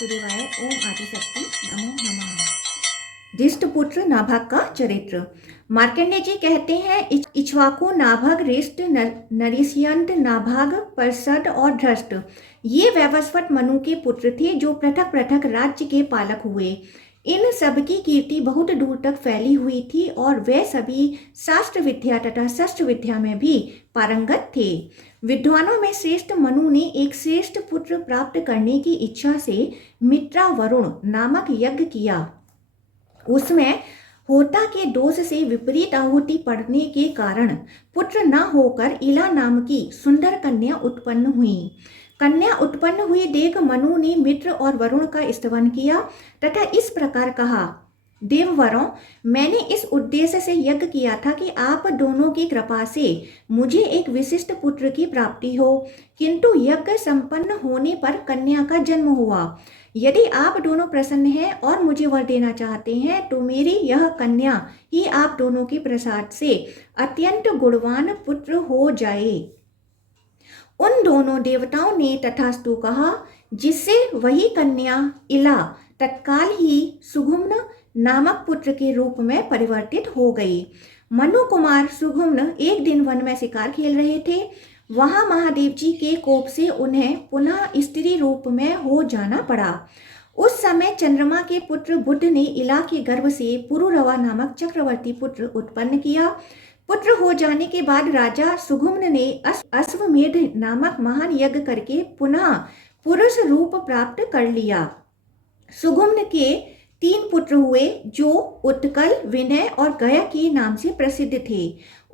वासुदेवाय। ओम आदिशक्ति नमो नमः। धृष्टपुत्र नाभग का चरित्र। मार्कंडेय जी कहते हैं, इक्ष्वाकु, नाभग, ऋष्ट, नरिष्यंत, नाभग, पर्षद और धृष्ट ये वैवस्वत मनु के पुत्र थे जो पृथक पृथक राज्य के पालक हुए। इन सबकी कीर्ति बहुत दूर तक फैली हुई थी और वे सभी शास्त्र विद्या तथा शस्त्र विद्या में भी पारंगत थे। विद्वानों में श्रेष्ठ मनु ने एक श्रेष्ठ पुत्र प्राप्त करने की इच्छा से मित्रा वरुण नामक यज्ञ किया। उसमें होता के दोष से विपरीत आहुति पड़ने के कारण पुत्र न होकर इला नाम की सुंदर कन्या उत्पन्न हुई। कन्या उत्पन्न हुई देख मनु ने मित्र और वरुण का स्तवन किया तथा इस प्रकार कहा, देववरों, मैंने इस उद्देश्य से यज्ञ किया था कि आप दोनों की कृपा से मुझे एक विशिष्ट पुत्र की प्राप्ति हो, किंतु यज्ञ संपन्न होने पर कन्या का जन्म हुआ। यदि आप दोनों प्रसन्न हैं और मुझे वर देना चाहते हैं तो मेरी यह कन्या ही आप दोनों के प्रसाद से अत्यंत गुणवान पुत्र हो जाए। उन दोनों देवताओं ने तथास्तु कहा, जिससे वही कन्या इला तत्काल ही सुगुम्न नामक पुत्र के रूप में परिवर्तित हो गई। मनु कुमार सुगुम्न एक दिन वन में शिकार खेल रहे थे। वहां महादेव जी के कोप से उन्हें पुनः स्त्री रूप में हो जाना पड़ा। उस समय चंद्रमा के पुत्र बुध ने इला के गर्भ से पुरुरवा नामक चक्रवर्ती पुत्र उत्पन्न किया। पुत्र हो जाने के बाद राजा सुगुम्न ने अश्वमेध नामक महान यज्ञ करके पुनः पुरुष रूप प्राप्त कर लिया। सुगुम्न के 3 पुत्र हुए जो उत्कल, विनय और गया के नाम से प्रसिद्ध थे।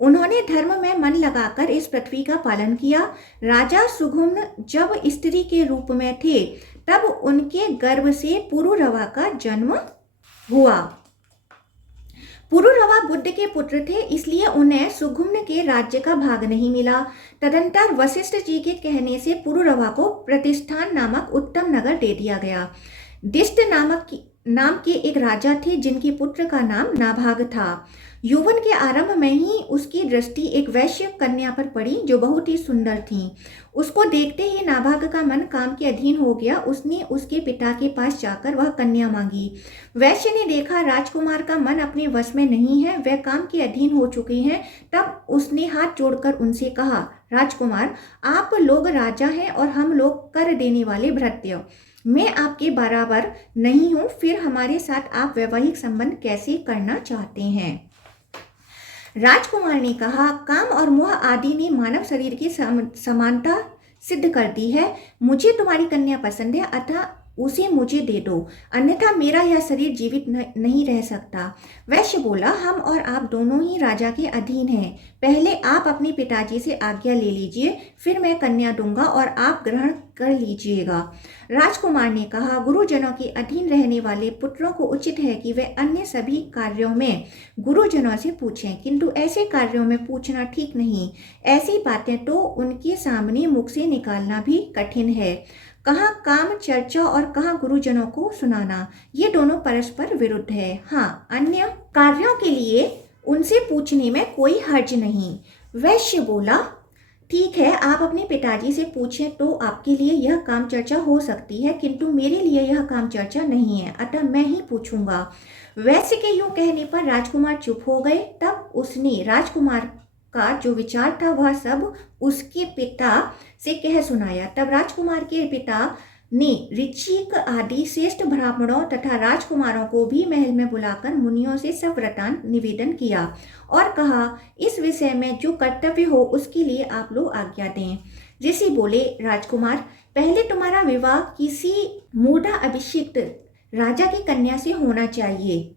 उन्होंने धर्म में मन लगाकर इस पृथ्वी का पालन किया। राजा सुगुम्न जब स्त्री के रूप में थे तब उनके गर्भ से पुरुरवा का जन्म हुआ। पुरुरवा बुद्ध के पुत्र थे, इसलिए उन्हें सुगुम्न के राज्य का भाग नहीं मिला। तदंतर वशिष्ठ जी के कहने से पुरुरवा को प्रतिष्ठान नामक उत्तम नगर दे दिया गया। दिष्ट नाम के एक राजा थे जिनके पुत्र का नाम नाभाग था। यौवन के आरंभ में ही उसकी दृष्टि एक वैश्य कन्या पर पड़ी जो बहुत ही सुंदर थी। उसको देखते ही नाभाग का मन काम के अधीन हो गया। उसने उसके पिता के पास जाकर वह कन्या मांगी। वैश्य ने देखा राजकुमार का मन अपने वश में नहीं है, वह काम के अधीन हो चुके हैं। तब उसने हाथ जोड़कर उनसे कहा, राजकुमार, आप लोग राजा हैं और हम लोग कर देने वाले भृत्य। मैं आपके बराबर नहीं हूं, फिर हमारे साथ आप वैवाहिक संबंध कैसे करना चाहते हैं? राजकुमार ने कहा, काम और मोह आदि ने मानव शरीर की समानता सिद्ध कर दी है। मुझे तुम्हारी कन्या पसंद है, अतः उसे मुझे दे दो, अन्यथा मेरा यह शरीर जीवित नहीं रह सकता। वैश्य बोला, हम और आप दोनों ही राजा के अधीन हैं। पहले आप अपने पिताजी से आज्ञा ले लीजिए, फिर मैं कन्या दूंगा और आप ग्रहण कर लीजिएगा। राजकुमार ने कहा, गुरुजनों के अधीन रहने वाले पुत्रों को उचित है कि वे अन्य सभी कार्यों में गुरुजनों से पूछें, किंतु ऐसे कार्यों में पूछना ठीक नहीं। ऐसी बातें तो उनके सामने मुख से निकालना भी कठिन है। कहाँ काम चर्चा और कहाँ गुरुजनों को सुनाना, ये दोनों परस्पर विरुद्ध है। हाँ, अन्य कार्यों के लिए उनसे पूछने में कोई हर्ज नहीं। वैश्य बोला, ठीक है, आप अपने पिताजी से पूछें तो आपके लिए यह काम चर्चा हो सकती है, किंतु मेरे लिए यह काम चर्चा नहीं है, अतः मैं ही पूछूंगा। वैश्य के यूं कहने पर राजकुमार चुप हो गए। तब उसने राजकुमार का जो विचार था वह सब उसके पिता से कह सुनाया। तब राजकुमार के पिता ने ऋचिक आदि श्रेष्ठ ब्राह्मणों तथा राजकुमारों को भी महल में बुलाकर मुनियों से सब वृतांत निवेदन किया और कहा, इस विषय में जो कर्तव्य हो उसके लिए आप लोग आज्ञा दें। ऋषि बोले, राजकुमार, पहले तुम्हारा विवाह किसी मूढ़ा अभिषिक्त राजा की कन्या से होना चाहिए।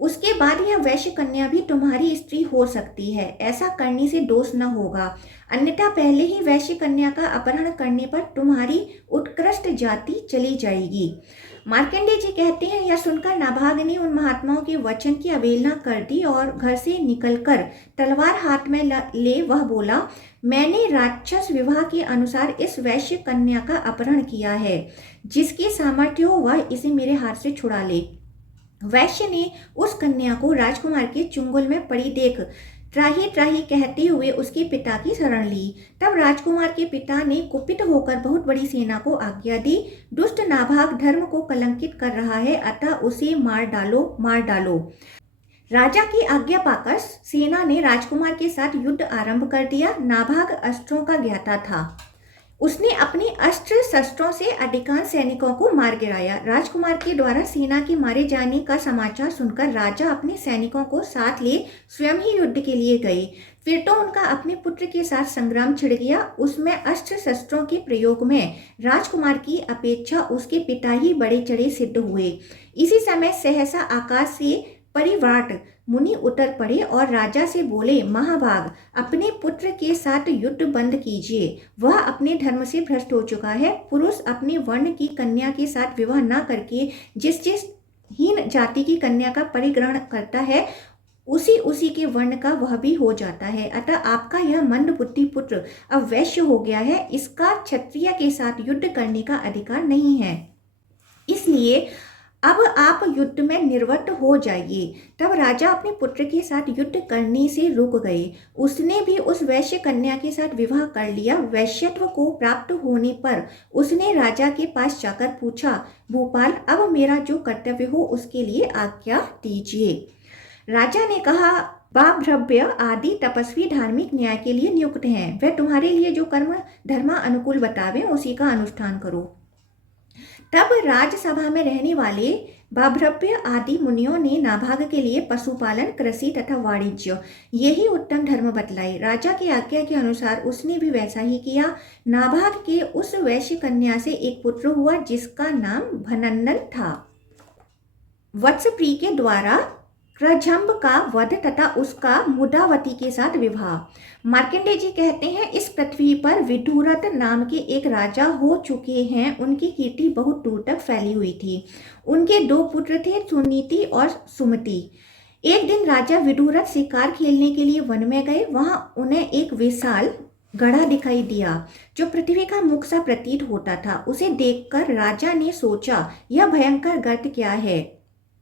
उसके बाद यह वैश्य कन्या भी तुम्हारी स्त्री हो सकती है। ऐसा करने से दोष न होगा, अन्यथा पहले ही वैश्य कन्या का अपहरण करने पर तुम्हारी उत्कृष्ट जाति चली जाएगी। मार्कंडेय जी कहते हैं, यह सुनकर नाभाग ने उन महात्माओं के वचन की अवहेलना कर दी और घर से निकलकर तलवार हाथ में ले वह बोला, मैंने राक्षस विवाह के अनुसार इस वैश्य कन्या का अपहरण किया है। जिसकी सामर्थ्य हो वह इसे मेरे हाथ से छुड़ा ले। वैश्य ने उस कन्या को राजकुमार के चुंगल में पड़ी देख त्राही त्राही कहते हुए उसके पिता की शरण ली। तब राजकुमार के पिता ने कुपित होकर बहुत बड़ी सेना को आज्ञा दी, दुष्ट नाभाग धर्म को कलंकित कर रहा है, अतः उसे मार डालो, मार डालो। राजा की आज्ञा पाकर सेना ने राजकुमार के साथ युद्ध आरंभ कर दिया। नाभाग अस्त्रों का ज्ञाता था, उसने अपने अस्त्र शस्त्रों से अधिकांश सैनिकों को मार गिराया। राजकुमार के द्वारा सेना के मारे जाने का समाचार सुनकर राजा अपने सैनिकों को साथ ले स्वयं ही युद्ध के लिए गए। फिर तो उनका अपने पुत्र के साथ संग्राम छिड़ गया। उसमें अस्त्र शस्त्रों के प्रयोग में राजकुमार की अपेक्षा उसके पिता ही बड़े चढ़े सिद्ध हुए। इसी समय सहसा आकाश से परिव्राट मुनि उतर पड़े और राजा से बोले, महाभाग, अपने पुत्र के साथ युद्ध बंद कीजिए, वह अपने धर्म से भ्रष्ट हो चुका है। पुरुष अपने वर्ण की कन्या के साथ विवाह न करके जिस जिस हीन जाति की कन्या का परिग्रहण करता है, उसी के वर्ण का वह भी हो जाता है। अतः आपका यह मंद बुद्धि पुत्र अब वैश्य हो गया है, इसका क्षत्रिय के साथ युद्ध करने का अधिकार नहीं है, इसलिए अब आप युद्ध में निर्वृत्त हो जाइए। तब राजा अपने पुत्र के साथ युद्ध करने से रुक गए। उसने भी उस वैश्य कन्या के साथ विवाह कर लिया। वैश्यत्व को प्राप्त होने पर उसने राजा के पास जाकर पूछा, भूपाल, अब मेरा जो कर्तव्य हो उसके लिए आज्ञा दीजिए। राजा ने कहा, बाभ्रव्य आदि तपस्वी धार्मिक न्याय के लिए नियुक्त हैं, वह तुम्हारे लिए जो कर्म धर्मा अनुकूल बतावे उसी का अनुष्ठान करो। तब राजसभा में रहने वाले बाभ्रव्य आदि मुनियों ने नाभाग के लिए पशुपालन, कृषि तथा वाणिज्य यही उत्तम धर्म बतलाई। राजा की आज्ञा के अनुसार उसने भी वैसा ही किया। नाभाग के उस वैश्य कन्या से एक पुत्र हुआ जिसका नाम भनन्नन था। वत्सप्री के द्वारा क्रजंब का वध तथा उसका मुदावती के साथ विवाह। मार्कंडेय जी कहते हैं, इस पृथ्वी पर विदुरथ नाम के एक राजा हो चुके हैं। उनकी कीर्ति बहुत दूर तक फैली हुई थी। उनके 2 पुत्र थे, सुनीति और सुमति। एक दिन राजा विदुरथ शिकार खेलने के लिए वन में गए। वहां उन्हें एक विशाल गड्ढा दिखाई दिया जो पृथ्वी का मुख सा प्रतीत होता था। उसे देखकर राजा ने सोचा, यह भयंकर गर्त क्या है?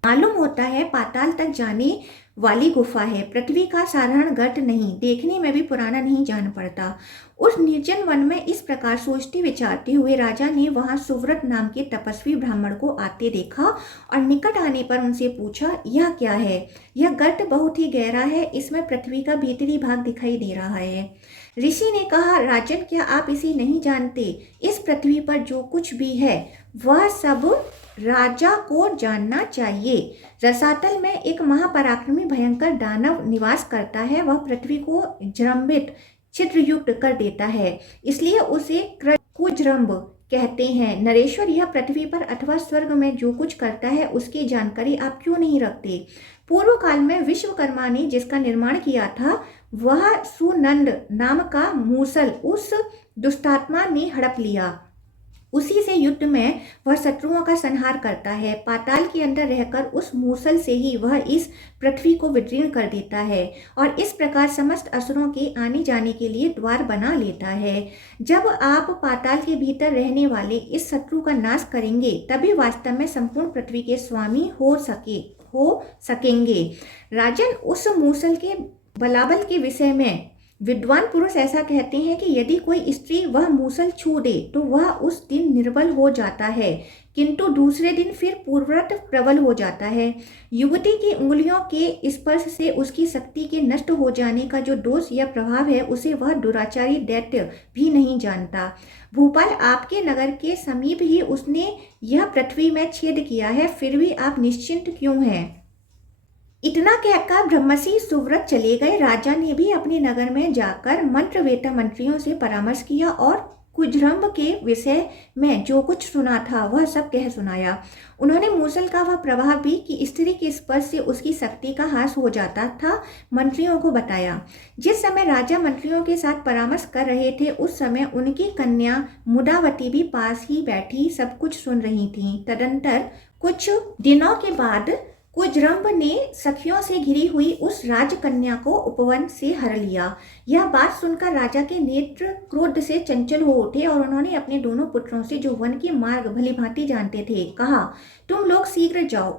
मालूम होता है पाताल तक जाने वाली गुफा है, पृथ्वी का साधारण गर्त नहीं, देखने में भी पुराना नहीं जान पड़ता। उस निर्जन वन में इस प्रकार सोचते विचारते हुए राजा ने वहां सुव्रत नाम के तपस्वी ब्राह्मण को आते देखा और निकट आने पर उनसे पूछा, यह क्या है? यह गर्त बहुत ही गहरा है, इसमें पृथ्वी का भीतरी भाग दिखाई दे रहा है। ऋषि ने कहा, राजन, क्या आप इसे नहीं जानते? इस पृथ्वी पर जो कुछ भी है वह सब राजा को जानना चाहिए। रसातल में एक महापराक्रमी भयंकर दानव निवास करता है। वह पृथ्वी को जृंभित छिद्रयुक्त कर देता है, इसलिए उसे कुजृंभ कहते हैं। नरेश्वर, यह पृथ्वी पर अथवा स्वर्ग में जो कुछ करता है उसकी जानकारी आप क्यों नहीं रखते? पूर्व काल में विश्वकर्मा ने जिसका निर्माण किया था वह सुनंद नाम का मूसल उस दुष्टात्मा ने हड़प लिया। उसी से युद्ध में वह शत्रुओं का संहार करता है। पाताल के अंदर रहकर उस मूसल से ही वह इस पृथ्वी को विदीर्ण कर देता है और इस प्रकार समस्त असुरों के आने जाने के लिए द्वार बना लेता है। जब आप पाताल के भीतर रहने वाले इस शत्रु का नाश करेंगे तभी वास्तव में संपूर्ण पृथ्वी के स्वामी हो सकेंगे। राजन, उस मूसल के बलाबल के विषय में विद्वान पुरुष ऐसा कहते हैं कि यदि कोई स्त्री वह मूसल छू दे तो वह उस दिन निर्बल हो जाता है, किंतु दूसरे दिन फिर पूर्ववत प्रबल हो जाता है। युवती की उंगलियों के स्पर्श से उसकी शक्ति के नष्ट हो जाने का जो दोष या प्रभाव है उसे वह दुराचारी दैत्य भी नहीं जानता। भूपाल, आपके नगर के समीप ही उसने यह पृथ्वी में छेद किया है, फिर भी आप निश्चिंत क्यों हैं? इतना कहकर ब्रह्मसी सुव्रत चले गए। राजा ने भी अपने नगर में जाकर मंत्रवेता मंत्रियों से परामर्श किया और कुजृंभ के विषय में जो कुछ सुना था वह सब कह सुनाया। उन्होंने मूसल का वह प्रभाव भी कि स्त्री के स्पर्श से उसकी शक्ति का ह्रास हो जाता था मंत्रियों को बताया। जिस समय राजा मंत्रियों के साथ परामर्श कर रहे थे उस समय उनकी कन्या मुदावती भी पास ही बैठी सब कुछ सुन रही थी। तदंतर कुछ दिनों के बाद कुजृंभ ने सखियों से घिरी हुई उस राजकन्या को उपवन से हर लिया। यह बात सुनकर राजा के नेत्र क्रोध से चंचल हो उठे और उन्होंने अपने दोनों पुत्रों से, जो वन के मार्ग भली भांति जानते थे, कहा, तुम लोग शीघ्र जाओ,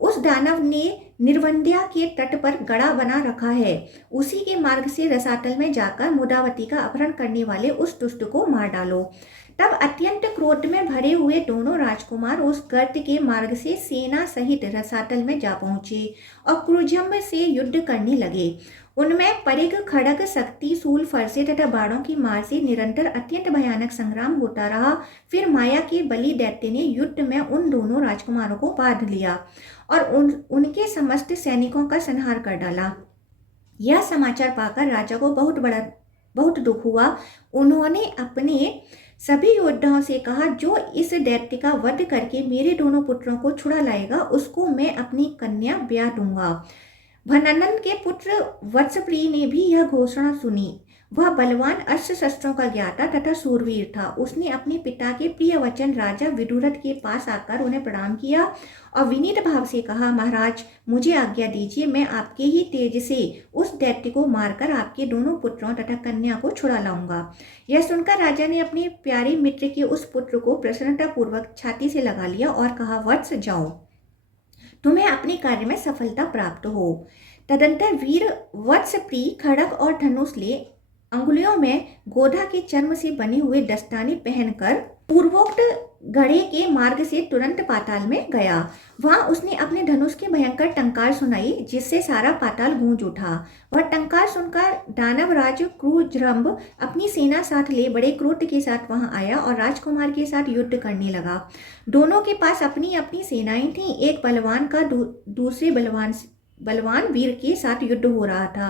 उस दानव ने निर्वंध्या के तट पर गड़ा बना रखा है। उसी के मार्ग से रसातल में जाकर मुदावती का अपहरण करने वाले उस दुष्ट को मार डालो। तब अत्यंत क्रोध में भरे हुए दोनों राजकुमार उस गर्त के मार्ग से सेना सहित रसातल में जा पहुंचे और क्रुजम्भ से युद्ध करने लगे। उनमें परिघ, खड़ग, शक्ति, शूल, फरसे तथा बाणों की मार से निरंतर अत्यंत भयानक संग्राम होता रहा। फिर माया के बलि दैत्य ने युद्ध में उन दोनों राजकुमारों को बांध लिया और उनके समस्त सैनिकों का संहार कर डाला। यह समाचार पाकर राजा को बहुत दुख हुआ। उन्होंने अपने सभी योद्धाओं से कहा, जो इस दैत्य का वध करके मेरे दोनों पुत्रों को छुड़ा लाएगा उसको मैं अपनी कन्या ब्याह दूंगा। भननन के पुत्र वत्सप्रिय ने भी यह घोषणा सुनी। वह बलवान अस्त्र शस्त्रों का ज्ञाता तथा सूरवीर था। उसने अपने पिता के प्रिय वचन राजा विदुरथ के पास आकर उन्हें प्रणाम किया और विनीत भाव से कहा, महाराज मुझे आज्ञा दीजिए, मैं आपके ही तेज से उस दैत्य को मारकर आपके दोनों पुत्रों तथा कन्या को छुड़ा लाऊंगा। यह सुनकर राजा ने अपने प्यारे मित्र के उस पुत्र को प्रसन्नतापूर्वक छाती से लगा लिया और कहा, वत्स जाओ, तुम्हें अपने कार्य में सफलता प्राप्त हो। तदंतर वीर वत्सप्रिय खड़ग और धनुष ले अंगुलियों में गोधा के चर्म से बने हुए दस्ताने पहनकर पूर्वोक्त गढ़े के मार्ग से तुरंत पाताल में गया। वहां उसने अपने धनुष की भयंकर टंकार सुनाई, जिससे सारा पाताल गूंज उठा। वह टंकार सुनकर दानवराज क्रुजम्भ अपनी सेना साथ ले बड़े क्रोध के साथ वहां आया और राजकुमार के साथ युद्ध करने लगा। दोनों के पास अपनी अपनी सेनाएं थीं। एक बलवान का दूसरे बलवान वीर के साथ युद्ध हो रहा था।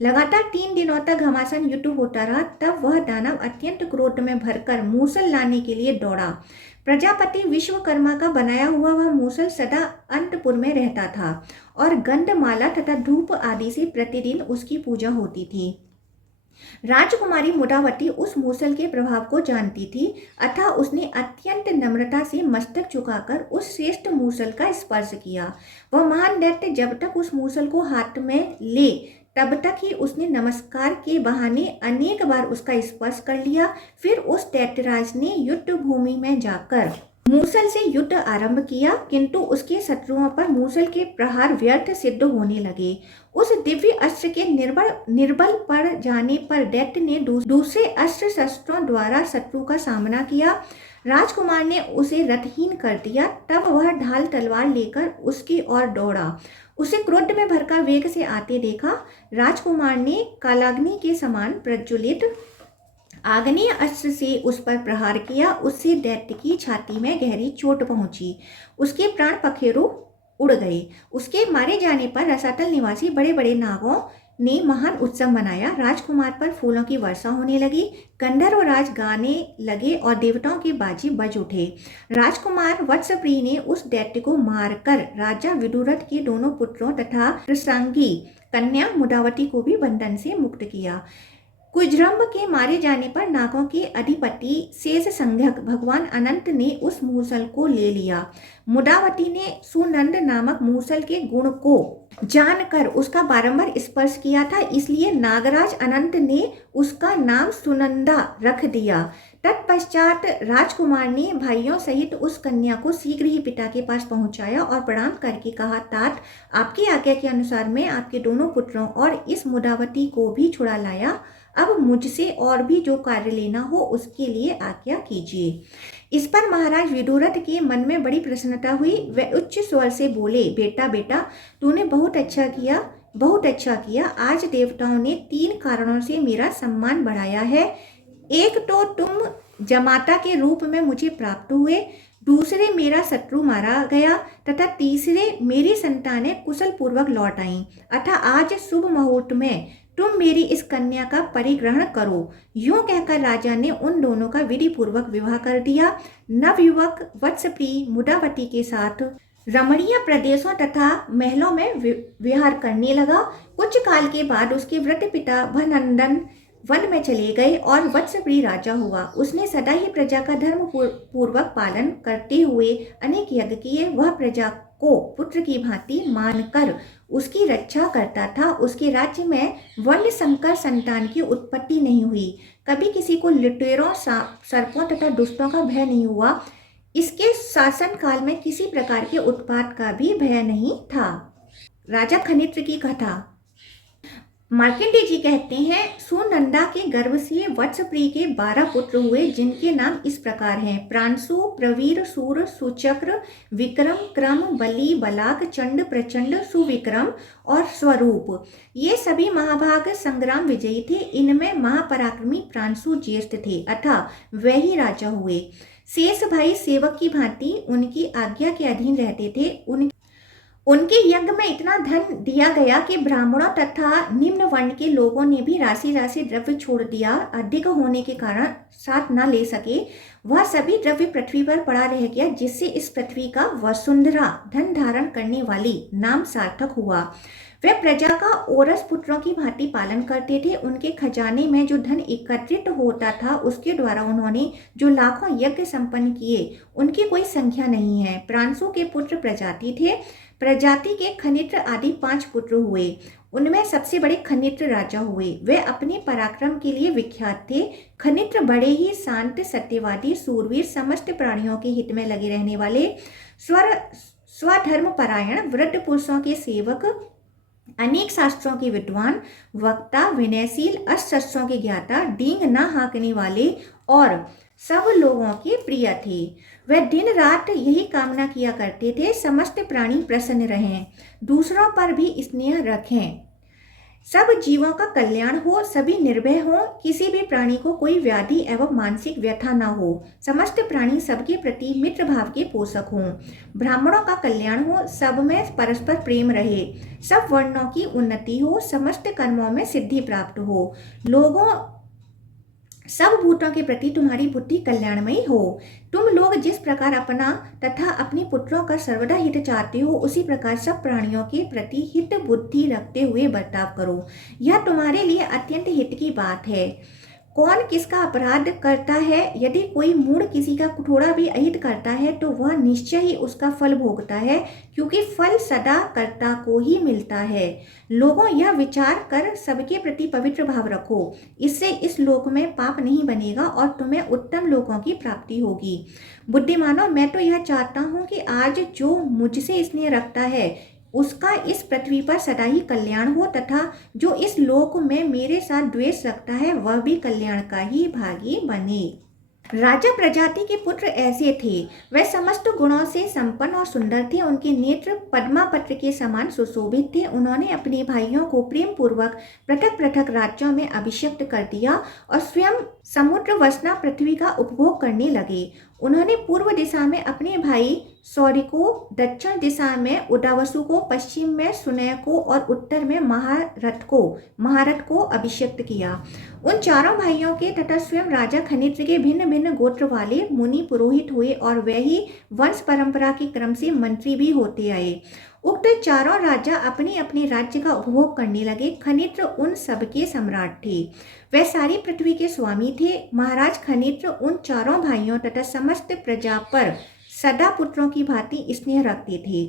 लगातार 3 दिनों तक घमासान युद्ध होता रहा। तब वह दानव अत्यंत क्रोध में भरकर मूसल लाने के लिए दौड़ा। प्रजापति विश्वकर्मा का बनाया हुआ वह मूसल सदा अंतपुर में रहता था और गंधमाला तथा धूप आदि से प्रतिदिन उसकी पूजा होती थी। राजकुमारी मुदावती उस मूसल के प्रभाव को जानती थी, अतः उसने अत्यंत नम्रता से मस्तक झुकाकर उस श्रेष्ठ मूसल का स्पर्श किया। वह महान दैत्य जब तक उस मूसल को हाथ में ले तब तक ही उसने नमस्कार के बहाने अनेक बार उसका स्पर्श कर लिया। फिर उस दैत्यराज ने युद्ध भूमि में जाकर मूसल से युद्ध आरंभ किया, किंतु उसके शत्रुओं पर मूसल के प्रहार व्यर्थ सिद्ध होने लगे। उस दिव्य अस्त्र के निर्बल पड़ जाने पर दैत्य ने दूसरे अस्त्र शस्त्रों द्वारा शत्रु का सामना किया। राजकुमार ने उसे रथहीन कर दिया। तब वह ढाल तलवार लेकर उसकी ओर दौड़ा। उसे क्रोध में भरकर वेग से आते देखा। राजकुमार ने कालाग्नि के समान प्रज्वलित आग्नेय अस्त्र से उस पर प्रहार किया। उससे दैत्य की छाती में गहरी चोट पहुंची। उसके प्राण पखेरु उड़ गए। उसके मारे जाने पर रसातल निवासी बड़े बड़े नागों ने महान उत्सव मनाया। राजकुमार पर फूलों की वर्षा होने लगी। गंधर्व राज गाने लगे और देवताओं के बाजी बज उठे। राजकुमार वत्सप्रिय ने उस दैत्य को मारकर राजा विदुरथ के दोनों पुत्रों तथा कृशांगी कन्या मुदावती को भी बंधन से मुक्त किया। कुजरम्भ के मारे जाने पर नागों के अधिपति शेष संज्ञक भगवान अनंत ने उस मूसल को ले लिया। मुदावती ने सुनंद नामक मूसल के गुण को जानकर उसका बारंबार स्पर्श किया था, इसलिए नागराज अनंत ने उसका नाम सुनंदा रख दिया। तत्पश्चात राजकुमार ने भाइयों सहित उस कन्या को शीघ्र ही पिता के पास पहुंचाया और प्रणाम करके कहा, तात, आपकी आज्ञा के अनुसार मैं आपके दोनों पुत्रों और इस मुदावती को भी छुड़ा लाया। अब मुझसे और भी जो कार्य लेना हो उसके लिए आज्ञा कीजिए। इस पर महाराज विदुरथ के मन में बड़ी प्रसन्नता हुई। वे उच्च स्वर से बोले, बेटा बेटा, तूने बहुत अच्छा किया। आज देवताओं ने 3 कारणों से मेरा सम्मान बढ़ाया है। एक तो तुम जमाता के रूप में मुझे प्राप्त हुए, दूसरे मेरा शत्रु मारा गया तथा तीसरे मेरी संतानें कुशल पूर्वक लौट आईं। अतः आज शुभ मुहूर्त में तुम मेरी इस कन्या का परिग्रहण करो। यूं कहकर राजा ने उन दोनों का विधि पूर्वक विवाह कर दिया। नवयुवक वत्सप्रिय मुदावती के साथ रमणीय प्रदेशों तथा महलों में विहार करने लगा। कुछ काल के बाद उसके वृद्ध पिता भनंदन वन में चले गए और वत्सप्रिय राजा हुआ। उसने सदा ही प्रजा का धर्म पूर्वक पालन करते हुए अनेक यज्ञ किए। वह प्रजा को पुत्र की भांति मानकर उसकी रक्षा करता था। उसके राज्य में वर्ण संकर संतान की उत्पत्ति नहीं हुई। कभी किसी को लुटेरों, सर्पों तथा दुष्टों का भय नहीं हुआ। इसके शासन काल में किसी प्रकार के उत्पात का भी भय नहीं था। राजा खनित्र की कथा। मार्कंडेय जी कहते हैं, सुनंदा के गर्भ से वत्सप्रिय के 12 पुत्र हुए, जिनके नाम इस प्रकार हैं: प्रांशु, प्रवीर, सूर, सुचक्र, विक्रम, क्रम, बलि, बलाक, चंड, प्रचंड, सुविक्रम और स्वरूप। ये सभी महाभाग संग्राम विजयी थे। इनमें महापराक्रमी प्रांशु ज्येष्ठ थे, अतः वह ही राजा हुए। शेष भाई सेवक की भांति उनकी आज्ञा के अधीन रहते थे। उनके यज्ञ में इतना धन दिया गया कि ब्राह्मणों तथा निम्न वर्ण के लोगों ने भी राशि राशि द्रव्य छोड़ दिया। अधिक होने के कारण साथ न ले सके, वह सभी द्रव्य पृथ्वी पर पड़ा रह गया, जिससे इस पृथ्वी का वसुंधरा, धन धारण करने वाली, नाम सार्थक हुआ। वे प्रजा का औरस पुत्रों की भांति पालन करते थे। उनके खजाने में जो धन एकत्रित होता था, उसके द्वारा उन्होंने जो लाखों यज्ञ संपन्न किए, उनकी कोई संख्या नहीं है। प्रांशु के पुत्र प्रजाति थे। प्रजाति के खनित्र आदि 5 पुत्र हुए। उनमें सबसे बड़े खनित्र राजा हुए। वे अपने पराक्रम के लिए विख्यात थे। खनित्र बड़े ही शांत, सत्यवादी, सूरवीर, समस्त प्राणियों के हित में लगे रहने वाले, स्वधर्म परायण, वृद्ध पुरुषों के सेवक, अनेक शास्त्रों के विद्वान, वक्ता, विनयशील, अस्त्रशस्त्रों के ज्ञाता, डींग न हाँकने वाले और सब लोगों के प्रिय थे। वह दिन रात यही कामना किया करते थे, समस्त प्राणी प्रसन्न रहें, दूसरों पर भी स्नेह रखें, सब जीवों का कल्याण हो, सभी निर्भय हो, किसी भी प्राणी को कोई व्याधि एवं मानसिक व्यथा न हो, समस्त प्राणी सबके प्रति मित्र भाव के पोषक हों, ब्राह्मणों का कल्याण हो, सब में परस्पर प्रेम रहे, सब वर्णों की उन्नति हो, समस्त कर्मों में सिद्धि प्राप्त हो, लोगों सब भूतों के प्रति तुम्हारी बुद्धि कल्याणमयी हो। तुम लोग जिस प्रकार अपना तथा अपने पुत्रों का सर्वदा हित चाहते हो, उसी प्रकार सब प्राणियों के प्रति हित बुद्धि रखते हुए बर्ताव करो। यह तुम्हारे लिए अत्यंत हित की बात है। कौन किसका अपराध करता है? यदि कोई मूढ़ किसी का थोड़ा भी अहित करता है, तो वह निश्चय ही उसका फल भोगता है, क्योंकि फल सदा कर्ता को ही मिलता है। लोगों, यह विचार कर सबके प्रति पवित्र भाव रखो। इससे इस लोक में पाप नहीं बनेगा और तुम्हें उत्तम लोकों की प्राप्ति होगी। बुद्धिमानों, मैं तो यह चाहता हूँ कि आज जो मुझसे स्नेह रखता है, उसका इस पृथ्वी पर सदा ही कल्याण हो, तथा जो इस लोक में मेरे साथ द्वेष रखता है, वह भी कल्याण का ही भागी बने। राजा प्रजाति के पुत्र ऐसे थे। वे समस्त गुणों से संपन्न और सुंदर थे। उनके नेत्र पद्मापत्र के समान सुशोभित थे। उन्होंने अपने भाइयों को प्रेम पूर्वक पृथक पृथक राज्यों में अभिषिक्त कर दिया और स्वयं समुद्र वसना पृथ्वी का उपभोग करने लगे। उन्होंने पूर्व दिशा में अपने भाई सौर्य को, दक्षिण दिशा में उदावसु को, पश्चिम में सुनय को और उत्तर में महारथ को अभिषिक्त किया। उन चारों भाइयों के तथा स्वयं राजा खनित्र के भिन्न भिन्न गोत्र वाले मुनि पुरोहित हुए और वे ही वंश परंपरा के क्रम से मंत्री भी होते आए। उक्त चारों राजा अपने अपने राज्य का उपभोग करने लगे। खनित्र उन सबके सम्राट थे। वे सारी पृथ्वी के स्वामी थे। महाराज खनित्र उन चारों भाइयों तथा समस्त प्रजा पर सदा पुत्रों की भांति स्नेह रखते थे।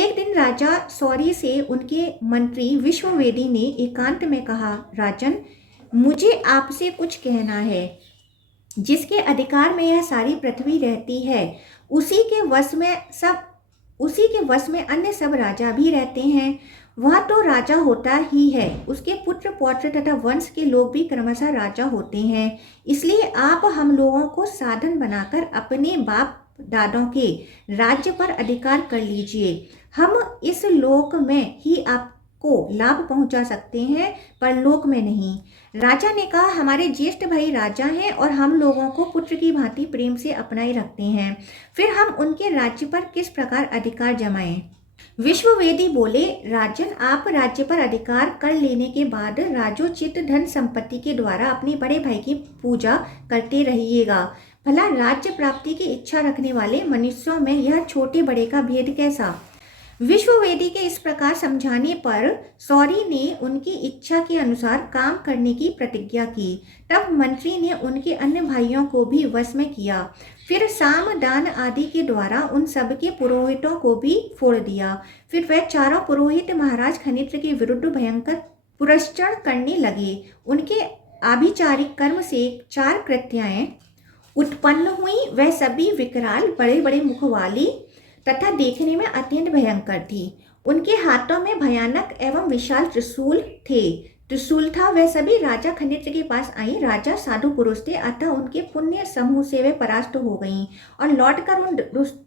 एक दिन राजा सौर्य से उनके मंत्री विश्ववेदी ने एकांत में कहा, राजन, मुझे आपसे कुछ कहना है। जिसके अधिकार में यह सारी पृथ्वी रहती है, उसी के वश में अन्य सब राजा भी रहते हैं। वह तो राजा होता ही है, उसके पुत्र पौत्र तथा वंश के लोग भी क्रमशः राजा होते हैं। इसलिए आप हम लोगों को साधन बनाकर अपने बाप दादों के राज्य पर अधिकार कर लीजिए। हम इस लोक में ही आपको लाभ पहुंचा सकते हैं, पर लोक में नहीं। राजा ने कहा, हमारे ज्येष्ठ भाई राजा हैं और हम लोगों को पुत्र की भांति प्रेम से अपनाए रखते हैं, फिर हम उनके राज्य पर किस प्रकार अधिकार जमाएं? विश्ववेदी बोले, राजन, आप राज्य पर अधिकार कर लेने के बाद राजोचित धन संपत्ति के द्वारा अपने बड़े भाई की पूजा करते रहिएगा। भला राज्य प्राप्ति की इच्छा रखने वाले मनुष्यों में यह छोटे बड़े का भेद कैसा? विश्ववेदी के इस प्रकार समझाने पर सौरी ने उनकी इच्छा के अनुसार काम करने की प्रतिज्ञा की। तब मंत्री ने उनके अन्य भाइयों को भी वश में किया। फिर साम दान आदि के द्वारा उन सबके पुरोहितों को भी फोड़ दिया। फिर वह चारों पुरोहित महाराज खनित्र के विरुद्ध भयंकर पुरस्चरण करने लगे। उनके आभिचारिक कर्म से 4 कृत्याएं उत्पन्न हुई। वह सभी विकराल, बड़े बड़े मुख वाली तथा देखने में अत्यंत भयंकर थी। उनके हाथों में भयानक एवं विशाल त्रिशूल था। वह सभी राजा खनित्र के पास आई। राजा साधु पुरुष थे, अतः उनके पुण्य समूह से वे परास्त हो गईं और लौटकर उन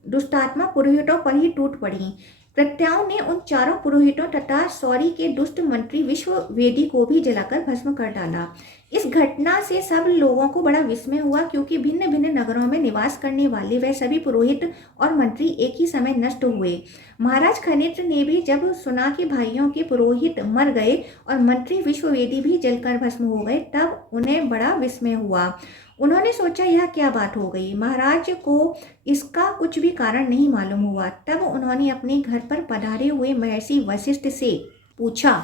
दुष्टात्मा पुरोहितों पर ही टूट पड़ी। प्रत्याओं ने उन चारों पुरोहितों तथा सौरी के दुष्ट मंत्री विश्ववेदी को भी जलाकर भस्म कर डाला। इस घटना से सब लोगों को बड़ा विस्मय हुआ, क्योंकि भिन्न भिन्न नगरों में निवास करने वाले वह सभी पुरोहित और मंत्री एक ही समय नष्ट हुए। महाराज खनित्र ने भी जब सुना कि भाइयों के पुरोहित मर गए और मंत्री विश्ववेदी भी जलकर भस्म हो गए, तब उन्हें बड़ा विस्मय हुआ। उन्होंने सोचा, यह क्या बात हो गई। महाराज को इसका कुछ भी कारण नहीं मालूम हुआ। तब उन्होंने अपने घर पर पधारे हुए महर्षि वशिष्ठ से पूछा,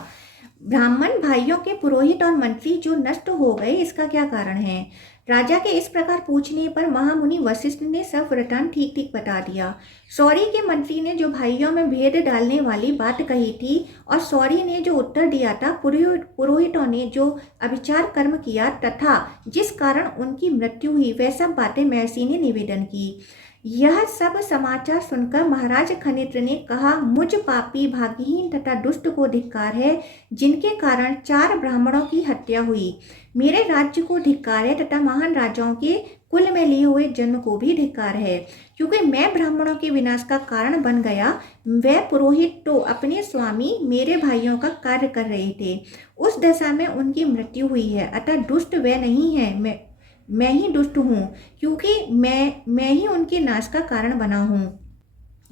ब्राह्मण भाइयों के पुरोहित और मंत्री जो नष्ट हो गए, इसका क्या कारण है। राजा के इस प्रकार पूछने पर महामुनि वशिष्ठ ने सब वृतांत ठीक ठीक बता दिया। सौरी के मंत्री ने जो भाइयों में भेद डालने वाली बात कही थी और सौरी ने जो उत्तर दिया था, पुरोहितों ने जो अभिचार कर्म किया तथा जिस कारण उनकी मृत्यु हुई, वह सब बातें महर्षि ने निवेदन की। यह सब समाचार सुनकर महाराज खनित्र ने कहा, मुझ पापी, भाग्यहीन तथा दुष्ट को धिक्कार है, जिनके कारण 4 ब्राह्मणों की हत्या हुई। मेरे राज्य को धिक्कार है तथा महान राजाओं के कुल में लिए हुए जन्म को भी धिक्कार है, क्योंकि मैं ब्राह्मणों के विनाश का कारण बन गया। वह पुरोहित तो अपने स्वामी मेरे भाइयों का कार्य कर रहे थे, उस दशा में उनकी मृत्यु हुई है। अतः दुष्ट वे नहीं है, मैं ही दुष्ट हूँ, क्योंकि मैं ही उनके नाश का कारण बना हूँ।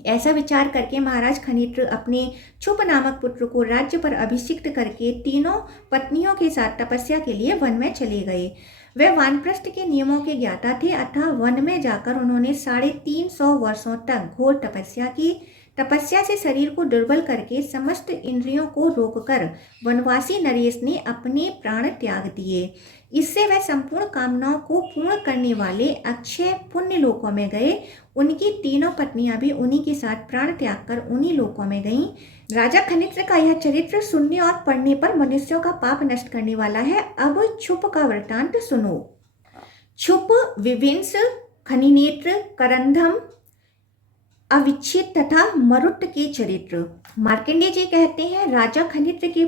ऐसा विचार करके महाराज खनित्र अपने क्षुप नामक पुत्र को राज्य पर अभिषिक्त करके तीनों पत्नियों के साथ तपस्या के लिए वन में चले गए। वे वानप्रस्थ के नियमों के ज्ञाता थे, अतः वन में जाकर उन्होंने 350 वर्षों तक घोर तपस्या की। तपस्या से शरीर को दुर्बल करके समस्त इंद्रियों को रोककर वनवासी नरेश ने अपने प्राण त्याग दिए। इससे वह संपूर्ण कामनाओं को पूर्ण करने वाले अक्षय पुण्य लोकों में गए। उनकी तीनों पत्नियां भी उन्हीं के साथ प्राण त्याग कर उन्हीं लोकों में गईं। राजा खनित्र का यह चरित्र सुनने और पढ़ने पर मनुष्यों का पाप नष्ट करने वाला है। अब क्षुप का वृत्तांत सुनो। क्षुप, विविंस, खनिनेत्र, करंधम, अविच्छेद तथा मरुत के चरित्र। मार्कंडेय जी कहते हैं, राजा खनित्र के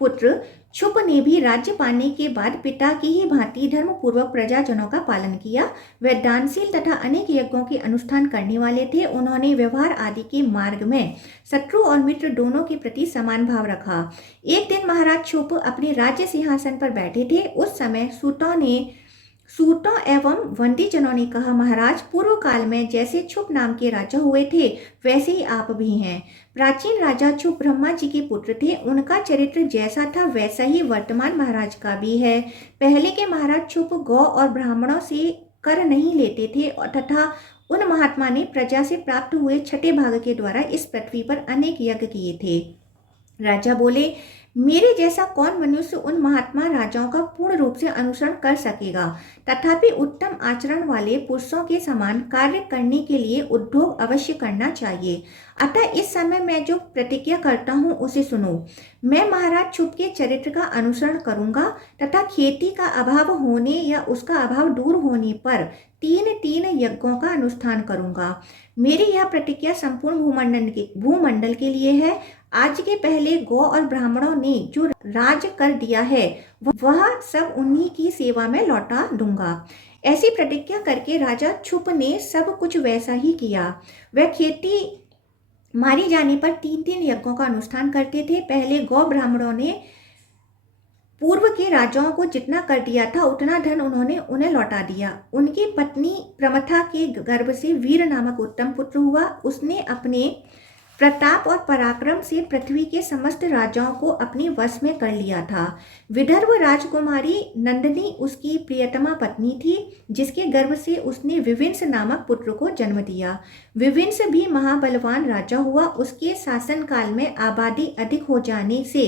पुत्र क्षुप ने भी राज्य पाने के बाद पिता की ही भांति धर्म पूर्वक प्रजाजनों का पालन किया। वे दानशील तथा अनेक यज्ञों के अनुष्ठान करने वाले थे। उन्होंने व्यवहार आदि के मार्ग में शत्रु और मित्र दोनों के प्रति समान भाव रखा। एक दिन महाराज क्षुप अपने राज्य सिंहासन पर बैठे थे। उस समय सूतों एवं वंदीजनों ने कहा, महाराज, पूर्व काल में जैसे क्षुप नाम के राजा हुए थे, वैसे ही आप भी हैं। प्राचीन राजा क्षुप ब्रह्मा जी के पुत्र थे। उनका चरित्र जैसा था वैसा ही वर्तमान महाराज का भी है। पहले के महाराज क्षुप गौ और ब्राह्मणों से कर नहीं लेते थे तथा उन महात्मा ने प्रजा से प्राप्त हुए छठे भाग के द्वारा इस पृथ्वी पर अनेक यज्ञ किए थे। राजा बोले, मेरे जैसा कौन मनुष्य उन महात्मा राजाओं का पूर्ण रूप से अनुसरण कर सकेगा। तथापि उत्तम आचरण वाले पुरुषों के समान कार्य करने के लिए उद्योग अवश्य करना चाहिए। अतः इस समय मैं जो प्रतिज्ञा करता हूँ उसे सुनो। मैं महाराज क्षुप के चरित्र का अनुसरण करूंगा तथा खेती का अभाव होने या उसका अभाव दूर होने पर 3 यज्ञों का अनुष्ठान करूंगा। मेरी यह प्रतिज्ञा संपूर्ण भूमंडल के लिए है। आज के पहले गौ और ब्राह्मणों ने जो राज कर दिया है, वह सब उन्हीं की सेवा में लौटा दूंगा। ऐसी प्रतिज्ञा करके राजा क्षुप ने सब कुछ वैसा ही किया। वह खेती मारी जाने पर 3 यज्ञों का अनुष्ठान करते थे। पहले गौ ब्राह्मणों ने पूर्व के राजाओं को जितना कर दिया था उतना धन उन्होंने उन्हें लौटा दिया। उनकी पत्नी प्रमथा के गर्भ से वीर नामक उत्तम पुत्र हुआ। उसने अपने प्रताप और पराक्रम से पृथ्वी के समस्त राजाओं को अपने वश में कर लिया था। विदर्भ राजकुमारी नंदिनी उसकी प्रियतमा पत्नी थी, जिसके गर्भ से उसने विविंस नामक पुत्र को जन्म दिया। विविंस भी महाबलवान राजा हुआ। उसके शासन काल में आबादी अधिक हो जाने से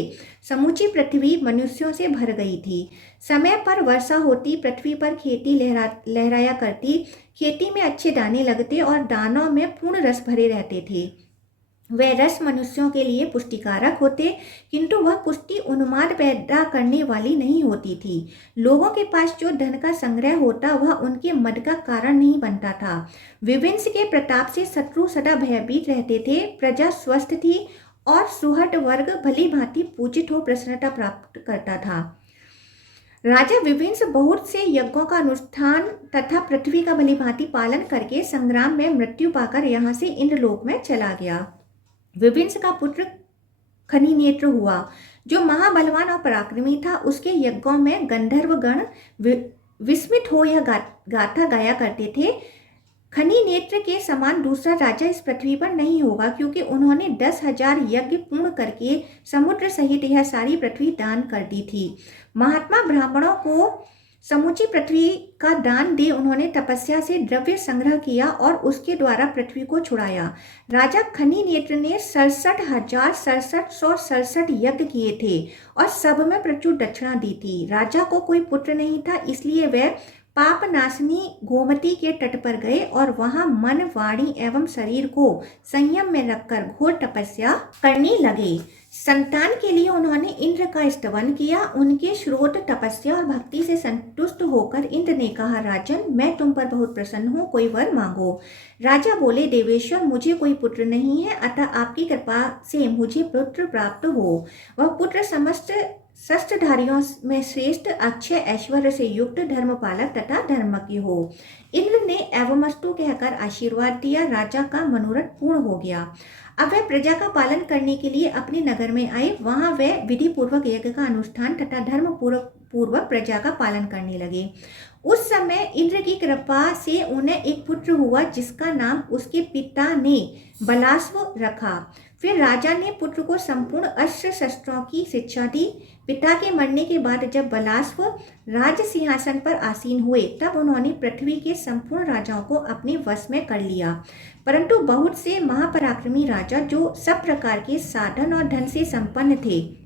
समूची पृथ्वी मनुष्यों से भर गई थी। समय पर वर्षा होती, पृथ्वी पर खेती लहराया करती, खेती में अच्छे दाने लगते और दानों में पूर्ण रस भरे रहते थे। वह रस मनुष्यों के लिए पुष्टिकारक होते, किंतु वह पुष्टि उन्माद पैदा करने वाली नहीं होती थी। लोगों के पास जो धन का संग्रह होता वह उनके मद का कारण नहीं बनता था। विभिन्न के प्रताप से शत्रु सदा भयभीत रहते थे, प्रजा स्वस्थ थी और सुहृद वर्ग भली भांति पूजित हो प्रसन्नता प्राप्त करता था। राजा विभिन्न बहुत से यज्ञों का अनुष्ठान तथा पृथ्वी का भली भांति पालन करके संग्राम में मृत्यु पाकर यहाँ से इंद्रलोक में चला गया। विभिन्न का पुत्र खनिनेत्र हुआ, जो महाबलवान और पराक्रमी था। उसके यज्ञों में गंधर्वगण विस्मित हो यह गाथा गाया करते थे, खनिनेत्र के समान दूसरा राजा इस पृथ्वी पर नहीं होगा, क्योंकि उन्होंने 10,000 यज्ञ पूर्ण करके समुद्र सहित यह सारी पृथ्वी दान कर दी थी। महात्मा ब्राह्मणों को समूची पृथ्वी का दान दे उन्होंने तपस्या से द्रव्य संग्रह किया और उसके द्वारा पृथ्वी को छुड़ाया। राजा खनिनेत्र ने 67,6767 यज्ञ किए थे और सब में प्रचुर दक्षिणा दी थी। राजा को कोई पुत्र नहीं था, इसलिए वह पाप नाशनी गोमती के तट पर गए और वहां मन, वाणी एवं शरीर को संयम में रखकर घोर तपस्या करने लगे। संतान के लिए उन्होंने इंद्र का स्तवन किया। उनके श्रोत तपस्या और भक्ति से संतुष्ट होकर इंद्र ने कहा, राजन, मैं तुम पर बहुत प्रसन्न हूँ, कोई वर मांगो। राजा बोले, देवेश्वर, मुझे कोई पुत्र नहीं है, अतः आपकी कृपा से मुझे पुत्र प्राप्त हो। वह पुत्र समस्त शस्त्रधारियों में श्रेष्ठ, अक्षय ऐश्वर्य से युक्त, धर्मपालक तथा धर्मज्ञ हो। इंद्र ने एवमस्तु कहकर आशीर्वाद दिया। राजा का मनोरथ पूर्ण हो गया। अब वह प्रजा का पालन करने के लिए अपने नगर में आए। वहां वह विधि पूर्वक यज्ञ का अनुष्ठान तथा धर्म पूर्वक प्रजा का पालन करने लगे। उस समय इंद्र की कृपा से उन्हें एक पुत्र हुआ, जिसका नाम उसके पिता ने बलास्व रखा। फिर राजा ने पुत्र को संपूर्ण अस्त्र शस्त्रों की शिक्षा दी। पिता के मरने के बाद जब बलास्व राज सिंहासन पर आसीन हुए, तब उन्होंने पृथ्वी के संपूर्ण राजाओं को अपने वश में कर लिया। परंतु बहुत से महापराक्रमी राजा, जो सब प्रकार के साधन और धन से संपन्न थे,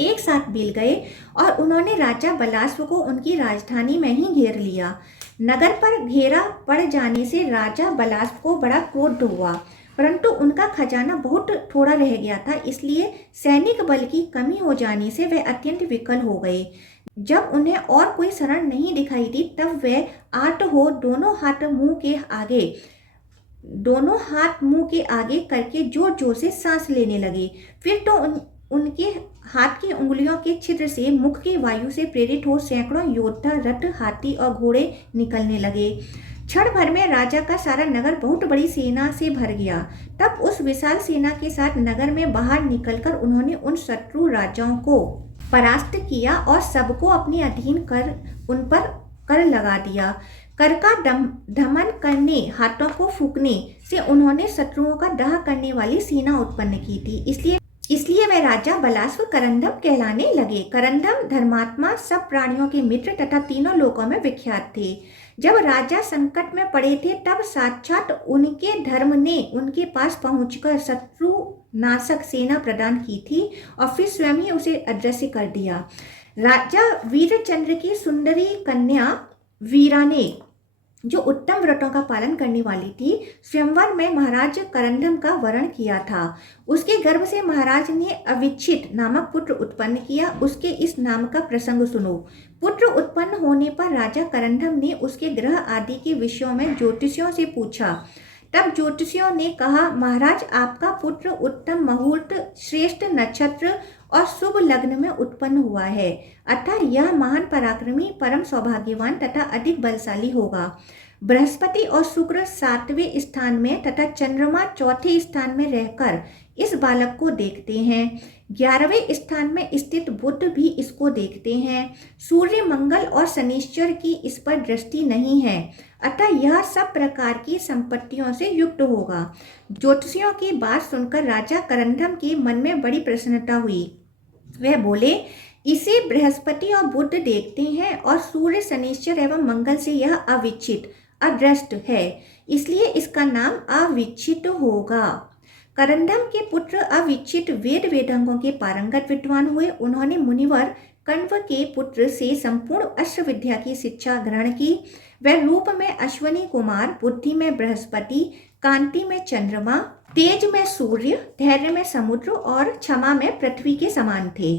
एक साथ मिल गए और उन्होंने राजा बलास्व को उनकी राजधानी में ही घेर लिया। नगर पर घेरा पड़ जाने से राजा बलास्व को बड़ा क्रोध हुआ, परंतु उनका खजाना बहुत थोड़ा रह गया था, इसलिए सैनिक बल की कमी हो जाने से वे अत्यंत विकल हो गए। जब उन्हें और कोई शरण नहीं दिखाई दी, तब वे आर्त हो दोनों हाथ मुंह के आगे करके जोर जोर से सांस लेने लगे। फिर तो उनके हाथ की उंगलियों के छिद्र से मुख की वायु से प्रेरित हो सैकड़ों योद्धा, रथ, हाथी और घोड़े निकलने लगे। क्षण भर में राजा का सारा नगर बहुत बड़ी सेना से भर गया। तब उस विशाल सेना के साथ नगर में बाहर निकलकर उन्होंने उन शत्रु राजाओं को परास्त किया और सबको अपने अधीन कर उन पर कर लगा दिया। कर का दमन करने, हाथों को फूंकने से उन्होंने शत्रुओं का दाह करने वाली सेना उत्पन्न की थी। इसलिए वे राजा बलास्व करंदम कहलाने लगे। करंदम धर्मात्मा, सब प्राणियों के मित्र तथा तीनों लोकों में विख्यात थे। जब राजा संकट में पड़े थे, तब साक्षात उनके धर्म ने उनके पास पहुंचकर शत्रु नाशक सेना प्रदान की थी और फिर स्वयं ही उसे अदृश्य कर दिया। राजा वीरचंद्र की सुंदरी कन्या वीरा ने, जो उत्तम व्रतों का पालन करने वाली थी, स्वयंवर में महाराज करंदम का वरण किया था। उसके गर्भ से महाराज ने अविच्छित नामक पुत्र उत्पन्न किया। उसके इस नाम का प्रसंग सुनो। पुत्र उत्पन्न होने पर राजा करंदम ने उसके ग्रह आदि के विषयों में ज्योतिषियों से पूछा। तब ज्योतिषियों ने कहा, महाराज, आपका पुत्र उत्तम मुहूर्त, श्रेष्ठ नक्षत्र और शुभ लग्न में उत्पन्न हुआ है, अतः यह महान पराक्रमी, परम सौभाग्यवान तथा अधिक बलशाली होगा। बृहस्पति और शुक्र 7वें स्थान में तथा चंद्रमा 4थे स्थान में रहकर इस बालक को देखते हैं। 11वें स्थान में स्थित बुध भी इसको देखते हैं। सूर्य, मंगल और शनिश्चर की इस पर दृष्टि नहीं है, अतः यह सब प्रकार की संपत्तियों से युक्त होगा। ज्योतिषियों की बात सुनकर राजा करंदम के मन में बड़ी प्रसन्नता हुई। वह बोले, इसे बृहस्पति और बुध देखते हैं और सूर्य, शनिश्चर एवं मंगल से यह अविच्छित, अदृष्ट है, इसलिए इसका नाम अविच्छित होगा। करंदम के पुत्र अविच्छित वेदांगों के पारंगत विद्वान हुए। उन्होंने मुनिवर कण्व के पुत्र से संपूर्ण अस्त्र विद्या की शिक्षा ग्रहण की। वह रूप में अश्वनी कुमार, बुद्धि में बृहस्पति, कांति में चंद्रमा, तेज में सूर्य, धैर्य में समुद्र और क्षमा में पृथ्वी के समान थे।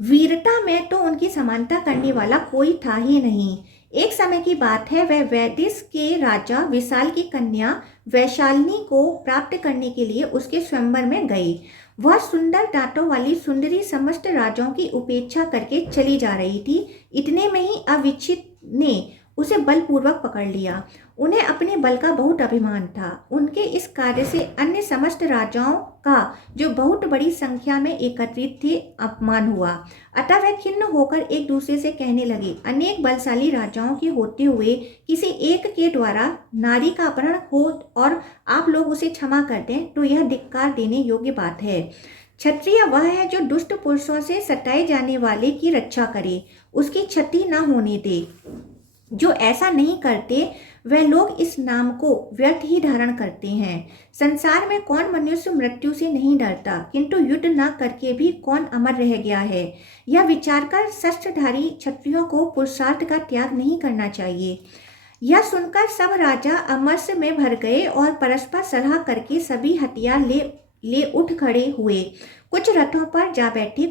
वीरता में तो उनकी समानता करने वाला कोई था ही नहीं। एक समय की बात है, वह वैदिस के राजा विशाल की कन्या वैशालिनी को प्राप्त करने के लिए उसके स्वयंवर में गई। वह सुंदर दांतों वाली सुंदरी समस्त राजाओं की उपेक्षा करके चली जा रही थी। इतने में ही अविचित ने उसे बलपूर्वक पकड़ लिया। उन्हें अपने बल का बहुत अभिमान था। उनके इस कार्य से अन्य समस्त राजाओं का, जो बहुत बड़ी संख्या में एकत्रित थे, अपमान हुआ। अतः वह खिन्न होकर एक दूसरे से कहने लगे, अनेक बलशाली राजाओं के होते हुए किसी एक के द्वारा नारी का अपहरण हो और आप लोग उसे क्षमा कर दें तो यह धिक्कार देने योग्य बात है। क्षत्रिय वह है जो दुष्ट पुरुषों से सताए जाने वाले की रक्षा करे, उसकी क्षति न होने दे। जो ऐसा नहीं करते वह लोग इस नाम को व्यर्थ ही धारण करते हैं। संसार में कौन मनुष्य मृत्यु से नहीं डरता, किंतु युद्ध न करके भी कौन अमर रह गया है। यह विचार कर शस्त्रधारी क्षत्रियों को पुरुषार्थ का त्याग नहीं करना चाहिए। यह सुनकर सब राजा अमरस में भर गए और परस्पर सलाह करके सभी हथियार ले उठ खड़े हुए। कुछ रथों पर जा बैठे,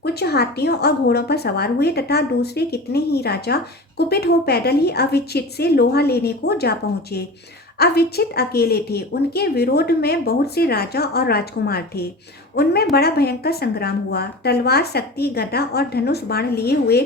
कुछ हाथियों और घोड़ों पर सवार हुए तथा दूसरे कितने ही राजा कुपित हो पैदल ही अविच्छित से लोहा लेने को जा पहुंचे। अविच्छित अकेले थे। उनके विरोध में बहुत से राजा और राजकुमार थे। उनमें बड़ा भयंकर संग्राम हुआ। तलवार, शक्ति, गदा और धनुष बाण लिए हुए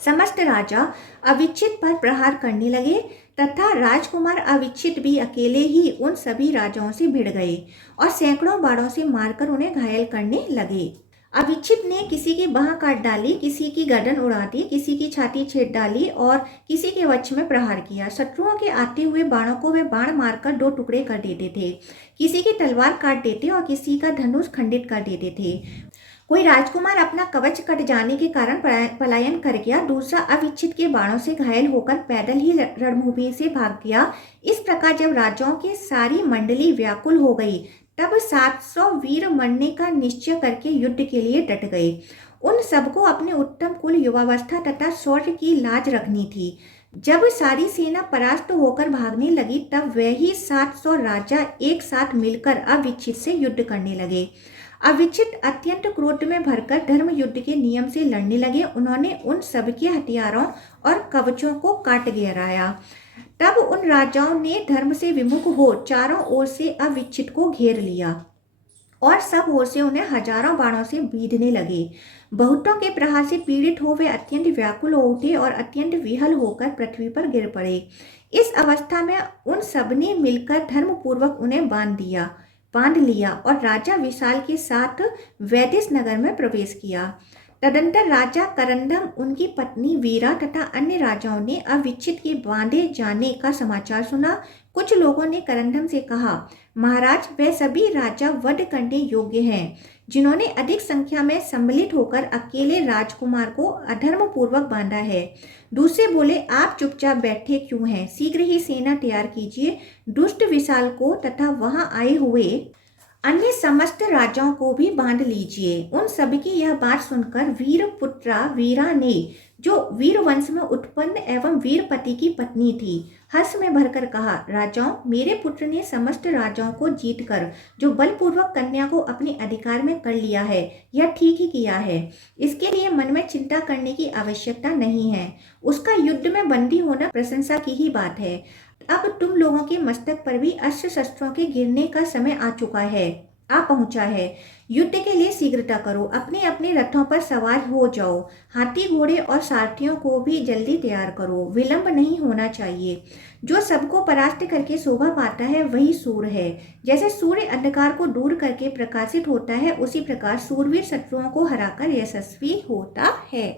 समस्त राजा अविच्छित पर प्रहार करने लगे तथा राजकुमार अविच्छित भी अकेले ही उन सभी राजाओं से भिड़ गए और सैकड़ों बाणों से मारकर उन्हें घायल करने लगे। अविच्छित ने किसी की बाह काट डाली, किसी की गर्दन उड़ा दी, किसी की छाती छेद डाली और किसी के वक्ष में प्रहार किया। शत्रुओं के आते हुए बाणों को वे बाण मारकर दो टुकड़े कर देते थे। किसी की तलवार काट देते और किसी का धनुष खंडित कर देते थे। कोई राजकुमार अपना कवच कट जाने के कारण पलायन कर गया, दूसरा अविच्छित के बाणों से घायल होकर पैदल ही रणभूमि से भाग गया। इस प्रकार जब राजाओं की सारी मंडली व्याकुल हो गई तब 700 वीर मरने का निश्चय करके युद्ध के लिए डट गए। उन सबको अपने उत्तम कुल, युवावस्था तथा शौर्य की लाज रखनी थी। जब सारी सेना परास्त होकर भागने लगी तब वही 700 राजा एक साथ मिलकर अविच्छित से युद्ध करने लगे। अविच्छित अत्यंत क्रोध में भरकर धर्म युद्ध के नियम से लड़ने लगे। उन्होंने उन सबके हथियारों और कवचों को काट गिराया। तब उन राजाओं ने धर्म से विमुख हो चारों ओर से अविच्छित को घेर लिया और सब ओर से उन्हें हजारों बाणों से बीधने लगे। बहुतों के प्रहार से पीड़ित हो वे अत्यंत व्याकुल हो उठे और अत्यंत विहल होकर पृथ्वी पर गिर पड़े। इस अवस्था में उन सबने मिलकर धर्मपूर्वक उन्हें बांध लिया और राजा विशाल के साथ वैदिस नगर में प्रवेश किया। तदंतर राजा करंदम, उनकी पत्नी वीरा तथा अन्य राजाओं ने अविच्छित के बांधे जाने का समाचार सुना। कुछ लोगों ने करंदम से कहा, महाराज, वे सभी राजा वध करने योग्य हैं जिन्होंने अधिक संख्या में सम्मिलित होकर अकेले राजकुमार को अधर्मपूर्वक बांधा है। दूसरे बोले, आप चुपचाप बैठे क्यों हैं? शीघ्र ही सेना तैयार कीजिए। दुष्ट विशाल को तथा वहां आए हुए अन्य समस्त राजाओं को भी बांध लीजिए। उन सभी की यह बात सुनकर वीरपुत्रा वीरा ने, जो वीर वंश में उत्पन्न एवं वीरपति की पत्नी थी, हर्ष में भरकर कहा, राजाओं, मेरे पुत्र ने समस्त राजाओं को जीतकर जो बलपूर्वक कन्या को अपने अधिकार में कर लिया है, यह ठीक ही किया है। इसके लिए मन में चिंता करने की आवश्यकता नहीं है। उसका युद्ध में बंदी होना प्रशंसा की ही बात है। अब तुम लोगों के मस्तक पर भी अस्त्र शस्त्रों के गिरने का समय आ पहुंचा है। युद्ध के लिए शीघ्रता करो, अपने अपने रथों पर सवार हो जाओ। हाथी, घोड़े और सारथियों को भी जल्दी तैयार करो, विलंब नहीं होना चाहिए। जो सबको परास्त करके शोभा पाता है वही सूर है। जैसे सूर्य अंधकार को दूर करके प्रकाशित होता है, उसी प्रकार सूरवीर शत्रुओं को हराकर यशस्वी होता है।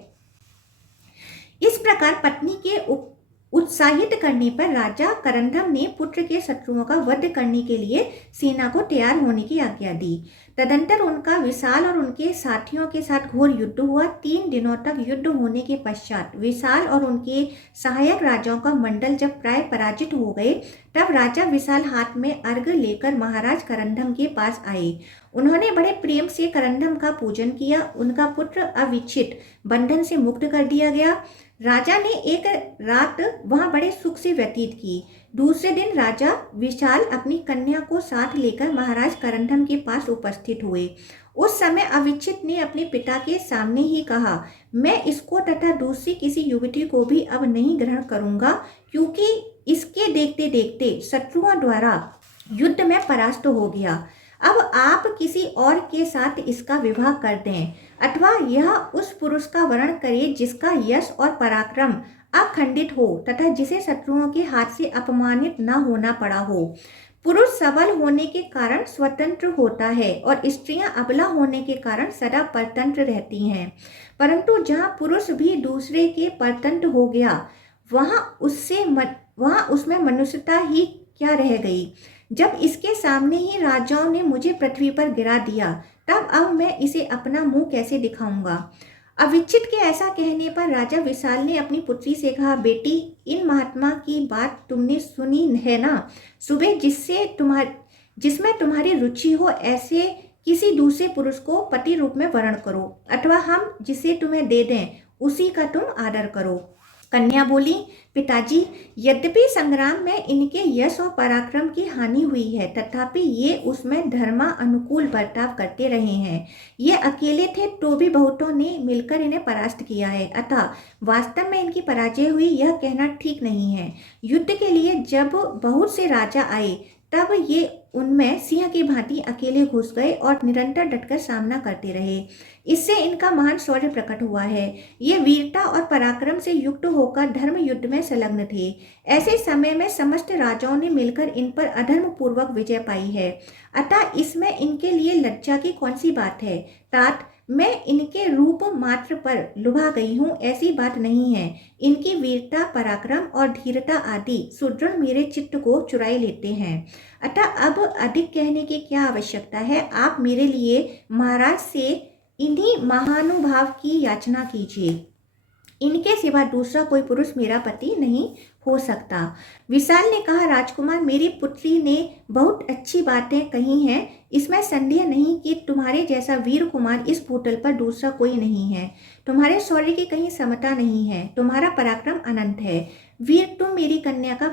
इस प्रकार पत्नी के उत्साहित करने पर राजा करंदम ने पुत्र के शत्रुओं का वध करने के लिए सेना को तैयार होने की आज्ञा दी। तदंतर उनका विशाल और उनके साथियों के साथ घोर युद्ध हुआ। 3 दिनों तक युद्ध होने के पश्चात विशाल और उनके सहायक राजाओं का मंडल जब प्राय पराजित हो गए तब राजा विशाल हाथ में अर्घ लेकर महाराज करंदम के पास आए। उन्होंने बड़े प्रेम से करंदम का पूजन किया। उनका पुत्र अविच्छित बंधन से मुक्त कर दिया गया। राजा ने एक रात वहां बड़े सुख से व्यतीत की। दूसरे दिन राजा विशाल अपनी कन्या को साथ लेकर महाराज करंदम के पास उपस्थित हुए। उस समय अविच्छित ने अपने पिता के सामने ही कहा, मैं इसको तथा दूसरी किसी युवती को भी अब नहीं ग्रहण करूंगा, क्योंकि इसके देखते देखते शत्रुओं द्वारा युद्ध में परास्त हो गया। अब आप किसी और के साथ इसका विवाह कर दें, अथवा यह उस पुरुष का वर्ण करे जिसका यश और पराक्रम अखंडित हो तथा जिसे शत्रुओं के हाथ से अपमानित न होना पड़ा हो। पुरुष सबल होने के कारण स्वतंत्र होता है और स्त्रियां अबला होने के कारण सदा परतंत्र रहती हैं, परंतु जहाँ पुरुष भी दूसरे के परतंत्र हो गया, वहाँ उसमें मनुष्यता ही क्या रह गई। जब इसके सामने ही राजाओं ने मुझे पृथ्वी पर गिरा दिया, तब अब मैं इसे अपना मुंह कैसे दिखाऊंगा। अविच्छित के ऐसा कहने पर राजा विशाल ने अपनी पुत्री से कहा, बेटी, इन महात्मा की बात तुमने सुनी है ना। सुबह जिसमें तुम्हारी रुचि हो ऐसे किसी दूसरे पुरुष को पति रूप में वर्ण करो, अथवा हम जिसे तुम्हें दे दें उसी का तुम आदर करो। कन्या बोली, पिताजी, यद्यपि संग्राम में इनके यश और पराक्रम की हानि हुई है, तथापि ये उसमें धर्मानुकूल बर्ताव करते रहे हैं। ये अकेले थे तो भी बहुतों ने मिलकर इन्हें परास्त किया है, अतः वास्तव में इनकी पराजय हुई यह कहना ठीक नहीं है। युद्ध के लिए जब बहुत से राजा आए, तब ये उनमें सिंह की भांति अकेले घुस गए और निरंतर डटकर सामना करते रहे। इससे इनका महान शौर्य प्रकट हुआ है। ये वीरता और पराक्रम से युक्त होकर धर्म युद्ध में संलग्न थे। ऐसे समय में समस्त राजाओं ने मिलकर इन पर अधर्म पूर्वक विजय पाई है, अतः इसमें इनके लिए लज्जा की कौन सी बात है। तात, मैं इनके रूप मात्र पर लुभा गई हूँ, ऐसी बात नहीं है। इनकी वीरता, पराक्रम और धीरता आदि सुदृढ़ मेरे चित्त को चुराए लेते हैं, अतः अब अधिक कहने की क्या आवश्यकता है। आप मेरे लिए महाराज से इन्हीं महानुभाव की याचना कीजिए। इनके सिवा दूसरा कोई पुरुष मेरा पति नहीं हो सकता। विशाल ने कहा, राजकुमार, मेरी पुत्री ने बहुत अच्छी बातें कही हैं। इसमें संदेह नहीं कि तुम्हारे जैसा वीर कुमार इस भूतल पर दूसरा कोई नहीं है। तुम्हारे शौर्य की कहीं समता नहीं है, तुम्हारा पराक्रम अनंत है। वीर, तुम मेरी कन्या का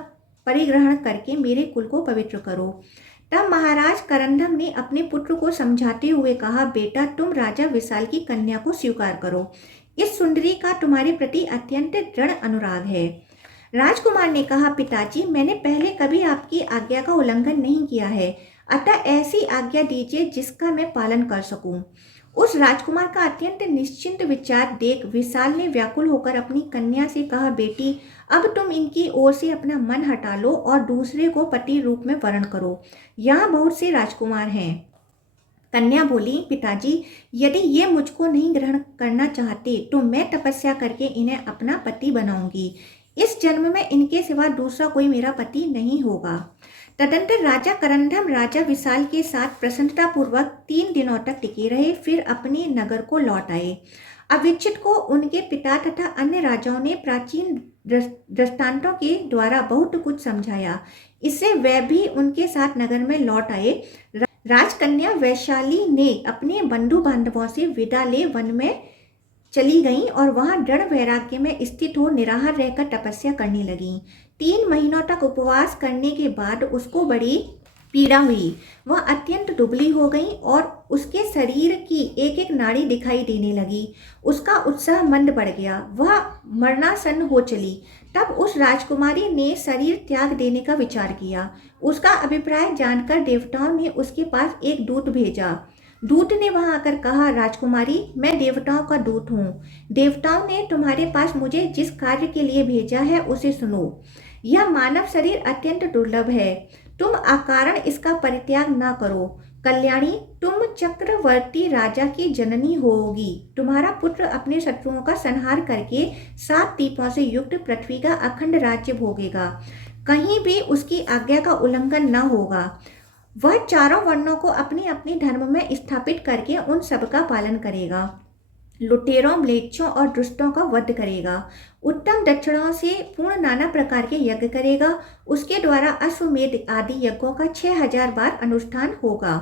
परिग्रहण करके मेरे कुल को पवित्र करो। तब महाराज करंदम ने अपने पुत्र को समझाते हुए कहा, बेटा, तुम राजा विशाल की कन्या को स्वीकार करो। इस सुंदरी का तुम्हारे प्रति अत्यंत दृढ़ अनुराग है। राजकुमार ने कहा, पिताजी, मैंने पहले कभी आपकी आज्ञा का उल्लंघन नहीं किया है, अतः ऐसी आज्ञा दीजिए जिसका मैं पालन कर सकूं। उस राजकुमार का अत्यंत निश्चिंत विचार देख विशाल ने व्याकुल होकर अपनी कन्या से कहा, बेटी, अब तुम इनकी ओर से अपना मन हटा लो और दूसरे को पति रूप में वर्ण करो। यहाँ बहुत से राजकुमार हैं। कन्या बोली, पिताजी, यदि ये मुझको नहीं ग्रहण करना चाहते तो मैं तपस्या करके इन्हें अपना पति बनाऊंगी। इस जन्म में इनके सिवा दूसरा कोई मेरा पति नहीं होगा। तदंतर राजा करंदम राजा विशाल के साथ प्रसन्नतापूर्वक 3 दिनों तक टिके रहे, फिर अपने नगर को लौट आए। अविच्छित को उनके पिता तथा अन्य राजाओं ने प्राचीन दृष्टांतों के द्वारा बहुत कुछ समझाया। इससे वे भी उनके साथ नगर में लौट आए। राजकन्या वैशाली ने अपने बंधु बांधवों से विदा ले वन में चली गईं और वहां दृढ़ वैराग्य में स्थित हो निराहार रहकर तपस्या करने लगीं। 3 महीनों तक उपवास करने के बाद उसको बड़ी पीड़ा हुई। वह अत्यंत दुबली हो गई और उसके शरीर की एक एक नाड़ी दिखाई देने लगी। उसका उत्साह मंद बढ़ गया, वह मरणासन्न हो चली। तब उस राजकुमारी ने शरीर त्याग देने का विचार किया। उसका अभिप्राय जानकर देवताओं ने उसके पास एक दूत भेजा। दूत ने वहां आकर कहा, राजकुमारी, मैं देवताओं का दूत हूँ। देवताओं ने तुम्हारे पास मुझे जिस कार्य के लिए भेजा है उसे सुनो। यह मानव शरीर अत्यंत दुर्लभ है, तुम अकारण इसका परित्याग न करो। कल्याणी, तुम चक्रवर्ती राजा की जननी होगी। तुम्हारा पुत्र अपने शत्रुओं का संहार करके 7 दीपों से युक्त पृथ्वी का अखंड राज्य भोगेगा। कहीं भी उसकी आज्ञा का उल्लंघन न होगा। वह चारों वर्णों को अपने अपने धर्म में स्थापित करके उन सबका पालन करेगा। लुटेरों, म्लेच्छों और दुष्टों का वध करेगा। उत्तम दक्षिणाओं से पूर्ण नाना प्रकार के यज्ञ करेगा। उसके द्वारा अश्वमेध आदि यज्ञों का 6000 बार अनुष्ठान होगा।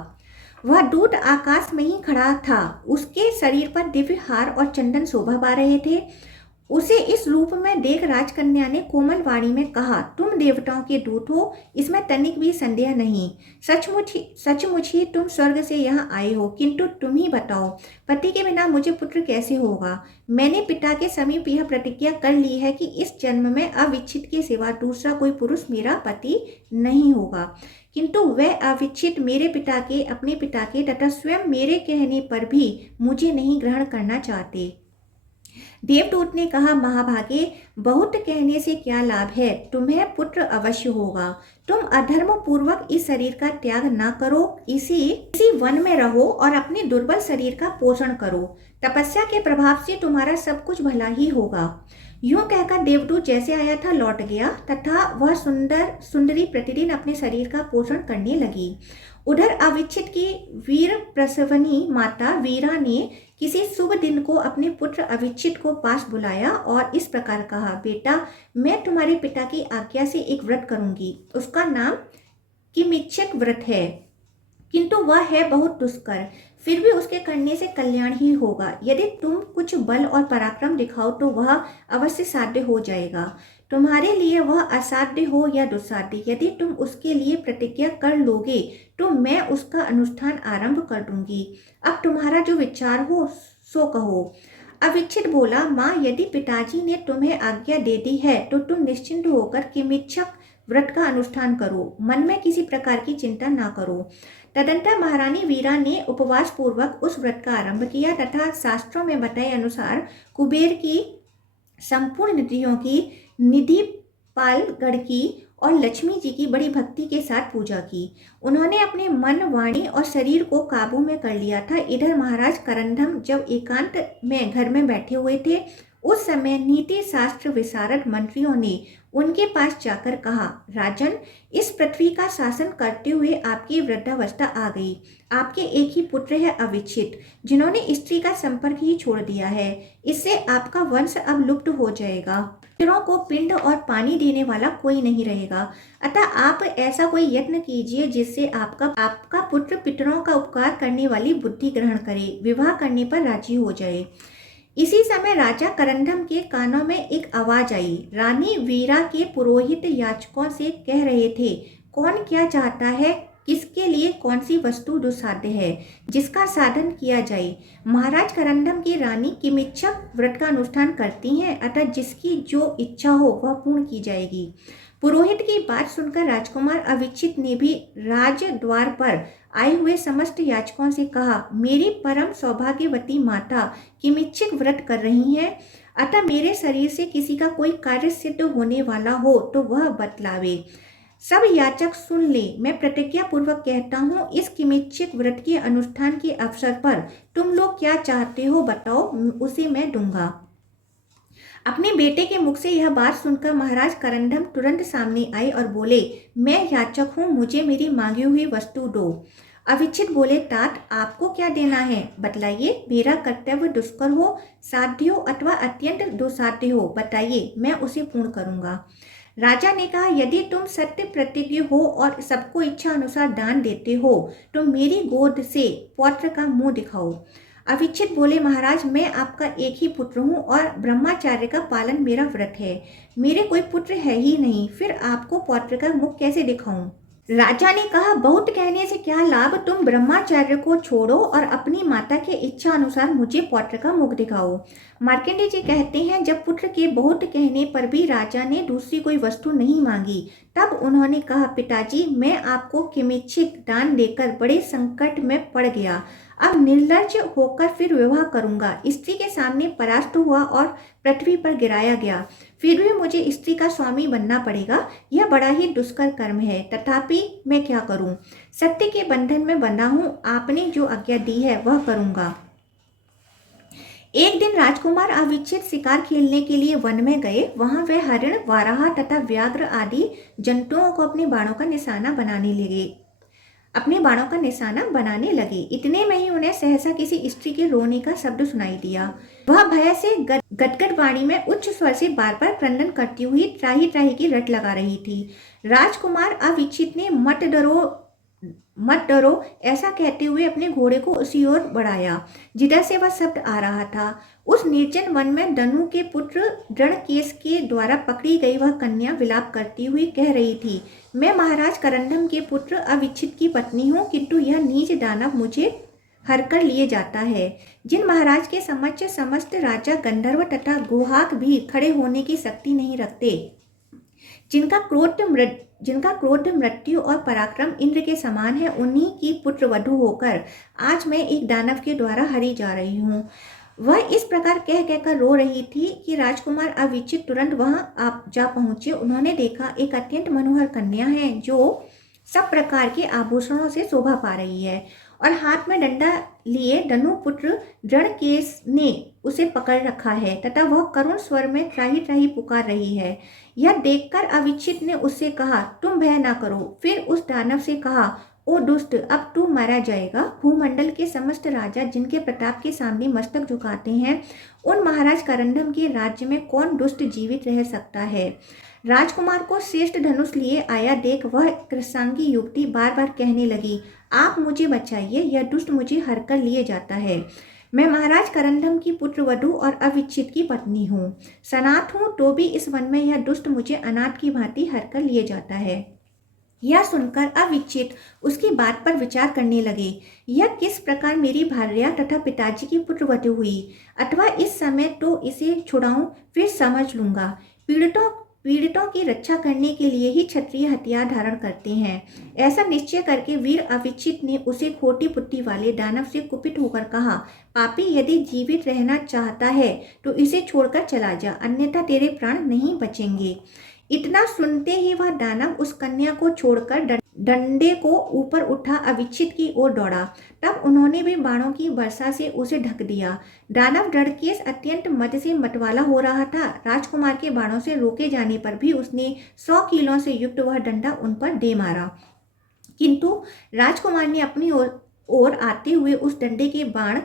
वह दूत आकाश में ही खड़ा था। उसके शरीर पर दिव्य हार और चंदन शोभा पा रहे थे। उसे इस रूप में देख राजकन्या ने कोमल वाणी में कहा, तुम देवताओं के दूत हो, इसमें तनिक भी संदेह नहीं। सचमुच ही तुम स्वर्ग से यहाँ आए हो, किंतु तुम ही बताओ, पति के बिना मुझे पुत्र कैसे होगा? मैंने पिता के समीप यह प्रतिज्ञा कर ली है कि इस जन्म में अविच्छित के सिवा दूसरा कोई पुरुष मेरा पति नहीं होगा, किंतु वह अविच्छित मेरे पिता के, अपने पिता के तथा स्वयं मेरे कहने पर भी मुझे नहीं ग्रहण करना चाहते। देवदूत ने कहा, महाभागे, बहुत कहने से क्या लाभ है, तुम्हें पुत्र अवश्य होगा। तुम अधर्म पूर्वक इस शरीर का त्याग न करो, इसी वन में रहो और अपने दुर्बल शरीर का पोषण करो। तपस्या के प्रभाव से तुम्हारा सब कुछ भला ही होगा। यूं कहकर देवदूत जैसे आया था लौट गया तथा वह सुंदरी प्रतिदिन अपने शरीर का पोषण करने लगी। उधर अविच्छित की वीर प्रसवनी माता वीरा ने किसी शुभ दिन को अपने पुत्र अविच्छित को पास बुलाया और इस प्रकार कहा, बेटा, मैं तुम्हारे पिता की आज्ञा से एक व्रत करूंगी। उसका नाम किमिच्छक व्रत है, किंतु वह है बहुत दुष्कर, फिर भी उसके करने से कल्याण ही होगा। यदि तुम कुछ बल और पराक्रम दिखाओ तो वह अवश्य साध्य हो जाएगा। तुम्हारे लिए वह असाध्य हो या दुस्साध्य, यदि तुम उसके लिए प्रतिज्ञा कर लोगे तो मैं उसका अनुष्ठान आरंभ कर दूंगी। अब तुम्हारा जो विचार हो सो कहो। अविच्छित बोला, माँ, यदि पिताजी ने तुम्हें आज्ञा दे दी है तो तुम निश्चिंत होकर किमिच्छक व्रत का अनुष्ठान करो, मन में किसी प्रकार की चिंता ना करो। तदंतर महारानी वीरा ने उपवास पूर्वक उस व्रत का आरंभ किया तथा शास्त्रों में बताए अनुसार कुबेर की संपूर्ण निधियों की, निधि पालगढ़ की और लक्ष्मी जी की बड़ी भक्ति के साथ पूजा की। उन्होंने अपने मन, वाणी और शरीर को काबू में कर लिया था। इधर महाराज करंदम जब एकांत में घर में बैठे हुए थे, उस समय नीति शास्त्र विशारद मंत्रियों ने उनके पास जाकर कहा, राजन, इस पृथ्वी का शासन करते हुए आपकी वृद्धावस्था आ गई। आपके एक ही पुत्र है अविच्छित, जिन्होंने स्त्री का संपर्क ही छोड़ दिया है। इससे आपका वंश अब लुप्त हो जाएगा। पितरों को पिंड और पानी देने वाला कोई नहीं रहेगा। अतः आप ऐसा कोई यत्न कीजिए जिससे आपका पुत्र पितरों का उपकार करने वाली बुद्धि ग्रहण करे, विवाह करने पर राजी हो जाए। इसी समय राजा करंदम के कानों में एक आवाज आई। रानी वीरा के पुरोहित याचकों से कह रहे थे, कौन क्या चाहता है, किसके लिए कौन सी वस्तु दुस्साध्य है, जिसका साधन किया जाए। महाराज करंदम की रानी किमिच्छक व्रत का अनुष्ठान करती हैं, अतः जिसकी जो इच्छा हो वह पूर्ण की जाएगी। पुरोहित की बात सुनकर राजकुमार अविच्छित ने भी राज द्वार पर आए हुए समस्त याचकों से कहा, मेरी परम सौभाग्यवती माता किमिच्छक व्रत कर रही हैं, अतः मेरे शरीर से किसी का कोई कार्य सिद्ध होने वाला हो तो वह बतलावे। सब याचक सुन ले, मैं प्रतिज्ञा पूर्वक कहता हूँ, इस किमिच्छक व्रत के अनुष्ठान के अवसर पर तुम लोग क्या चाहते हो बताओ, उसे मैं दूंगा। अपने बेटे के मुख से यह बात सुनकर महाराज करंदम तुरंत सामने आए और बोले, मैं याचक हूँ, मुझे मेरी मांगी हुई वस्तु दो। अविच्छित बोले, तात, आपको क्या देना है, बतलाइए। मेरा कर्तव्य दुष्कर हो, साध्य हो अथवा अत्यंत दुस्साध्य हो, बताइए, मैं उसे पूर्ण करूंगा। राजा ने कहा, यदि तुम सत्य प्रतिज्ञ हो और सबको इच्छा अनुसार दान देते हो तो मेरी गोद से पौत्र का मुंह दिखाओ। अविच्छित बोले, महाराज, मैं आपका एक ही पुत्र हूँ और ब्रह्मचार्य का पालन मेरा व्रत है। मेरे कोई पुत्र है ही नहीं, फिर आपको पौत्र का मुख कैसे दिखाऊं? राजा ने कहा, बहुत कहने से क्या लाभ, तुम ब्रह्मचार्य को छोड़ो और अपनी माता के इच्छा अनुसार मुझे पौत्र का मुख दिखाओ। मार्कंडेय जी कहते हैं, जब पुत्र के बहुत कहने पर भी राजा ने दूसरी कोई वस्तु नहीं मांगी, तब उन्होंने कहा, पिताजी, मैं आपको किमिच्छक दान देकर बड़े संकट में पड़ गया। अब निर्लज्ज होकर फिर विवाह करूंगा। स्त्री के सामने परास्त हुआ और पृथ्वी पर गिराया गया, फिर भी मुझे स्त्री का स्वामी बनना पड़ेगा। यह बड़ा ही दुष्कर कर्म है, तथापि मैं क्या करूं? सत्य के बंधन में बंधा हूं, आपने जो आज्ञा दी है वह करूंगा। एक दिन राजकुमार अविच्छित शिकार खेलने के लिए वन में गए। वहां वे हरिण, वाराह तथा व्याघ्र आदि जंतुओं को अपने बाणों का निशाना बनाने लगे। इतने में ही उन्हें सहसा किसी स्त्री के रोने का शब्द सुनाई दिया। वह भय से गदगद वाणी में उच्च स्वर से बार बार क्रंदन करती हुई त्राही त्राही की रट लगा रही थी। राजकुमार अविच्छित ने मत डरो मत डरो, ऐसा कहते हुए अपने घोड़े को उसी ओर बढ़ाया जिधर से वह शब्द आ रहा था। उस निर्जन वन में दनु के पुत्र रणकेश के द्वारा पकड़ी गई वह कन्या विलाप करती हुई कह रही थी, मैं महाराज करंदम के पुत्र अविच्छित की पत्नी हूँ, किंतु यह नीच दानव मुझे हर कर लिए जाता है। जिन महाराज के समक्ष समस्त राजा गंधर्व तथा गुहाक भी खड़े होने की शक्ति नहीं रखते, जिनका क्रोध मृत्यु और पराक्रम इंद्र के समान है, उन्हीं की पुत्र वधू होकर आज मैं एक दानव के द्वारा हरी जा रही हूँ। वह इस प्रकार कह कहकर रो रही थी कि राजकुमार अविचित तुरंत वहां आप जा पहुंचे। उन्होंने देखा एक अत्यंत मनोहर कन्या है जो सब प्रकार के आभूषणों से शोभा पा रही है और हाथ में डंडा लिए दनु पुत्र रणकेश ने उसे पकड़ रखा है तथा वह करुण स्वर में त्राही त्राही पुकार रही है। यह देखकर अविच्छित ने उससे कहा, तुम भय ना करो। फिर उस दानव से कहा, ओ दुष्ट, अब तू मारा जाएगा। भूमंडल के समस्त राजा जिनके प्रताप के सामने मस्तक झुकाते हैं, उन महाराज करंदम के राज्य में कौन दुष्ट जीवित रह सकता है। राजकुमार को श्रेष्ठ धनुष लिए आया देख वह कृशांगी युवती बार बार कहने लगी, आप मुझे बचाइए, यह दुष्ट मुझे हर कर लिए जाता है। मैं महाराज करंदम की पुत्र वधू और अविच्छित की पत्नी हूँ। सनाथ हूँ तो भी इस वन में यह दुष्ट मुझे अनाथ की भांति हर कर लिए जाता है। यह सुनकर अविच्छित उसकी बात पर विचार करने लगे। यह किस प्रकार मेरी भार्या तथा पिताजी की पुत्रवधू हुई, अथवा इस समय तो इसे छुड़ाऊं, फिर समझ लूंगा। पीड़ितों की रक्षा करने के लिए ही क्षत्रिय हथियार धारण करते हैं। ऐसा निश्चय करके वीर अविच्छित ने उसे खोटी पुट्टी वाले दानव से कुपित होकर कहा, पापी, यदि जीवित रहना चाहता है तो इसे छोड़कर चला जा, अन्यथा तेरे प्राण नहीं बचेंगे। इतना सुनते ही वह दानव उस कन्या को छोड़कर डंडे को ऊपर उठा अविच्छित की ओर दौड़ा। तब उन्होंने भी बाणों की वर्षा से उसे ढक दिया। दानव रणकेश अत्यंत मद से मतवाला हो रहा था। राजकुमार के बाणों से रोके जाने पर भी उसने 100 कीलों से युक्त वह डंडा उन पर दे मारा, किंतु राजकुमार ने अपनी ओर आते हुए उस डंडे के बाण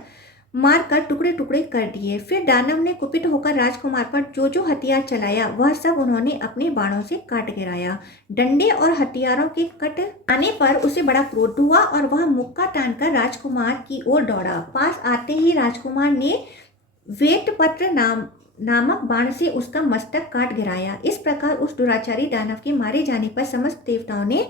मारकर टुकड़े टुकड़े कर दिए। फिर दानव ने कुपित होकर राजकुमार पर जो जो हथियार चलाया वह सब उन्होंने अपने बाणों से काट गिराया। डंडे और हथियारों के कट आने पर उसे बड़ा क्रोध हुआ और वह मुक्का तानकर राजकुमार की ओर दौड़ा। पास आते ही राजकुमार ने वेटपत्र नामक बाण से उसका मस्तक काट गिराया। इस प्रकार उस दुराचारी दानव के मारे जाने पर समस्त देवताओं ने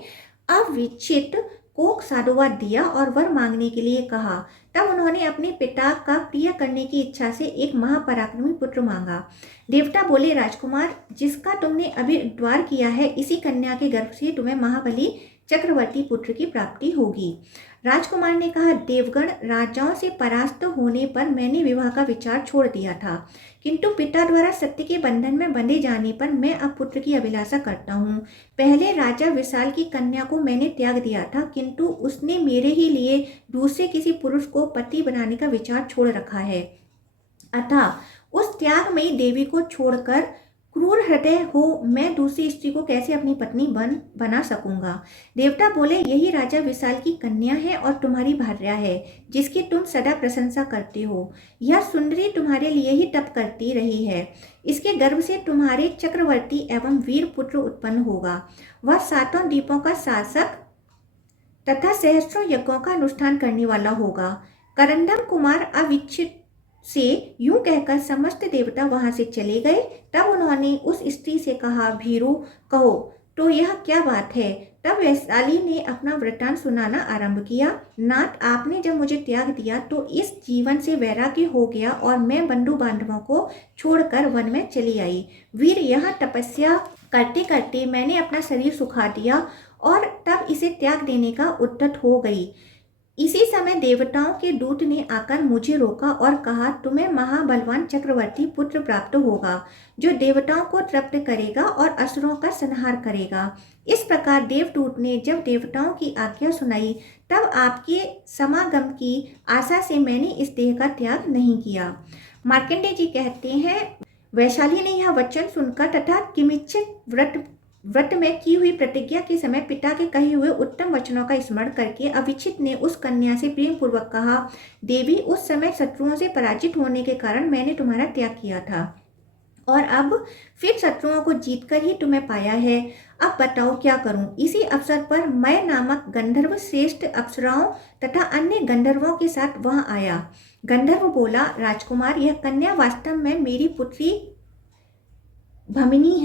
अविच्छित को साधुवाद दिया और वर मांगने के लिए कहा। तब उन्होंने अपने पिता का प्रिय करने की इच्छा से एक महापराक्रमी पुत्र मांगा। देवता बोले, राजकुमार, जिसका तुमने अभी उद्धार किया है, इसी कन्या के गर्भ से तुम्हें महाबली चक्रवर्ती पुत्र की प्राप्ति होगी। राजकुमार ने कहा, देवगण, राजाओं से परास्त होने पर मैंने विवाह का विचार छोड़ दिया था, किंतु पिता द्वारा सत्य के बंधन में बंधे जाने पर मैं अब पुत्र की अभिलाषा करता हूँ। पहले राजा विशाल की कन्या को मैंने त्याग दिया था, किंतु उसने मेरे ही लिए दूसरे किसी पुरुष को पति बनाने का विचार छोड़ रखा है। अतः उस त्यागमयी देवी को छोड़कर क्रूर हृदय हो मैं दूसरी स्त्री को कैसे अपनी पत्नी बना सकूंगा। देवता बोले, यही राजा विशाल की कन्या है और तुम्हारी भार्या है, जिसकी तुम सदा प्रशंसा करते हो। यह सुंदरी तुम्हारे लिए ही तप करती रही है। इसके गर्भ से तुम्हारे चक्रवर्ती एवं वीर पुत्र उत्पन्न होगा। वह 7 द्वीपों का शासक तथा सहस्रों यज्ञों का अनुष्ठान करने वाला होगा। करंदम कुमार अविच्छित से यूं कहकर समस्त देवता वहां से चले गए। तब उन्होंने उस स्त्री से कहा, भीरू, कहो तो यह क्या बात है। तब वैशाली ने अपना वृत्तांत सुनाना आरंभ किया। नाथ, आपने जब मुझे त्याग दिया तो इस जीवन से वैराग्य हो गया और मैं बंधु बांधवों को छोड़कर वन में चली आई। वीर, यहाँ तपस्या करते करते मैंने अपना शरीर सुखा दिया और तब इसे त्याग देने का उद्यत हो गई। इसी समय देवताओं के दूत ने आकर मुझे रोका और कहा, तुम्हें महाबलवान चक्रवर्ती पुत्र प्राप्त होगा, जो देवताओं को तृप्त करेगा और असुरों का संहार करेगा। इस प्रकार देवदूत ने जब देवताओं की आज्ञा सुनाई, तब आपके समागम की आशा से मैंने इस देह का त्याग नहीं किया। मार्कंडेय जी कहते हैं, वैशाली ने यह वचन सुनकर तथा किमिच्छित व्रत में की हुई प्रतिज्ञा के समय पिता के कहे हुए उत्तम वचनों का स्मरण करके अविच्छित ने उस कन्या से प्रेम पूर्वक कहा, देवी, उस समय शत्रुओं से पराजित होने के कारण मैंने तुम्हारा त्याग किया था और अब फिर शत्रुओं को जीतकर ही तुम्हें पाया है। अब बताओ क्या करूं। इसी अवसर पर मैं नामक गंधर्व श्रेष्ठ अप्सराओं तथा अन्य गंधर्वों के साथ वहां आया। गंधर्व बोला, राजकुमार, यह कन्या वास्तव में मेरी पुत्री भामिनी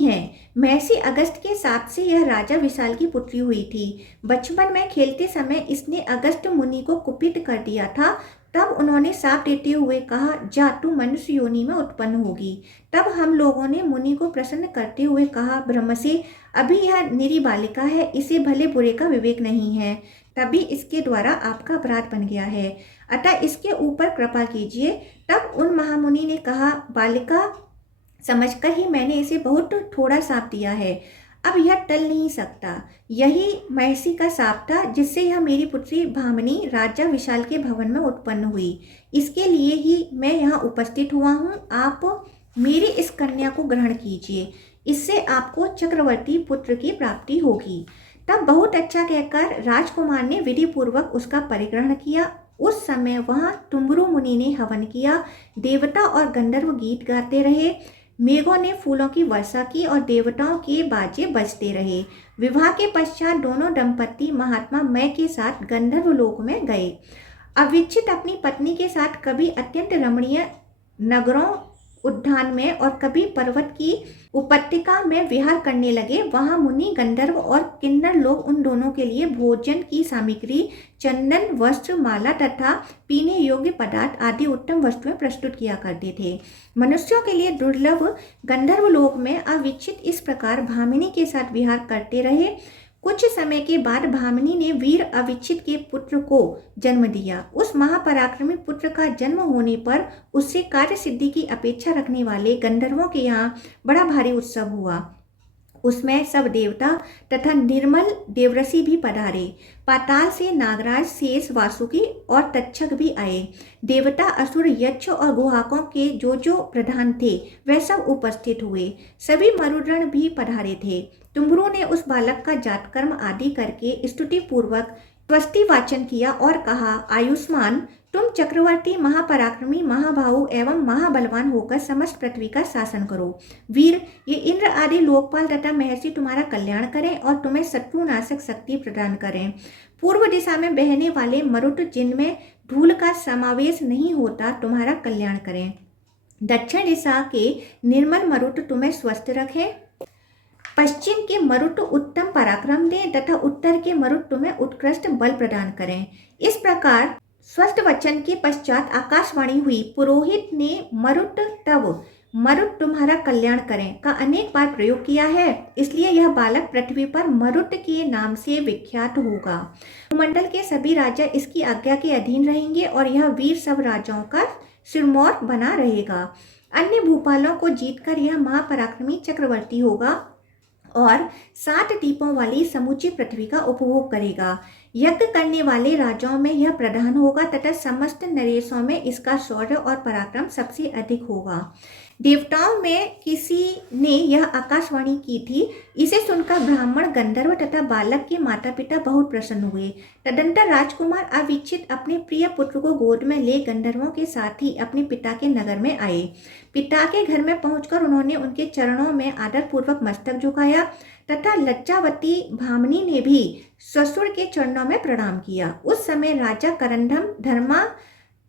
है। महर्षि अगस्त के साथ से यह राजा विशाल की पुत्री हुई थी। बचपन में खेलते समय इसने अगस्त मुनि को कुपित कर दिया था। तब उन्होंने शाप देते हुए कहा, जा तू मनुष्य योनि में उत्पन्न होगी। तब हम लोगों ने मुनि को प्रसन्न करते हुए कहा, ब्रह्म से, अभी यह निरी बालिका है, इसे भले बुरे का विवेक नहीं है, तभी इसके द्वारा आपका अपराध बन गया है, अतः इसके ऊपर कृपा कीजिए। तब उन महामुनि ने कहा, बालिका समझकर ही मैंने इसे बहुत थोड़ा शाप दिया है, अब यह टल नहीं सकता। यही महर्षि का शाप था जिससे यह मेरी पुत्री भामिनी राजा विशाल के भवन में उत्पन्न हुई। इसके लिए ही मैं यहाँ उपस्थित हुआ हूँ। आप मेरी इस कन्या को ग्रहण कीजिए, इससे आपको चक्रवर्ती पुत्र की प्राप्ति होगी। तब बहुत अच्छा कहकर राजकुमार ने विधि पूर्वक उसका परिग्रहण किया। उस समय वहाँ तुम्बरु मुनि ने हवन किया। देवता और गंधर्व गीत गाते रहे, मेघों ने फूलों की वर्षा की और देवताओं के बाजे बजते रहे। विवाह के पश्चात दोनों दंपत्ति महात्मा मय के साथ गंधर्व लोक में गए। अविच्छित अपनी पत्नी के साथ कभी अत्यंत रमणीय नगरों उद्यान में और कभी पर्वत की उपत्यका में विहार करने लगे। वहां मुनि, गंधर्व और किन्नर लोग उन दोनों के लिए भोजन की सामग्री, चंदन, वस्त्र, माला तथा पीने योग्य पदार्थ आदि उत्तम वस्तुएं प्रस्तुत किया करते थे। मनुष्यों के लिए दुर्लभ गंधर्व लोक में अविच्छित इस प्रकार भामिनी के साथ विहार करते रहे। कुछ समय के बाद भामिनी ने वीर अविच्छित के पुत्र को जन्म दिया। उस महापराक्रमी पुत्र का जन्म होने पर उससे कार्य सिद्धि की अपेक्षा रखने वाले गंधर्वों के यहाँ बड़ा भारी उत्सव हुआ। उसमें सब देवता तथा निर्मल देवऋषि भी पधारे। पाताल से नागराज, शेष, वासुकी और तक्षक भी आए। देवता, असुर, यक्ष और गुहाकों के जो प्रधान थे वह सब उपस्थित हुए। सभी मरुद्गण भी पधारे थे। तुम्बरु ने उस बालक का जातकर्म आदि करके स्तुति पूर्वक स्वस्ति वाचन किया और कहा, आयुष्मान, तुम चक्रवर्ती, महापराक्रमी, महाबाहु एवं महाबलवान होकर समस्त पृथ्वी का शासन करो। वीर, ये इंद्र आदि लोकपाल तथा महर्षि तुम्हारा कल्याण करें और तुम्हें शत्रुनाशक शक्ति प्रदान करें। पूर्व दिशा में बहने वाले मरुत, जिनमें धूल का समावेश नहीं होता, तुम्हारा कल्याण करें। दक्षिण दिशा के निर्मल मरुत तुम्हें स्वस्थ रखें। पश्चिम के मरुत उत्तम पराक्रम दें तथा उत्तर के मरुत तुम्हें उत्कृष्ट बल प्रदान करें। इस प्रकार स्वस्थ वचन के पश्चात आकाशवाणी हुई। पुरोहित ने मरुत तुम्हारा कल्याण करें का अनेक बार प्रयोग किया है, इसलिए यह बालक पृथ्वी पर मरुत के नाम से विख्यात होगा। भूमंडल के सभी राजा इसकी आज्ञा के अधीन रहेंगे और यह वीर सब राजाओं का सिरमौर बना रहेगा। अन्य भूपालों को जीतकर यह महापराक्रमी चक्रवर्ती होगा और 7 द्वीपों वाली समूची पृथ्वी का उपभोग करेगा। यज्ञ करने वाले राजाओं में यह प्रधान होगा तथा समस्त नरेशों में इसका शौर्य और पराक्रम सबसे अधिक होगा। देवताओं में किसी ने यह आकाशवाणी की थी। इसे सुनकर ब्राह्मण, गंधर्व तथा बालक के माता पिता बहुत प्रसन्न हुए। तदंतर राजकुमार अविच्छित अपने प्रिय पुत्र को गोद में ले गंधर्वों के साथ ही अपने पिता के नगर में आए। पिता के घर में पहुंचकर उन्होंने उनके चरणों में आदरपूर्वक मस्तक झुकाया तथा लज्जावती भामिनी ने भी ससुर के चरणों में प्रणाम किया। उस समय राजा करंदम धर्मा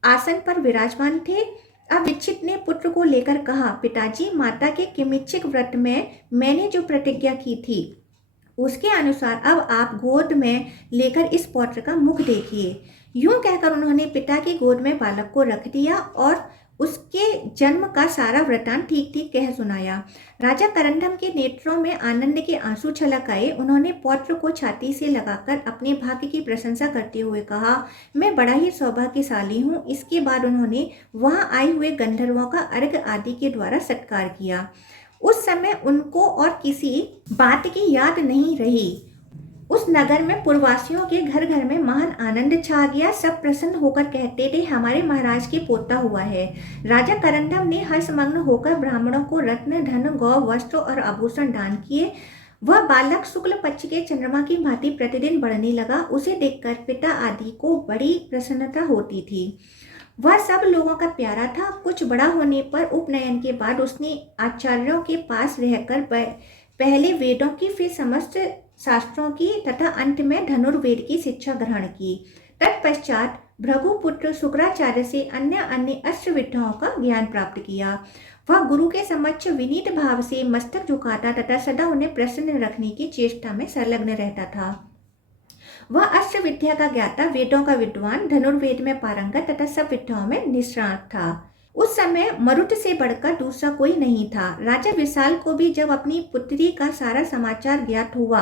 आसन पर विराजमान थे। अविच्छित ने पुत्र को लेकर कहा, पिताजी, माता के किमिच्छिक व्रत में मैंने जो प्रतिज्ञा की थी उसके अनुसार अब आप गोद में लेकर इस पौत्र का मुख देखिए। यूं कहकर उन्होंने पिता की गोद में बालक को रख दिया और उसके जन्म का सारा वृतांत ठीक ठीक कह सुनाया। राजा करंदम के नेत्रों में आनंद के आंसू छलक आए। उन्होंने पौत्र को छाती से लगाकर अपने भाग्य की प्रशंसा करते हुए कहा, मैं बड़ा ही सौभाग्यशाली हूँ। इसके बाद उन्होंने वहां आए हुए गंधर्वों का अर्घ्य आदि के द्वारा सत्कार किया। उस समय उनको और किसी बात की याद नहीं रही। उस नगर में पूर्ववासियों के घर घर में महान आनंद छा गया। सब प्रसन्न होकर कहते थे, हमारे महाराज के पोता हुआ है। राजा करंदम ने हर्षमग्न होकर ब्राह्मणों को रत्न, धन, गौ, वस्त्र और आभूषण दान किए। वह बालक शुक्ल पक्ष के चंद्रमा की भांति प्रतिदिन बढ़ने लगा। उसे देखकर पिता आदि को बड़ी प्रसन्नता होती थी। वह सब लोगों का प्यारा था। कुछ बड़ा होने पर उपनयन के बाद उसने आचार्यों के पास रहकर पहले वेदों की, फिर समस्त शास्त्रों की तथा अंत में धनुर्वेद की शिक्षा ग्रहण की। तत्पश्चात भृगुपुत्र शुक्राचार्य से अन्य अन्य अस्त्र विद्याओं का ज्ञान प्राप्त किया। वह गुरु के समक्ष विनीत भाव से मस्तक झुकाता तथा सदा उन्हें प्रसन्न रखने की चेष्टा में संलग्न रहता था। वह अस्त्र विद्या का ज्ञाता, वेदों का विद्वान, धनुर्वेद में पारंगत तथा सब विद्याओं में निष्णात था। उस समय मरुत से बढ़कर दूसरा कोई नहीं था। राजा विशाल को भी जब अपनी पुत्री का सारा समाचार ज्ञात हुआ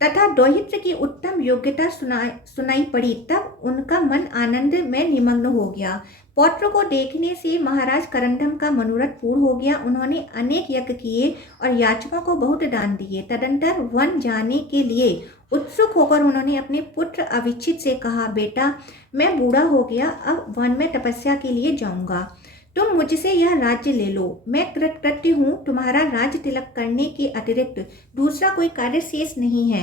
तथा दौहित्र की उत्तम योग्यता सुनाई पड़ी, तब उनका मन आनंद में निमग्न हो गया। पौत्र को देखने से महाराज करंदम का मनोरथ पूर्ण हो गया। उन्होंने अनेक यज्ञ किए और याचकों को बहुत दान दिए। तदंतर वन जाने के लिए उत्सुक होकर उन्होंने अपने पुत्र अविच्छित से कहा, बेटा, मैं बूढ़ा हो गया, अब वन में तपस्या के लिए जाऊंगा। तुम मुझसे यह राज्य ले लो। मैं कृतकृत्य हूँ। तुम्हारा राज तिलक करने के अतिरिक्त दूसरा कोई कार्य शेष नहीं है।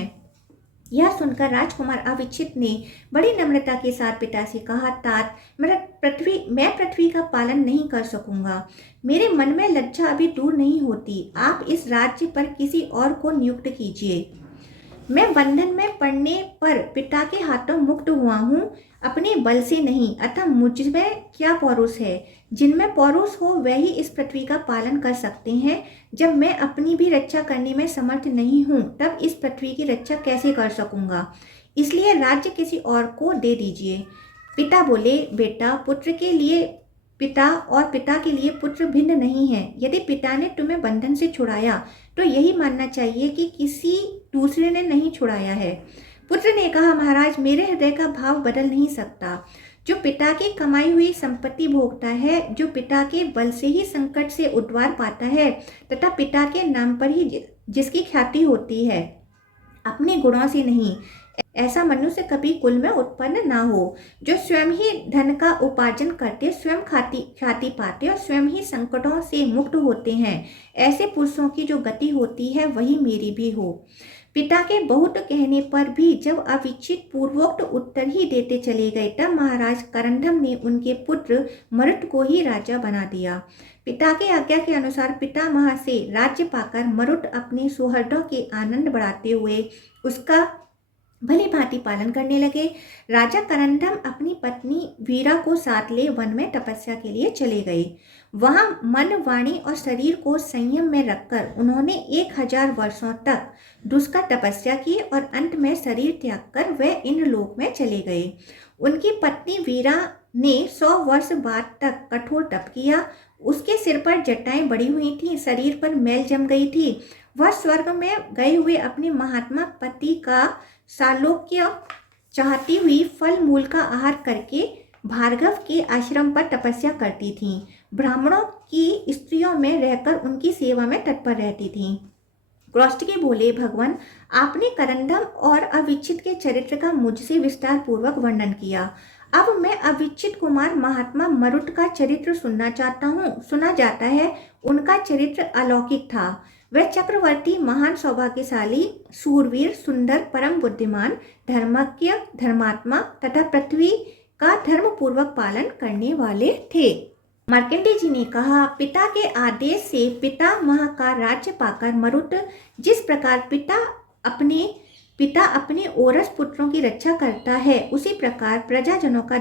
यह सुनकर राजकुमार अविच्छित ने बड़ी नम्रता के साथ पिता से कहा, तात, मैं पृथ्वी का पालन नहीं कर सकूंगा। मेरे मन में लज्जा अभी दूर नहीं होती। आप इस राज्य पर किसी और को नियुक्त कीजिए। मैं बंधन में पड़ने पर पिता के हाथों मुक्त हुआ हूँ, अपने बल से नहीं। अतः मुझमें क्या पौरुष है? जिनमें पौरुष हो वह ही इस पृथ्वी का पालन कर सकते हैं। जब मैं अपनी भी रक्षा करने में समर्थ नहीं हूँ, तब इस पृथ्वी की रक्षा कैसे कर सकूंगा? इसलिए राज्य किसी और को दे दीजिए। पिता बोले, बेटा, पुत्र के लिए पिता और पिता के लिए पुत्र भिन्न नहीं है। यदि पिता ने तुम्हें बंधन से छुड़ाया तो यही मानना चाहिए कि किसी दूसरे ने नहीं छुड़ाया है। पुत्र ने कहा, महाराज, मेरे हृदय का भाव बदल नहीं सकता। जो पिता की कमाई हुई संपत्ति भोगता है, जो पिता के बल से ही संकट से उद्धार पाता है तथा पिता के नाम पर ही जिसकी ख्याति होती है, अपने गुणों से नहीं, ऐसा मनुष्य कभी कुल में उत्पन्न ना हो। जो स्वयं ही धन का उपार्जन करते, स्वयं ख्याति पाते और स्वयं ही संकटों से मुक्त होते हैं, ऐसे पुरुषों की जो गति होती है वही मेरी भी हो। पिता के बहुत कहने पर भी जब अविच्छित पूर्वोक्त उत्तर ही देते चले गए, तब महाराज करंदम ने उनके पुत्र मरुत को ही राजा बना दिया। पिता की आज्ञा के अनुसार पितामह से राज्य पाकर मरुत अपने सुहृदों के आनंद बढ़ाते हुए उसका भली भांति पालन करने लगे। राजा करंदम अपनी पत्नी वीरा को साथ ले वन में तपस्या के लिए चले गए। वहां मन, वाणी और शरीर को संयम में रखकर उन्होंने 1000 वर्षों तक दुष्कर तपस्या की और अंत में शरीर त्याग कर वे इंद्रलोक में चले गए। उनकी पत्नी वीरा ने 100 वर्ष बाद तक कठोर तप किया। उसके सिर पर जटाएं बड़ी हुई थी, शरीर पर मैल जम गई थी। वह स्वर्ग में गए हुए अपने महात्मा पति का सालोक्य चाहती हुई फल मूल का आहार करके भार्गव के आश्रम पर तपस्या करती थीं। ब्राह्मणों की स्त्रियों में रहकर उनकी सेवा में तत्पर रहती थीं। कौष्टकी बोले, भगवान, आपने करंदम और अविच्छित के चरित्र का मुझसे विस्तार पूर्वक वर्णन किया। अब मैं अविच्छित कुमार महात्मा मरुत का चरित्र सुनना चाहता हूँ। सुना जाता है उनका चरित्र अलौकिक था। वह चक्रवर्ती, महान सौभाग्यशाली, सूरवीर, सुंदर, परम बुद्धिमान, धर्मज्ञ, धर्मात्मा तथा पृथ्वी का धर्मपूर्वक पालन करने वाले थे। मार्कंडेय जी ने कहा, पिता के आदेश से पितामह का राज्य पाकर मरुत जिस प्रकार पिता अपने ओरस पुत्रों की रक्षा करता है, उसी प्रकार प्रजाजनों का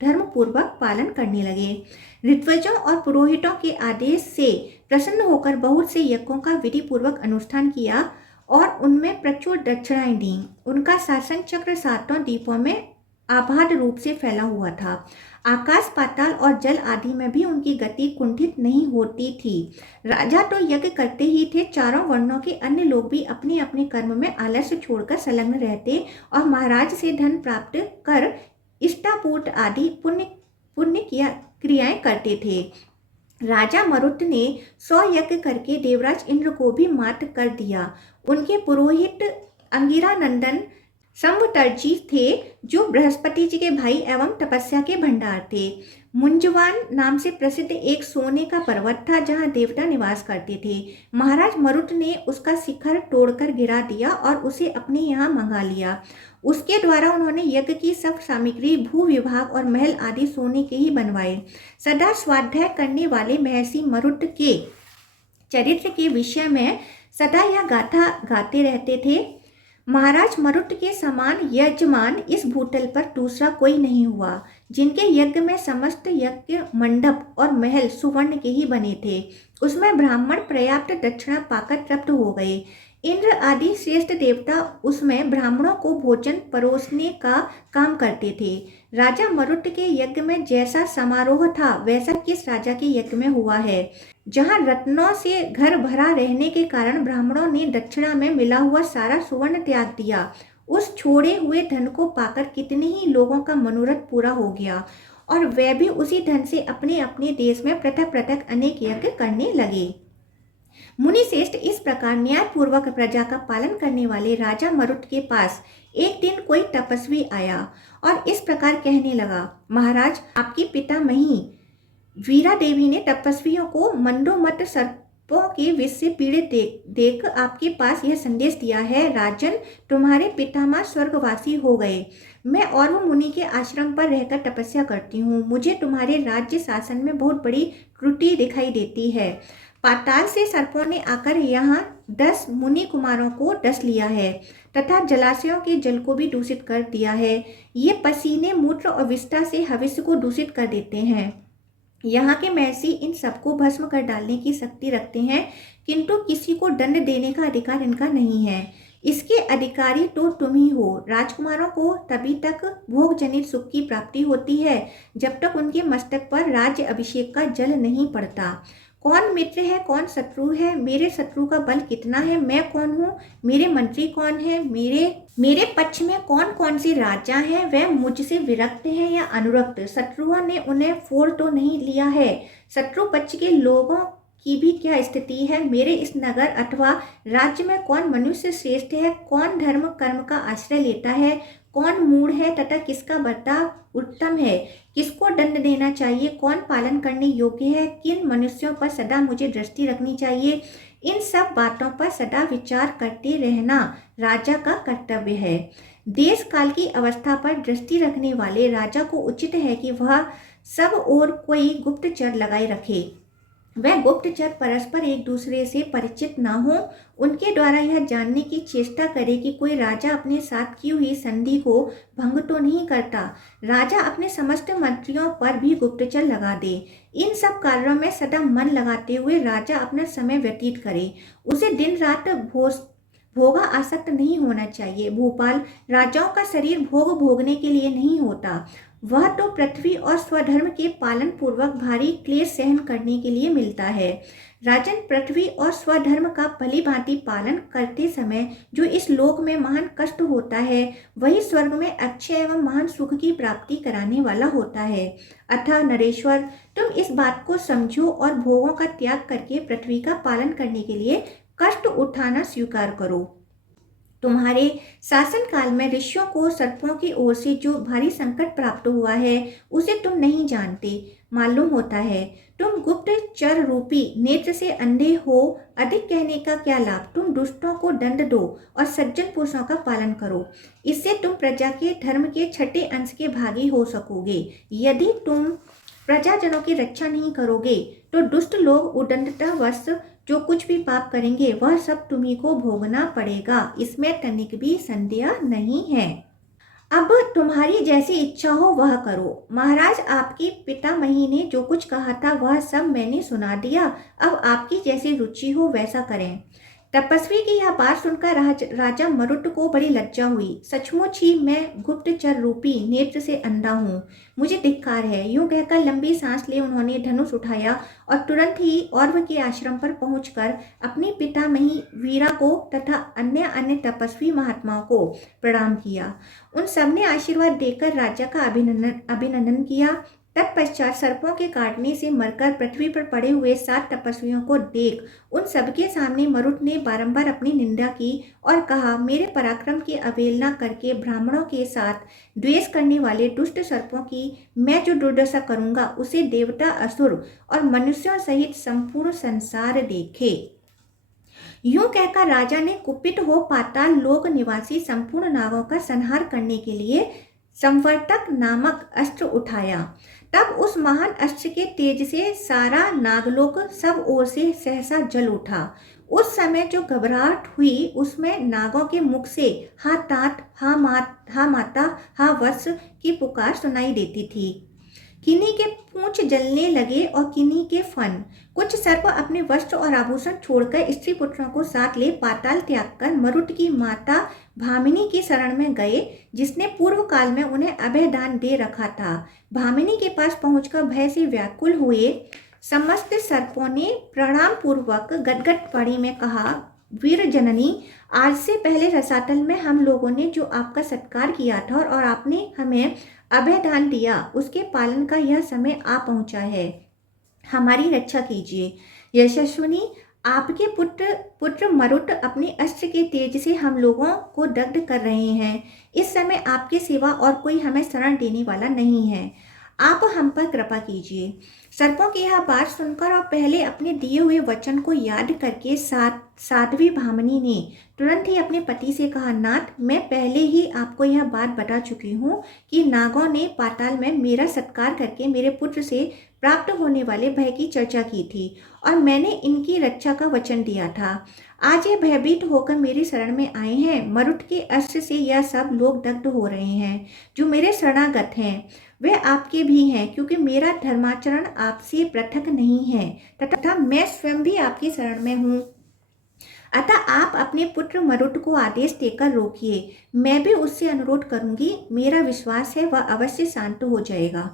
धर्मपूर्वक पालन करने लगे। ऋत्विजों और पुरोहितों के आदेश से प्रसन्न होकर बहुत से यज्ञों का विधि पूर्वक अनुष्ठान किया और उनमें प्रचुर दक्षिणाएं दी। उनका शासन चक्र 7 द्वीपों में आबाद रूप से फैला हुआ था। आकाश, पाताल और जल आदि में भी उनकी गति कुंठित नहीं होती थी। राजा तो यज्ञ करते ही थे, चारों वर्णों के अन्य लोग भी अपने अपने कर्म में आलस्य छोड़कर संलग्न रहते और महाराज से धन प्राप्त कर इष्टापूर्त आदि पुण्य क्रियाएं करते थे। राजा मरुत ने 100 यज्ञ करके देवराज इंद्र को भी मात कर दिया। उनके पुरोहित अंगिरा नंदन शंभुतर्जी थे जो बृहस्पति जी के भाई एवं तपस्या के भंडार थे। मुंजवान नाम से प्रसिद्ध एक सोने का पर्वत था जहां देवता निवास करते थे। महाराज मरुत ने उसका शिखर तोड़कर गिरा दिया और उसे अपने यहाँ मंगा लिया। उसके द्वारा उन्होंने यज्ञ की सब सामग्री, भू विभाग और महल आदि सोने के ही बनवाए। सदा स्वाध्याय करने वाले महर्षि मरुत के चरित्र के विषय में सदा यह गाथा गाते रहते थे। महाराज मरुत के समान यजमान इस भूतल पर दूसरा कोई नहीं हुआ। जिनके यज्ञ में समस्त यज्ञ मंडप और महल सुवर्ण के ही बने थे, उसमें ब्राह्मण पर्याप्त दक्षिणा पाकर तृप्त हो गए। इंद्र आदि श्रेष्ठ देवता उसमें ब्राह्मणों को भोजन परोसने का काम करते थे। राजा मरुत के यज्ञ में जैसा समारोह था वैसा किस राजा के यज्ञ में हुआ है, जहां रत्नों से घर भरा रहने के कारण ब्राह्मणों ने दक्षिणा में मिला हुआ सारा सुवर्ण त्याग दिया। उस छोड़े हुए धन को पाकर कितने ही लोगों का मनोरथ पूरा हो गया और वे भी उसी धन से अपने अपने देश में पृथक पृथक अनेक यज्ञ करने लगे। मुनि श्रेष्ठ, इस प्रकार न्यायपूर्वक प्रजा का पालन करने वाले राजा मरुत के पास एक दिन कोई तपस्वी आया और इस प्रकार कहने लगा, महाराज, आपकी पितामही वीरा देवी ने तपस्वियों को मंडोमत सर्पों के विष से पीड़ित देख आपके पास यह संदेश दिया है। राजन, तुम्हारे पितामह स्वर्गवासी हो गए। मैं और वो मुनि के आश्रम पर रहकर तपस्या करती हूँ। मुझे तुम्हारे राज्य शासन में बहुत बड़ी त्रुटि दिखाई देती है। पाताल से सर्पों ने आकर यहाँ 10 मुनि कुमारों को डस लिया है तथा जलाशयों के जल को भी दूषित कर दिया है। ये पसीने, मूत्र और विष्ठा से हविष्य को दूषित कर देते हैं। यहाँ के महर्षि इन सबको भस्म कर डालने की शक्ति रखते हैं, किंतु किसी को दंड देने का अधिकार इनका नहीं है। इसके अधिकारी तो तुम ही हो। राजकुमारों को तभी तक भोग जनित सुख की प्राप्ति होती है जब तक उनके मस्तक पर राज्य अभिषेक का जल नहीं पड़ता। कौन मित्र है, कौन शत्रु है, मेरे शत्रु का बल कितना है, मैं कौन हूँ, मेरे मंत्री कौन है, मेरे पक्ष में कौन कौन से राजा हैं, वह मुझसे विरक्त हैं या अनुरक्त, शत्रुओं ने उन्हें फोड़ तो नहीं लिया है, शत्रु पक्ष के लोगों की भी क्या स्थिति है, मेरे इस नगर अथवा राज्य में कौन मनुष्य श्रेष्ठ है, कौन धर्म कर्म का आश्रय लेता है, कौन मूढ़ है तथा किसका बर्ताव उत्तम है, किसको दंड देना चाहिए, कौन पालन करने योग्य है, किन मनुष्यों पर सदा मुझे दृष्टि रखनी चाहिए, इन सब बातों पर सदा विचार करते रहना राजा का कर्तव्य है। देश काल की अवस्था पर दृष्टि रखने वाले राजा को उचित है कि वह सब और कोई गुप्तचर लगाए रखे। वह गुप्तचर परस्पर एक दूसरे से परिचित न हो, उनके द्वारा यह जानने की चेष्टा करे कि कोई राजा अपने साथ की हुई संधि को भंग तो नहीं करता। राजा अपने समस्त मंत्रियों पर भी गुप्तचर लगा दे। इन सब कार्यों में सदा मन लगाते हुए राजा अपना समय व्यतीत करे। उसे दिन रात भोगा आसक्त नहीं होना चाहिए। भूपाल, राजाओं का शरीर भोग भोगने के लिए नहीं होता, वह तो पृथ्वी और स्वधर्म के पालन पूर्वक भारी क्लेश सहन करने के लिए मिलता है। राजन, पृथ्वी और स्वधर्म का भली भांति पालन करते समय जो इस लोक में महान कष्ट होता है, वही स्वर्ग में अक्षय एवं महान सुख की प्राप्ति कराने वाला होता है। अतः नरेश्वर, तुम इस बात को समझो और भोगों का त्याग करके पृथ्वी का पालन करने के लिए कष्ट उठाना स्वीकार करो। तुम्हारे शासन काल में ऋषियों को सर्पों की ओर से जो भारी संकट प्राप्त हुआ है उसे तुम नहीं जानते। मालूम होता है तुम गुप्तचर रूपी नेत्र से अंधे हो। अधिक कहने का क्या लाभ। तुम दुष्टों को दंड दो और सज्जन पुरुषों का पालन करो। इससे तुम प्रजा के धर्म के छठे अंश के भागी हो सकोगे। यदि तुम प्रजाजनों की रक्षा नहीं करोगे तो दुष्ट लोग उद्दंडतावश जो कुछ भी पाप करेंगे वह सब तुम्ही को भोगना पड़ेगा, इसमें तनिक भी संदेह नहीं है। अब तुम्हारी जैसी इच्छा हो वह करो। महाराज, आपकी पितामही ने जो कुछ कहा था वह सब मैंने सुना दिया। अब आपकी जैसी रुचि हो वैसा करें। तपस्वी की यह बात सुनकर राजा मरुत को बड़ी लज्जा हुई। सचमुच ही मैं गुप्तचर रूपी नेत्र से अंधा हूँ, मुझे धिक्कार है। यूं कहकर लंबी सांस ले उन्होंने धनुष उठाया और तुरंत ही औरव के आश्रम पर पहुंचकर अपनी पितामही वीरा को तथा अन्य अन्य तपस्वी महात्माओं को प्रणाम किया। उन सबने आशीर्वाद देकर राजा का अभिनंदन किया। तत्पश्चात सर्पों के काटने से मरकर पृथ्वी पर पड़े हुए 7 तपस्वियों को देख उन सबके सामने मरुत ने बारंबार अपनी निंदा की और कहा, मेरे पराक्रम की अवहेलना करके ब्राह्मणों के साथ द्वेष करने वाले दुष्ट सर्पों की मैं जो दुर्दशा करूंगा उसे देवता, असुर और मनुष्यों सहित संपूर्ण संसार देखे। यूं कहकर राजा ने कुपित हो पाताल लोक निवासी संपूर्ण नागों का संहार करने के लिए संवर्तक नामक अस्त्र उठाया। तब उस महान अस्त्र के तेज से सारा नागलोक सब ओर से सहसा जल उठा। उस समय जो घबराहट हुई उसमें नागों के मुख से हा तात, हा माता, हा वत्स की पुकार सुनाई देती थी। किन्हीं के पूंछ जलने लगे और किन्हीं के फन। कुछ सर्प अपने वस्त्र और आभूषण छोड़कर स्त्री पुत्रों को साथ ले पाताल त्याग कर मरुत की माता भामिनी की शरण में गए, जिसने पूर्व काल में उन्हें अभय दान दे रखा था। भामिनी के पास पहुंचकर भय से व्याकुल हुए समस्त सर्पों ने प्रणाम पूर्वक गदगद वाणी में कहा, वीर जननी, आज से पहले रसातल में हम लोगों ने जो आपका सत्कार किया था और आपने हमें अभय दान दिया, उसके पालन का यह समय आ पहुंचा है। हमारी रक्षा कीजिए। यशस्विनी, आपके पुत्र मरुत अपने अस्त्र के तेज से हम लोगों को दग्ध कर रहे हैं। इस समय आपके सिवा और कोई हमें शरण देने वाला नहीं है। आप हम पर कृपा कीजिए। सर्पों की यह बात सुनकर और पहले अपने दिए हुए वचन को याद करके साध्वी भामिनी ने तुरंत ही अपने पति से कहा, नाथ, मैं पहले ही आपको यह बात बता चुकी हूँ कि नागों ने पाताल में मेरा सत्कार करके मेरे पुत्र से प्राप्त होने वाले भय की चर्चा की थी और मैंने इनकी रक्षा का वचन दिया था। आज ये भयभीत होकर मेरी शरण में आए हैं। मरुत के अस्त्र से यह सब लोग दग्ध हो रहे हैं। जो मेरे शरणागत हैं वे आपके भी हैं, क्योंकि मेरा धर्माचरण आपसे पृथक नहीं है तथा मैं स्वयं भी आपकी शरण में हूँ। अतः आप अपने पुत्र मरुत को आदेश देकर रोकिए। मैं भी उससे अनुरोध करूंगी। मेरा विश्वास है वह अवश्य शांत हो जाएगा।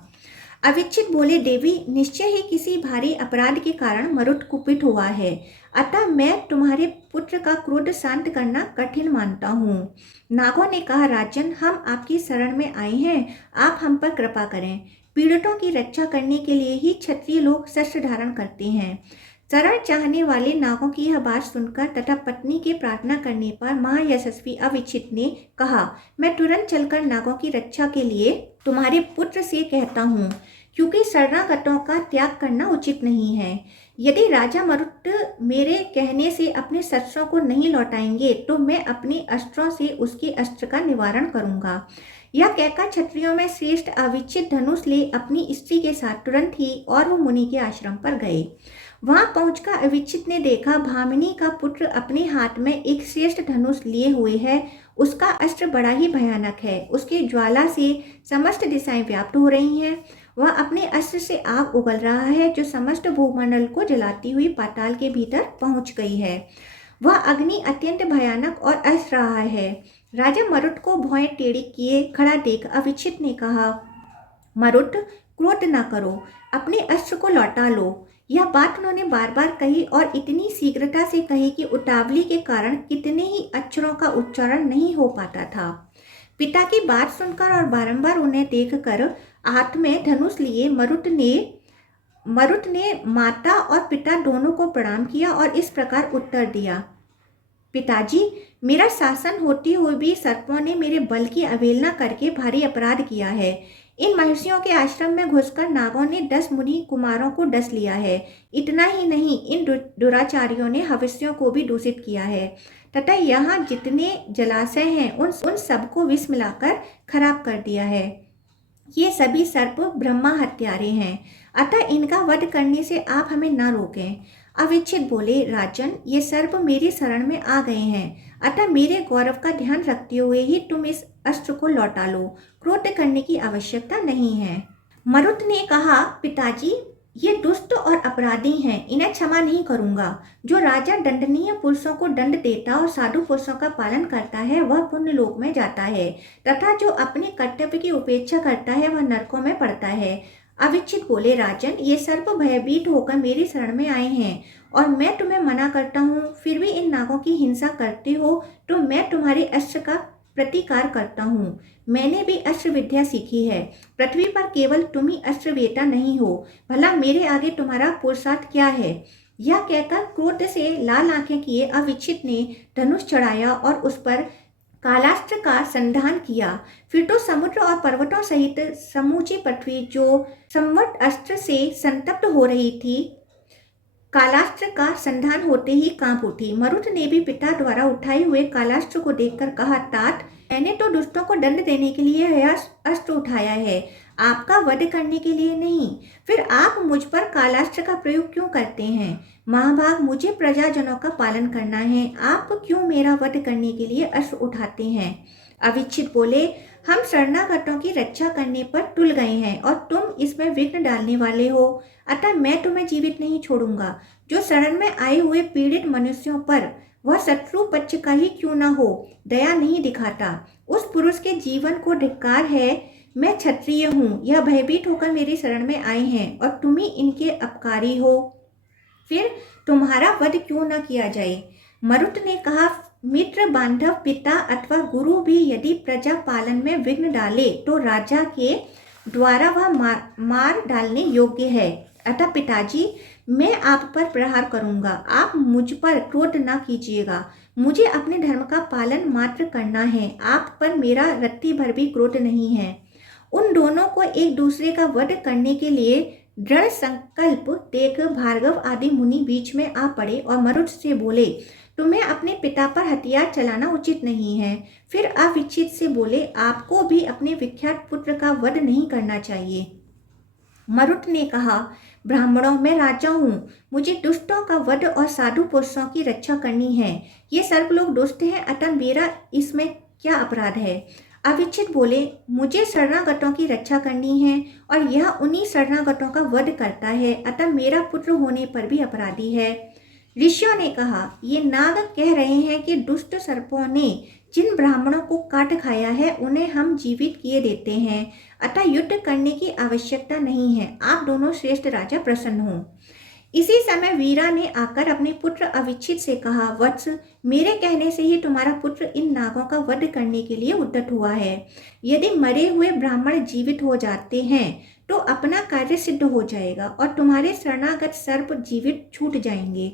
अविच्छित बोले, देवी, निश्चय ही किसी भारी अपराध के कारण मरुत कुपित हुआ है, अतः मैं तुम्हारे पुत्र का क्रोध शांत करना कठिन मानता हूँ। नागों ने कहा, राजन, हम आपकी शरण में आए हैं, आप हम पर कृपा करें। पीड़ितों की रक्षा करने के लिए ही क्षत्रिय लोग शस्त्र धारण करते हैं। शरण चाहने वाले नागों की यह बात सुनकर तथा पत्नी के प्रार्थना करने पर महायशस्वी अविच्छित ने कहा, मैं तुरंत चलकर नागों की रक्षा के लिए तुम्हारे पुत्र से कहता हूँ, क्योंकि शरणागतों का त्याग करना उचित नहीं है। यदि राजा मरुत मेरे कहने से अपने शस्त्रों को नहीं लौटाएंगे तो मैं अपने अस्त्रों से उसके अस्त्र का निवारण करूंगा। यह कहकर क्षत्रियों में श्रेष्ठ अविच्छित धनुष ले अपनी स्त्री के साथ तुरंत ही और वो मुनि के आश्रम पर गए। वहां पहुंचकर अविच्छित ने देखा भामिनी का पुत्र अपने हाथ में एक श्रेष्ठ धनुष लिए हुए है। उसका अस्त्र बड़ा ही भयानक है। उसकी ज्वाला से समस्त दिशाएं व्याप्त हो रही हैं। वह अपने अस्त्र से आग उगल रहा है जो समस्त भूमंडल को जलाती हुई पाताल के भीतर पहुंच गई है। वह अग्नि अत्यंत भयानक और अस रहा है। राजा मरुत को भौएं टेढ़ी किए खड़ा देख अविच्छित ने कहा, मरुत, क्रोध न करो, अपने अस्त्र को लौटा लो। यह बात उन्होंने बार बार कही और इतनी शीघ्रता से कही कि उतावली के कारण कितने ही अक्षरों का उच्चारण नहीं हो पाता था। पिता की बात सुनकर और बारंबार उन्हें देखकर हाथ में धनुष लिए मरुत ने माता और पिता दोनों को प्रणाम किया और इस प्रकार उत्तर दिया, पिताजी, मेरा शासन होते हुए भी सर्पों ने मेरे बल की अवहेलना करके भारी अपराध किया है। इन महर्षियों के आश्रम में घुसकर नागों ने 10 मुनि कुमारों को डस लिया है। इतना ही नहीं, इन दुराचारियों ने हविष्यों को भी दूषित किया है तथा यहाँ जितने जलाशय हैं उन सबको विष मिलाकर खराब कर दिया है। ये सभी सर्प ब्रह्मा हत्यारे हैं, अतः इनका वध करने से आप हमें न रोकें। अविच्छित बोले, राजन, ये सर्प मेरी शरण में आ गए हैं, अतः मेरे गौरव का ध्यान रखते हुए ही तुम इस अस्त्र को लौटा लो। क्रोध करने की आवश्यकता नहीं है। मरुत ने कहा, पिताजी, ये दुष्ट और अपराधी हैं, इन्हें क्षमा नहीं करूंगा। जो राजा दंडनीय पुरुषों को दंड देता और साधु पुरुषों का पालन करता है वह पुण्य लोक में जाता है तथा जो अपने कर्तव्य की उपेक्षा करता है वह नरकों में पड़ता है। अविच्छित बोले, राजन, ये सर्प भयभीत होकर मेरी शरण में आए हैं और मैं तुम्हें मना करता हूँ, फिर भी इन नागों की हिंसा करते हो तो मैं तुम्हारे अस्त्र का प्रतिकार करता हूँ। मैंने भी अस्त्र विद्या सीखी है। पृथ्वी पर केवल तुम ही अस्त्रवेता नहीं हो। भला मेरे आगे तुम्हारा पुरुषार्थ क्या है? यह कहकर क्रोध से लाल आंखें किए अविच्छित ने धनुष चढ़ाया और उस पर कालास्त्र का संधान किया। फिर तो समुद्र और पर्वतों सहित समूची पृथ्वी जो संवट अस्त्र से संतप्त हो रही थी, कालास्त्र का संधान होते ही कांप उठी। मरुत ने भी पिता द्वारा उठाए हुए कालास्त्र को देखकर कहा, तात, मैंने तो दुष्टों को दंड देने के लिए यह अस्त्र उठाया है, आपका वध करने के लिए नहीं। फिर आप मुझ पर कालास्त्र का प्रयोग क्यों करते हैं? महाभाग, मुझे प्रजाजनों का पालन करना है, आप क्यों मेरा वध करने के लिए अस्त्र उठाते हैं? अविच्छित बोले, हम शरणागतों की रक्षा करने पर तुल गए हैं और तुम इसमें विघ्न डालने वाले हो, अतः मैं तुम्हें जीवित नहीं छोड़ूंगा। जो शरण में आए हुए पीड़ित मनुष्यों पर, वह शत्रु पक्ष का ही क्यों न हो, दया नहीं दिखाता। उस पुरुष के जीवन को धिक्कार है। मैं क्षत्रिय हूँ, यह भयभीत होकर मेरी शरण में आए हैं और तुम ही इनके अपकारी हो, फिर तुम्हारा वध क्यों न किया जाए? मरुत ने कहा, मित्र, बांधव, पिता अथवा गुरु भी यदि प्रजा पालन में विघ्न डाले तो राजा के द्वारा वह मार डालने योग्य है। अतः पिताजी, मैं आप पर प्रहार करूंगा, आप मुझ पर क्रोध न कीजिएगा। मुझे अपने धर्म का पालन मात्र करना है, आप पर मेरा रत्ती भर भी क्रोध नहीं है। उन दोनों को एक दूसरे का वध करने के लिए दृढ़ संकल्प देख भार्गव आदि मुनि बीच में आ पड़े और मरुत से बोले, तुम्हें अपने पिता पर हथियार चलाना उचित नहीं है। फिर अविच्छित से बोले, आपको भी अपने विख्यात पुत्र का वध नहीं करना चाहिए। मरुत ने कहा, ब्राह्मणों, मैं राजा हूँ, मुझे दुष्टों का वध और साधु पुरुषों की रक्षा करनी है। ये सर्प लोग दुष्ट हैं, अतः मेरा इसमें क्या अपराध है? अविच्छित बोले, मुझे शरणागतों की रक्षा करनी है और यह उन्हीं शरणागतों का वध करता है, अतः मेरा पुत्र होने पर भी अपराधी है। ऋषियों ने कहा, ये नाग कह रहे हैं कि दुष्ट सर्पों ने जिन ब्राह्मणों को काट खाया है उन्हें हम जीवित किए देते हैं, अतः युद्ध करने की आवश्यकता नहीं है। आप दोनों श्रेष्ठ राजा प्रसन्न हो। इसी समय वीरा ने आकर अपने पुत्र अविच्छित से कहा, वत्स, मेरे कहने से ही तुम्हारा पुत्र इन नागों का वध करने के लिए उद्यत हुआ है। यदि मरे हुए ब्राह्मण जीवित हो जाते हैं तो अपना कार्य सिद्ध हो जाएगा और तुम्हारे शरणागत सर्प जीवित छूट जाएंगे।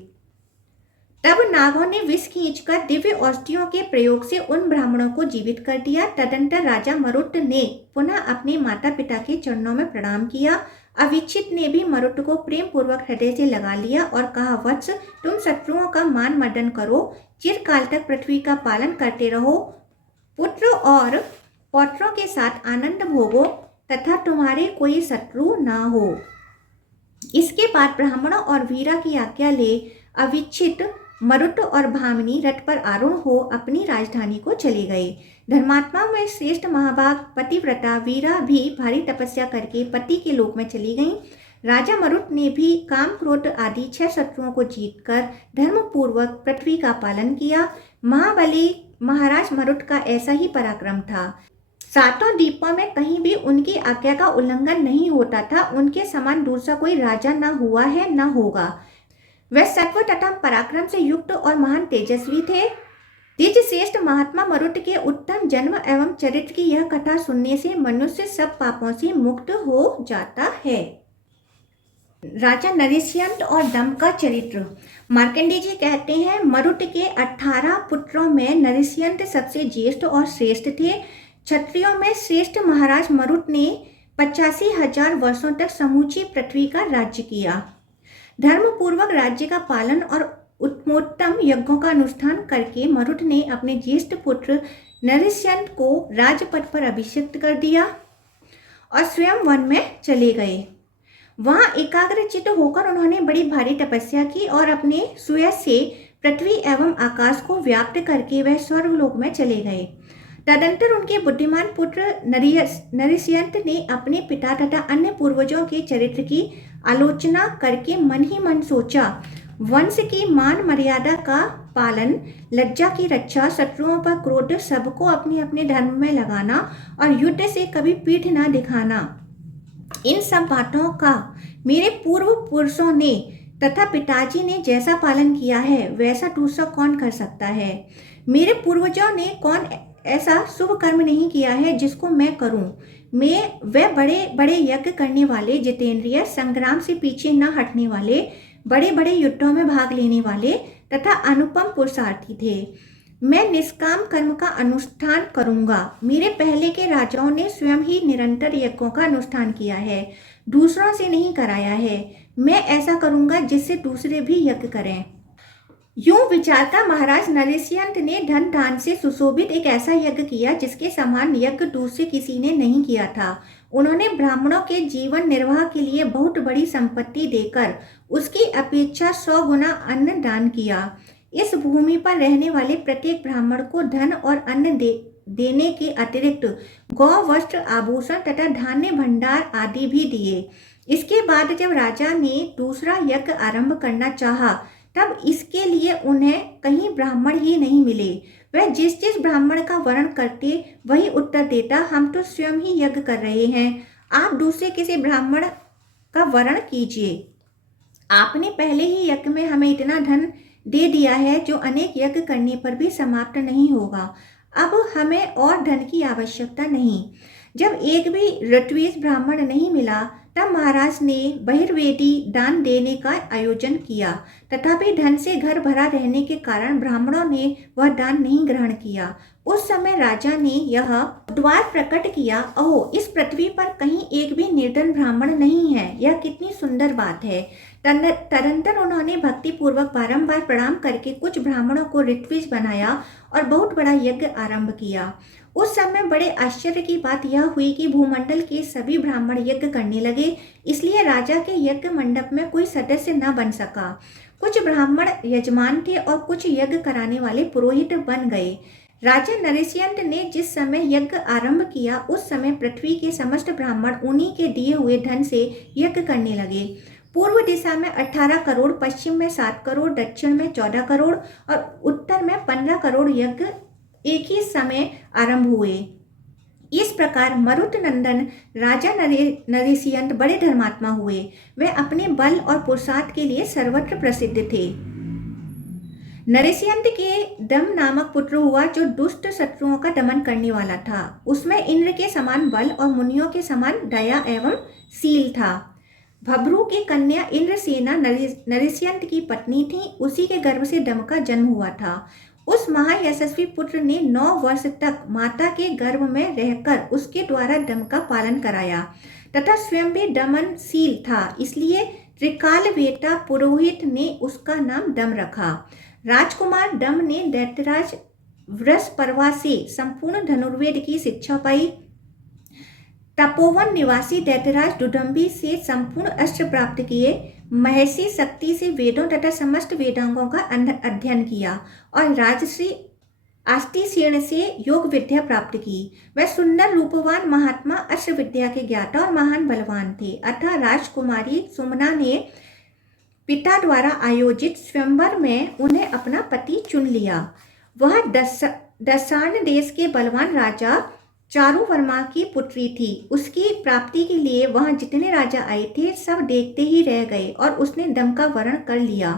तब नागों ने विष खींचकर दिव्य औषधियों के प्रयोग से उन ब्राह्मणों को जीवित कर दिया। तदंतर राजा मरुत ने पुनः अपने माता पिता के चरणों में प्रणाम किया। अविच्छित ने भी मरुत को प्रेम पूर्वक हृदय से लगा लिया और कहा, वत्स, तुम शत्रुओं का मान मर्दन करो, चिरकाल तक पृथ्वी का पालन करते रहो, पुत्र और पौत्रों के साथ आनंद भोगो तथा तुम्हारे कोई शत्रु ना हो। इसके बाद ब्राह्मणों और वीरा की आज्ञा ले अविच्छित, मरुत और भामिनी रथ पर आरूढ़ हो अपनी राजधानी को चले गए। धर्मात्मा में श्रेष्ठ महाभाग पतिव्रता वीरा भी भारी तपस्या करके पति के लोक में चली गईं। राजा मरुत ने भी काम, क्रोध आदि 6 शत्रुओं को जीतकर धर्मपूर्वक पृथ्वी का पालन किया। महाबली महाराज मरुत का ऐसा ही पराक्रम था। 7 द्वीपों में कहीं भी उनकी आज्ञा का उल्लंघन नहीं होता था। उनके समान दूसरा कोई राजा न हुआ है न होगा। वह सत्व तथा पराक्रम से युक्त और महान तेजस्वी थे। द्विज श्रेष्ठ महात्मा मरुत के उत्तम जन्म एवं चरित्र की यह कथा सुनने से मनुष्य सब पापों से मुक्त हो जाता है। राजा नरिष्यंत और दंभ का चरित्र। मार्कंडेय जी कहते हैं, मरुत के 18 पुत्रों में नरिष्यंत सबसे ज्येष्ठ और श्रेष्ठ थे। क्षत्रियों में श्रेष्ठ महाराज मरुत ने 85,000 वर्षों तक समूची पृथ्वी का राज्य किया। धर्मपूर्वक राज्य का पालन और उत्तमोत्तम यज्ञों का अनुष्ठान करके मरुत ने अपने ज्येष्ठ पुत्र नरिष्यंत को राजपद पर अभिषिक्त कर दिया और स्वयं वन में चले गए। वहां एकाग्रचित्त होकर उन्होंने बड़ी भारी तपस्या की और अपने सूर्य से पृथ्वी एवं आकाश को व्याप्त करके वह स्वर्गलोक में चले गए। तदंतर उनके बुद्धिमान पुत्र नरिष्यंत ने अपने पिता तथा अन्य पूर्वजों के चरित्र की आलोचना करके मन ही मन सोचा, वंश की मान मर्यादा का पालन, लज्जा की रक्षा, शत्रुओं पर क्रोध, सबको अपने अपने धर्म में लगाना और युद्ध से कभी पीठ न दिखाना, इन सब बातों का मेरे पूर्व पुरुषों ने तथा पिताजी ने जैसा पालन किया है वैसा दूसरा कौन कर सकता है। मेरे पूर्वजों ने कौन ऐसा शुभ कर्म नहीं किया है जिसको मैं करूं। मैं वह बड़े बड़े यज्ञ करने वाले, जितेंद्रिय, संग्राम से पीछे न हटने वाले, बड़े बड़े युद्धों में भाग लेने वाले तथा अनुपम पुरुषार्थी थे। मैं निष्काम कर्म का अनुष्ठान करूंगा। मेरे पहले के राजाओं ने स्वयं ही निरंतर यज्ञों का अनुष्ठान किया है, दूसरों से नहीं कराया है। मैं ऐसा करूंगा जिससे दूसरे भी यज्ञ करें। यूं विचारकर महाराज नरेशियंत ने धन दान से सुशोभित एक ऐसा यज्ञ किया जिसके समान यज्ञ दूसरे किसी ने नहीं किया था। उन्होंने ब्राह्मणों के जीवन निर्वाह के लिए बहुत बड़ी संपत्ति देकर उसकी अपेक्षा 100 गुना अन्न दान किया। इस भूमि पर रहने वाले प्रत्येक ब्राह्मण को धन और अन्न देने के अतिरिक्त गौ, वस्त्र, आभूषण तथा धान्य भंडार आदि भी दिए। इसके बाद जब राजा ने दूसरा यज्ञ आरंभ करना चाहा, तब इसके लिए उन्हें कहीं ब्राह्मण ही नहीं मिले। वह जिस जिस ब्राह्मण का वर्ण करते वही उत्तर देता, हम तो स्वयं ही यज्ञ कर रहे हैं, आप दूसरे किसी ब्राह्मण का वर्ण कीजिए। आपने पहले ही यज्ञ में हमें इतना धन दे दिया है जो अनेक यज्ञ करने पर भी समाप्त नहीं होगा। अब हमें और धन की आवश्यकता नहीं। जब एक भी ऋत्विज ब्राह्मण नहीं मिला, तब महाराज ने बहिर्वेदी दान देने का आयोजन किया। तथापि धन से घर भरा रहने के कारण ब्राह्मणों ने वह दान नहीं ग्रहण किया। उस समय राजा ने यह द्वार प्रकट किया, ओह, इस पृथ्वी पर कहीं एक भी निर्धन ब्राह्मण नहीं है। यह कितनी सुंदर बात है। तदंतर उन्होंने भक्ति पूर्वक बारंबार प्रणाम करके कुछ ब्राह्मणों को ऋत्विज बनाया और बहुत बड़ा यज्ञ आरंभ किया। उस समय बड़े आश्चर्य की बात यह हुई कि भूमंडल के सभी ब्राह्मण यज्ञ करने लगे, इसलिए राजा के यज्ञ मंडप में कोई सदस्य न बन सका। कुछ ब्राह्मण यजमान थे और कुछ यज्ञ कराने वाले पुरोहित बन गए। राजा नरेशियंत ने जिस समय यज्ञ आरंभ किया, उस समय पृथ्वी के समस्त ब्राह्मण उन्हीं के दिए हुए धन से यज्ञ करने लगे। पूर्व दिशा में 18 करोड़, पश्चिम में 7 करोड़, दक्षिण में 14 करोड़ और उत्तर में 15 करोड़ यज्ञ एक ही समय आरंभ हुए। इस प्रकार मरुत नंदन राजा नरेशियंत बड़े धर्मात्मा हुए। वे अपने बल और पुरुषार्थ के लिए सर्वत्र प्रसिद्ध थे। नरेशियंत के दम नामक पुत्र हुआ जो दुष्ट शत्रुओं का दमन करने वाला था। उसमें इंद्र के समान बल और मुनियों के समान दया एवं शील था। भब्रू की कन्या इंद्रसेना नरेशियंत की पत्नी थी। उसी के गर्भ से दम का जन्म हुआ था। उस महायशस्वी पुत्र ने 9 वर्ष तक माता के गर्भ में रहकर उसके द्वारा दम का पालन कराया तथा स्वयं भी दमनशील था, इसलिए त्रिकालवेता पुरोहित ने उसका नाम दम रखा। राजकुमार दम ने दैत्यराज वृषपर्वा से संपूर्ण धनुर्वेद की शिक्षा पाई। तपोवन निवासी दैत्यराज दुदंबी से संपूर्ण अस्त्र प्राप्त किए। महर्षि शक्ति से वेदों तथा समस्त वेदांगों का अध्ययन किया और राजश्री आस्तिसेन से योग विद्या प्राप्त की। वह सुंदर रूपवान महात्मा अस्त्र विद्या के ज्ञाता और महान बलवान थे। अतः राजकुमारी सुमना ने पिता द्वारा आयोजित स्वयंवर में उन्हें अपना पति चुन लिया। वह दशार्ण देश के बलवान राजा चारुवर्मा की पुत्री थी। उसकी प्राप्ति के लिए वहां जितने राजा आए थे सब देखते ही रह गए और उसने दम का वरण कर लिया।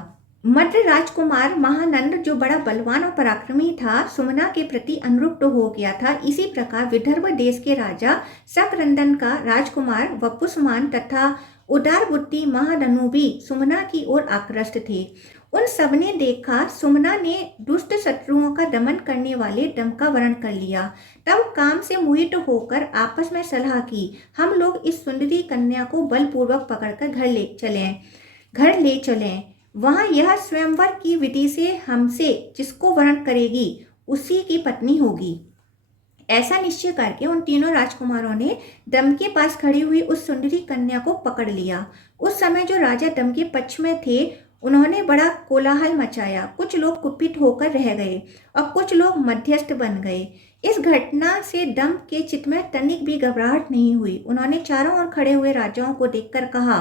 मद्र राजकुमार महानंद, जो बड़ा बलवान और पराक्रमी था, सुमना के प्रति अनुरक्त हो गया था। इसी प्रकार विदर्भ देश के राजा शकरंदन का राजकुमार वपुष्मान तथा उदार बुद्धि महाधनु भी सुमना की ओर आकृष्ट थे। उन सबने देखा सुमना ने दुष्ट शत्रुओं का दमन करने वाले दम का वरण कर लिया। तब काम से मोहित होकर आपस में सलाह की, हम लोग इस सुंदरी कन्या को बलपूर्वक पकड़कर घर ले चलें। वहां यह स्वयंवर की विधि से हमसे जिसको वरण करेगी उसी की पत्नी होगी। ऐसा निश्चय करके उन तीनों राजकुमारों ने दम के पास खड़ी हुई उस सुंदरी कन्या को पकड़ लिया। उस समय जो राजा दम के पक्ष में थे उन्होंने बड़ा कोलाहल मचाया। कुछ लोग कुपित होकर रह गए और कुछ लोग मध्यस्थ बन गए। इस घटना से दम के चित्त में तनिक भी घबराहट नहीं हुई। उन्होंने चारों ओर खड़े हुए राजाओं को देखकर कहा,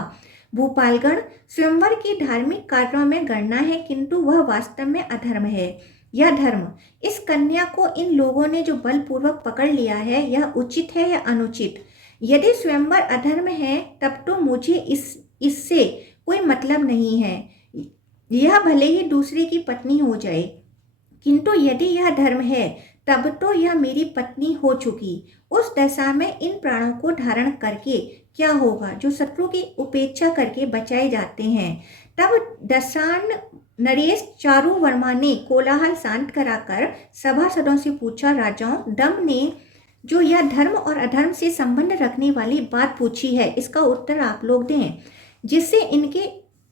भूपालगण, स्वयंवर की धार्मिक कार्यों में गणना है, किंतु वह वास्तव में अधर्म है। यह धर्म, इस कन्या को इन लोगों ने जो बलपूर्वक पकड़ लिया है, यह उचित है या अनुचित? यदि स्वयंवर अधर्म है तब तो मुझे इससे कोई मतलब नहीं है। यह भले ही दूसरे की पत्नी हो जाए, किंतु यदि यह धर्म है तब तो यह मेरी पत्नी हो चुकी। उस दशा में इन प्राणों को धारण करके क्या होगा जो शत्रु की उपेक्षा करके बचाए जाते हैं। तब दशान नरेश चारुवर्मा ने कोलाहल शांत कराकर सभासदों से पूछा, राजाओं, दम ने जो यह धर्म और अधर्म से संबंध रखने वाली बात पूछी है, इसका उत्तर आप लोग दें, जिससे इनके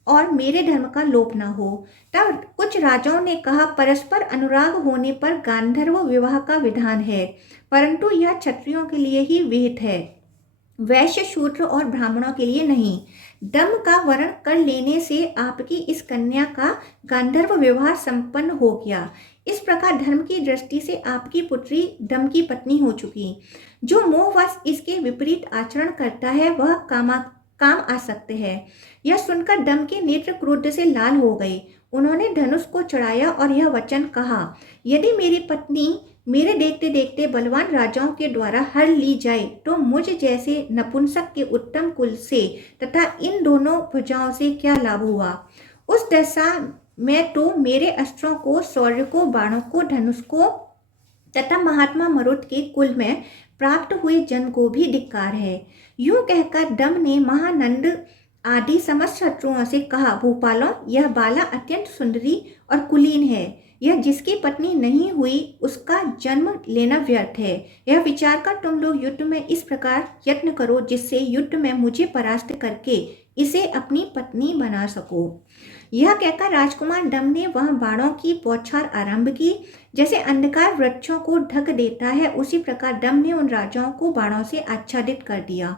और मेरे धर्म का लोप न हो। तब कुछ राजाओं ने कहा, परस्पर अनुराग होने पर गांधर्व विवाह का विधान है, परंतु यह क्षत्रियों के लिए ही विहित है, वैश्य, शूद्र और ब्राह्मणों के लिए नहीं। दम का वरण कर लेने से आपकी इस कन्या का गांधर्व विवाह संपन्न हो गया। इस प्रकार धर्म की दृष्टि से आपकी पुत्री दम की पत्नी हो चुकी। जो मोहवश इसके विपरीत आचरण करता है वह काम आ सकते हैं। यह सुनकर दम के नेत्र क्रोध से लाल हो गए। उन्होंने धनुष को चढ़ाया और यह वचन कहा, यदि मेरी पत्नी मेरे देखते देखते बलवान राजाओं के द्वारा हर ली जाए तो मुझ जैसे नपुंसक के उत्तम कुल से तथा इन दोनों भुजाओं से क्या लाभ हुआ। उस दशा में तो मेरे अस्त्रों को, शौर्य को, बाणों को, धनुष को तथा महात्मा मरुत के कुल में प्राप्त हुए जन को भी धिक्कार है। यूं कहकर दम ने महानंद आदि समस्त शत्रुओं से कहा, भूपालों, यह बाला अत्यंत सुंदरी और कुलीन है। यह जिसकी पत्नी नहीं हुई उसका जन्म लेना व्यर्थ है। यह विचार कर तुम लोग युद्ध में इस प्रकार यत्न करो जिससे युद्ध में मुझे परास्त करके इसे अपनी पत्नी बना सको। यह कहकर राजकुमार दम ने वहां बाणों की बौछार आरंभ की। जैसे अंधकार वृक्षों को ढक देता है, उसी प्रकार दम ने उन राजाओं को बाणों से आच्छादित कर दिया।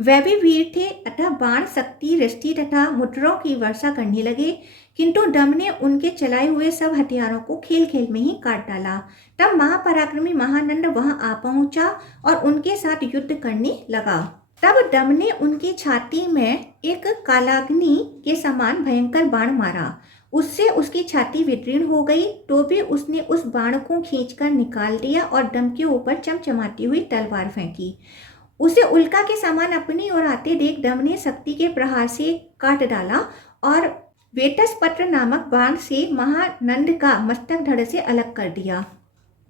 वे भी वीर थे, अतः बाण, शक्ति, रिष्टि तथा मुद्राओं की वर्षा करने लगे, किंतु दम ने उनके चलाए हुए सब हथियारों को खेल खेल में ही काट डाला। तब महापराक्रमी महानंद वहां आ पहुंचा और उनके साथ युद्ध करने लगा। तब दम ने उनकी छाती में एक कालाग्नि के समान भयंकर बाण मारा। उससे उसकी छाती विदीर्ण हो गई, तो भी उसने उस बाण को खींचकर निकाल दिया और दम के ऊपर चमचमाती हुई तलवार फेंकी। उसे उल्का के समान अपनी ओर आते देख दम ने शक्ति के प्रहार से काट डाला और वेटस पत्र नामक बाण से महानंद का मस्तक धड़ से अलग कर दिया।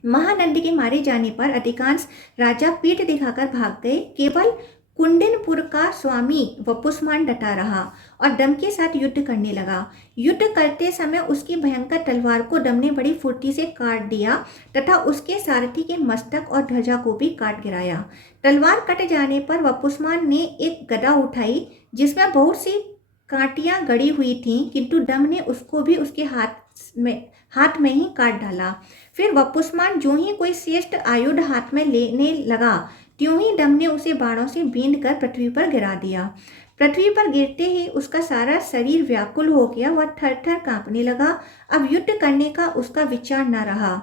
महानंद के मारे जाने पर अधिकांश राजा पीठ दिखाकर भाग गए। केवल कुंडिनपुर का स्वामी वपुष्मान डटा रहा और दम के साथ युद्ध करने लगा। युद्ध करते समय उसकी भयंकर तलवार को दम ने बड़ी फुर्ती से काट दिया तथा उसके सारथी के मस्तक और ध्वजा को भी काट गिराया। तलवार कट जाने पर वपुष्मान ने एक गदा उठाई जिसमें बहुत सी कांटियां गड़ी हुई थीं, किंतु दम ने उसको भी उसके हाथ में ही काट डाला। फिर वपुष्मान जो ही कोई श्रेष्ठ आयुध हाथ में लेने लगा, त्यों ही दम ने उसे बाणों से बींध कर पृथ्वी पर गिरा दिया। पृथ्वी पर गिरते ही उसका सारा शरीर व्याकुल हो गया, वह थर थर कांपने लगा। अब युद्ध करने का उसका विचार न रहा।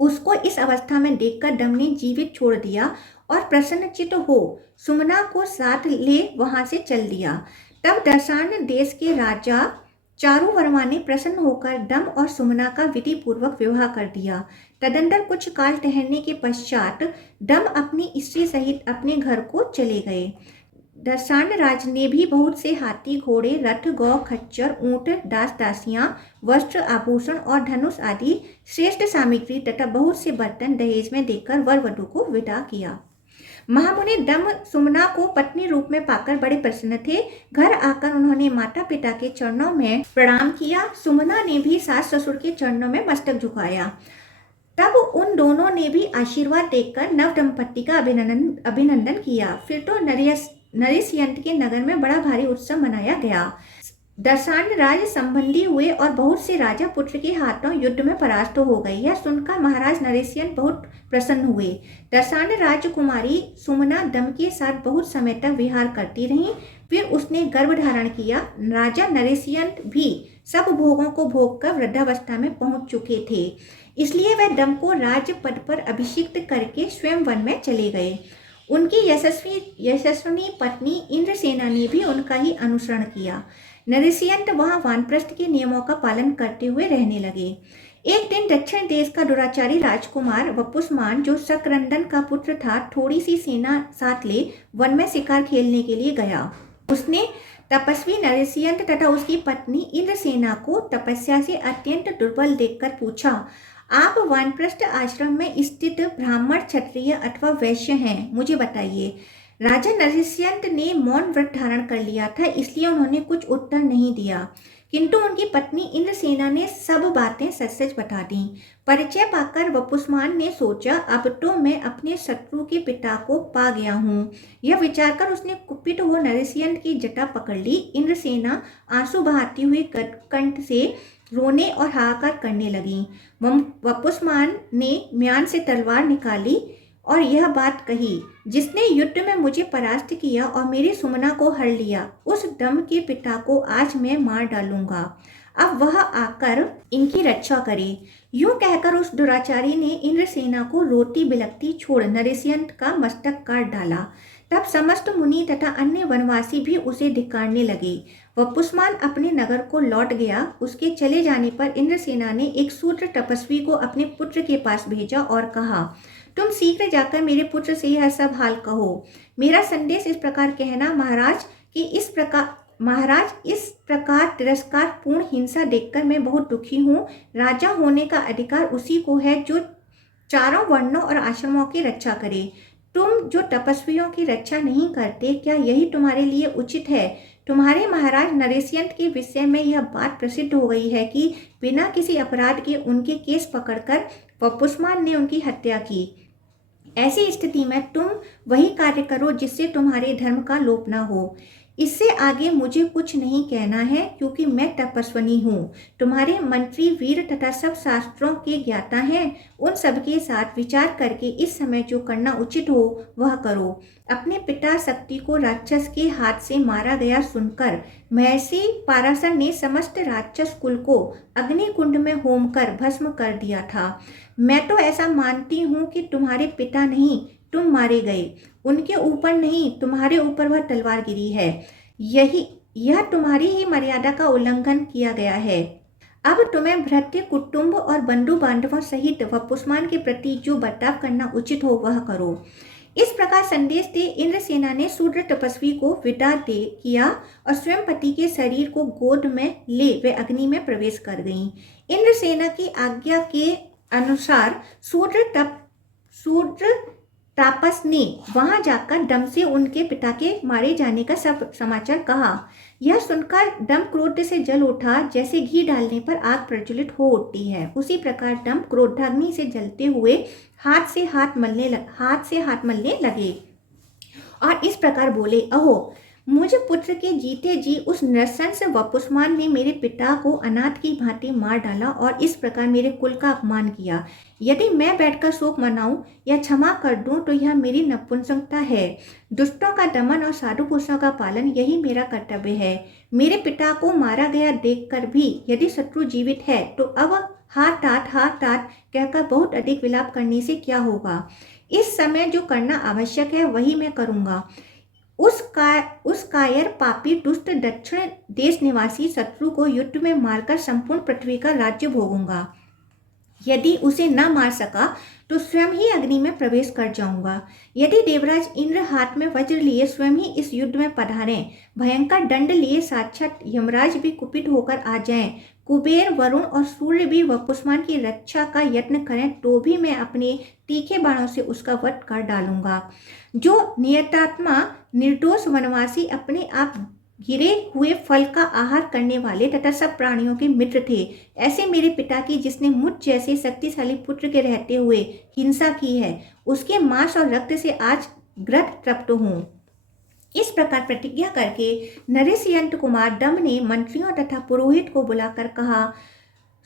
उसको इस अवस्था में देखकर दम ने जीवित छोड़ दिया और प्रसन्नचित्त हो सुमना को साथ ले वहां से चल दिया। तब दशान देश के राजा चारुवर्मा ने प्रसन्न होकर दम और सुमना का विधि पूर्वक विवाह कर दिया। तदंतर कुछ काल ठहरने के पश्चात दम अपनी स्त्री सहित अपने घर को चले गए। दशान राज ने भी बहुत से हाथी, घोड़े, रथ, गौ, खच्चर, ऊंट, दास दासियां, वस्त्र, आभूषण और धनुष आदि श्रेष्ठ सामग्री तथा बहुत से बर्तन दहेज में देकर वर वधू को विदा किया। महामुनि दम सुमना को पत्नी रूप में पाकर बड़े प्रसन्न थे। घर आकर उन्होंने माता पिता के चरणों में प्रणाम किया। सुमना ने भी सास ससुर के चरणों में मस्तक झुकाया। तब उन दोनों ने भी आशीर्वाद देकर नव दंपत्ति का अभिनंदन किया। फिर तो नरेशयंत के नगर में बड़ा भारी उत्सव मनाया गया। दशान राज संबंधी हुए और बहुत से राजा पुत्र के हाथों युद्ध में परास्त हो गए। यह सुनकर महाराज नरेशयंत बहुत प्रसन्न हुए। दशान राजकुमारी सुमना दम के साथ बहुत समय तक विहार करती रही। फिर उसने गर्भ धारण किया। राजा नरेशयंत भी सब भोगों को भोग कर वृद्धावस्था में पहुंच चुके थे, इसलिए वह दम को राजपद पर अभिषिक्त करके स्वयं वन में चले गए। उनकी यशस्विनी पत्नी इंद्रसेना ने भी उनका ही अनुसरण किया। नरेशयंत वहां वानप्रस्थ के नियमों का पालन करते हुए रहने लगे। एक दिन दक्षिण देश का दुराचारी राजकुमार वपुष्मान, जो शकरंदन का पुत्र था, थोड़ी सी सेना साथ ले वन में शिकार खेलने के लिए गया। उसने तपस्वी नरेशयंत तथा उसकी पत्नी इंद्रसेना को तपस्या से अत्यंत दुर्बल देखकर पूछा, आप वानप्रस्थ आश्रम में स्थित ब्राह्मण, क्षत्रिय अथवा वैश्य हैं, मुझे बताइए। राजा नरसिंह ने मौन व्रत धारण कर लिया था, इसलिए उन्होंने कुछ उत्तर नहीं दिया, किंतु उनकी पत्नी इंद्रसेना ने सब बातें सच सच बता दी। परिचय पाकर वपुष्मान ने सोचा, अब तो मैं अपने शत्रु के पिता को पा गया हूँ। यह विचार कर उसने कुपित हो नरसिंह की जटा पकड़ ली। इंद्रसेना आंसू बहाती हुई कंठ से रोने और हाहाकार करने लगी। वपुष्मान ने म्यान से तलवार निकाली और यह बात कही, जिसने युद्ध में मुझे परास्त किया और मेरी सुमना को हर लिया, उस दम के पिता को आज मैं मार डालूंगा। अब वह आकर इनकी रक्षा करे। यूं कहकर उस दुराचारी ने इंद्रसेना को रोती बिलखती छोड़ नरसिंह का मस्तक काट डाला। तब समस्त मुनि तथा अन्य वनवासी भी उसे धिक्कारने लगे। वपुष्मान अपने नगर को लौट गया। उसके चले जाने पर इंद्रसेना ने एक शूद्र तपस्वी को अपने पुत्र के पास भेजा और कहा, तुम शीघ्र जाकर मेरे पुत्र से यह सब हाल कहो। मेरा संदेश इस प्रकार कहना, महाराज इस प्रकार तिरस्कार पूर्ण हिंसा देखकर मैं बहुत दुखी हूँ। राजा होने का अधिकार उसी को है जो चारों वर्णों और आश्रमों की रक्षा करे। तुम जो तपस्वियों की रक्षा नहीं करते, क्या यही तुम्हारे लिए उचित है? तुम्हारे महाराज नरसिंह के विषय में यह बात प्रसिद्ध हो गई है कि बिना किसी अपराध के उनके केस पकड़कर वपुष्मान ने उनकी हत्या की। ऐसी स्थिति में तुम वही कार्य करो जिससे तुम्हारे धर्म का लोप न हो। इससे आगे मुझे कुछ नहीं कहना है, क्योंकि मैं तपस्विनी हूँ। तुम्हारे मंत्री वीर तथा सब शास्त्रों के ज्ञाता हैं। उन सबके साथ विचार करके इस समय जो करना उचित हो वह करो। अपने पिता शक्ति को राक्षस के हाथ से मारा गया सुनकर महर्षि पाराशर ने समस्त राक्षस कुल को अग्निकुंड में होम कर भस्म कर दिया था। मैं तो ऐसा मानती हूँ कि तुम्हारे पिता नहीं, तुम मारे गए। उनके ऊपर नहीं, तुम्हारे ऊपर वह तलवार गिरी है। यह तुम्हारी ही मर्यादा का उल्लंघन किया गया है। अब तुम्हें भ्रातृ कुटुंब और बंधु बांधवों सहित वपुष्मान के प्रति जो बर्ताव करना उचित हो वह करो। इस प्रकार संदेश दे इंद्रसेना ने शूद्र तपस्वी को विदा दे किया और स्वयं पति के शरीर को गोद में ले वे अग्नि में प्रवेश कर गईं। इंद्रसेना की आज्ञा के अनुसार शूद्र तापस ने वहां जाकर दम से उनके पिता के मारे जाने का सब समाचार कहा। यह सुनकर दम क्रोध से जल उठा, जैसे घी डालने पर आग प्रज्वलित हो उठती है। उसी प्रकार दम क्रोधाग्नि से जलते हुए हाथ से हाथ मलने लगे और इस प्रकार बोले, अहो मुझ पुत्र के जीते जी उस नृशंस वपुष्मान ने मेरे पिता को अनाथ की भांति मार डाला और इस प्रकार मेरे कुल का अपमान किया। यदि मैं बैठकर शोक मनाऊं या क्षमा कर दूं तो यह मेरी नपुंसकता है। दुष्टों का दमन और साधु पुरुषों का पालन यही मेरा कर्तव्य है। मेरे पिता को मारा गया देखकर भी यदि शत्रु जीवित है तो अब हाथ तात कहकर बहुत अधिक विलाप करने से क्या होगा। इस समय जो करना आवश्यक है वही मैं करूँगा। उस कायर पापी दुष्ट दक्षिण देश निवासी शत्रु को युद्ध में मारकर संपूर्ण पृथ्वी का राज्य भोगूंगा। यदि उसे न मार सका तो स्वयं ही अग्नि में प्रवेश कर जाऊंगा। यदि देवराज इंद्र हाथ में वज्र लिए स्वयं ही इस युद्ध में पधारें, भयंकर दंड लिए साक्षात यमराज भी कुपित होकर आ जाएं, कुबेर, वरुण और सूर्य भी वपुष्मान की रक्षा का यत्न करें, तो भी मैं अपने तीखे बाणों से उसका वध कर डालूंगा। जो नियतात्मा निर्दोष वनवासी अपने आप गिरे हुए फल का आहार करने वाले तथा सब प्राणियों के मित्र थे, ऐसे मेरे पिता की जिसने मुझ जैसे शक्तिशाली पुत्र के रहते हुए हिंसा की है, उसके मांस और रक्त से आज ग्रत तृप्त हूँ। इस प्रकार प्रतिज्ञा करके नरसिंह कुमार दम ने मंत्रियों तथा पुरोहित को बुलाकर कहा,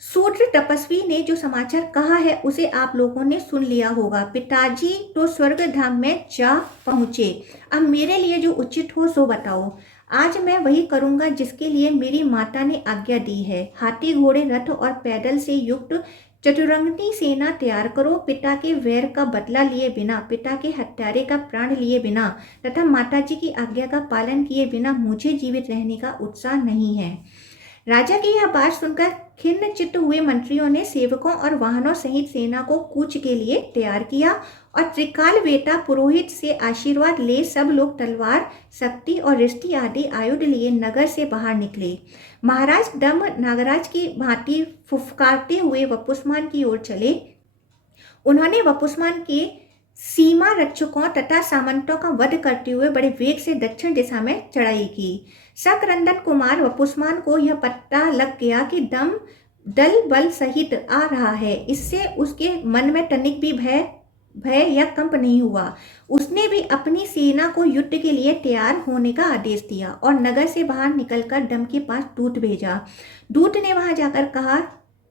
शूद्र तपस्वी ने जो समाचार कहा है उसे आप लोगों ने सुन लिया होगा। पिताजी तो स्वर्ग धाम में जा पहुँचे। अब मेरे लिए जो उचित हो सो बताओ। आज मैं वही करूँगा जिसके लिए मेरी माता ने आज्ञा दी है। हाथी, घोड़े, रथ और पैदल से युक्त चतुरंगी सेना तैयार करो। पिता के वैर का बदला लिए बिना, पिता के हत्यारे का प्राण लिए बिना तथा माताजी की आज्ञा का पालन किए बिना मुझे जीवित रहने का उत्साह नहीं है। राजा की यह बात सुनकर खिन्न चित्त हुए मंत्रियों ने सेवकों और वाहनों सहित सेना को कूच के लिए तैयार किया और त्रिकाल वेता पुरोहित से आशीर्वाद ले सब लोग तलवार, शक्ति और रिष्टि आदि आयुध लिए नगर से बाहर निकले। महाराज डम नागराज की भांति फुफकारते हुए वपुस्मान की ओर चले। उन्होंने वपुस्मान के सीमा रक्षकों तथा सामंतों का वध करते हुए बड़े वेग से दक्षिण दिशा में चढ़ाई की। शकरंदन कुमार वपुस्मान को यह पता लग गया कि दम दल बल सहित आ रहा है। इससे उसके मन में तनिक भी भय या कंप नहीं हुआ। उसने भी अपनी सेना को युद्ध के लिए तैयार होने का आदेश दिया और नगर से बाहर निकलकर डम के पास दूत भेजा। दूत ने वहां जाकर कहा,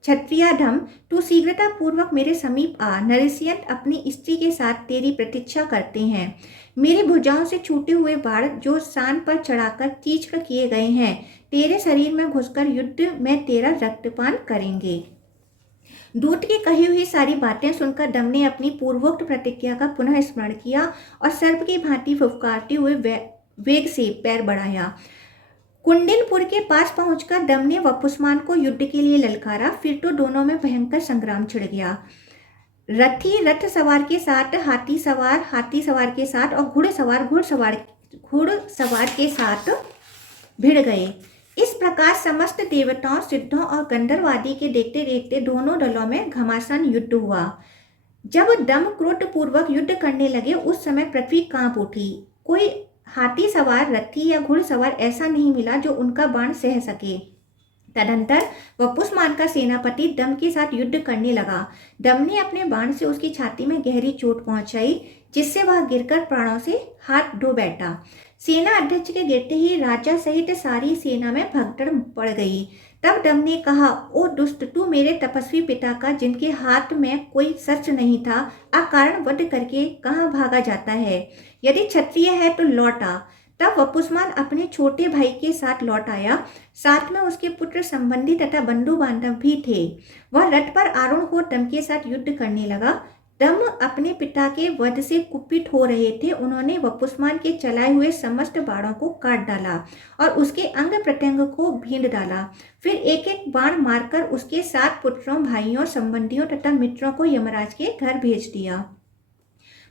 क्षत्रियाधम, तू शीघ्रता पूर्वक मेरे समीप आ। नरसिंह अपनी स्त्री के साथ तेरी प्रतीक्षा करते हैं। मेरी भुजाओं से छूटे हुए बाण जो शान पर चढ़ाकर तीक्ष्ण किए गए हैं, तेरे शरीर में घुसकर युद्ध में तेरा रक्तपान करेंगे। दूत की कही हुई सारी बातें सुनकर दम ने अपनी पूर्वोक्त प्रतिज्ञा का पुनः स्मरण किया और सर्प की भांति फुफकारते हुए वेग से पैर बढ़ाया। कुंडिनपुर के पास पहुंचकर दम ने वपुस्मान को युद्ध के लिए ललकारा। फिर तो दोनों में भयंकर संग्राम छिड़ गया। रथी रथ सवार के साथ, हाथी सवार के साथ और घुड़सवार के साथ भिड़ गए। इस प्रकार समस्त देवताओं, सिद्धों और गंधर्व आदि के देखते देखते दोनों दलों में घमासान युद्ध हुआ। जब दम क्रोध पूर्वक युद्ध करने लगे उस समय पृथ्वी कांप उठी। कोई हाथी सवार, रथी या घुड़सवार ऐसा नहीं मिला जो उनका बाण सह सके। तदंतर वपुस्मान का सेनापति दम के साथ युद्ध करने लगा। दम ने अपने बाण से उसकी छाती में गहरी चोट पहुंचाई, जिससे वह गिरकर प्राणों से हाथ धो बैठा। सेना अध्यक्ष के गिरते ही राजा सहित सारी सेना में भगदड़ पड़ गई। तब दम ने कहा, ओ दुष्ट, तू मेरे तपस्वी पिता का, जिनके हाथ में कोई शस्त्र नहीं था, अकारण वध करके कहाँ भागा जाता है? यदि क्षत्रिय है तो लौट आ। तब वपुस्मान अपने छोटे भाई के साथ लौट आया। साथ में उसके पुत्र, संबंधी तथा बंधु बांधव भी थे। वह रथ पर आरूढ़ हो दम के साथ युद्ध करने लगा। दम अपने पिता के वध से कुपित हो रहे थे। उन्होंने वपुस्मान के चलाए हुए समस्त बाणों को काट डाला और उसके अंग प्रत्यंग को भींड डाला। फिर एक एक बाण मारकर उसके 7 पुत्रों, भाइयों, संबंधियों तथा मित्रों को यमराज के घर भेज दिया।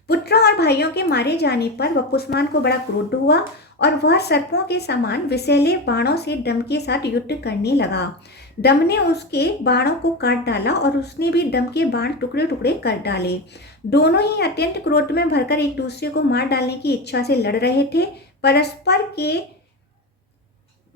पुत्रों और भाइयों के मारे जाने पर वपुस्मान को बड़ा क्रोध हुआ और वह सर्पों के समान विषैले बाणों से दम के साथ युद्ध करने लगा। दम ने उसके बाणों को काट डाला और उसने भी दम के बाण टुकड़े टुकड़े कर डाले। दोनों ही अत्यंत क्रोध में भरकर एक दूसरे को मार डालने की इच्छा से लड़ रहे थे। परस्पर के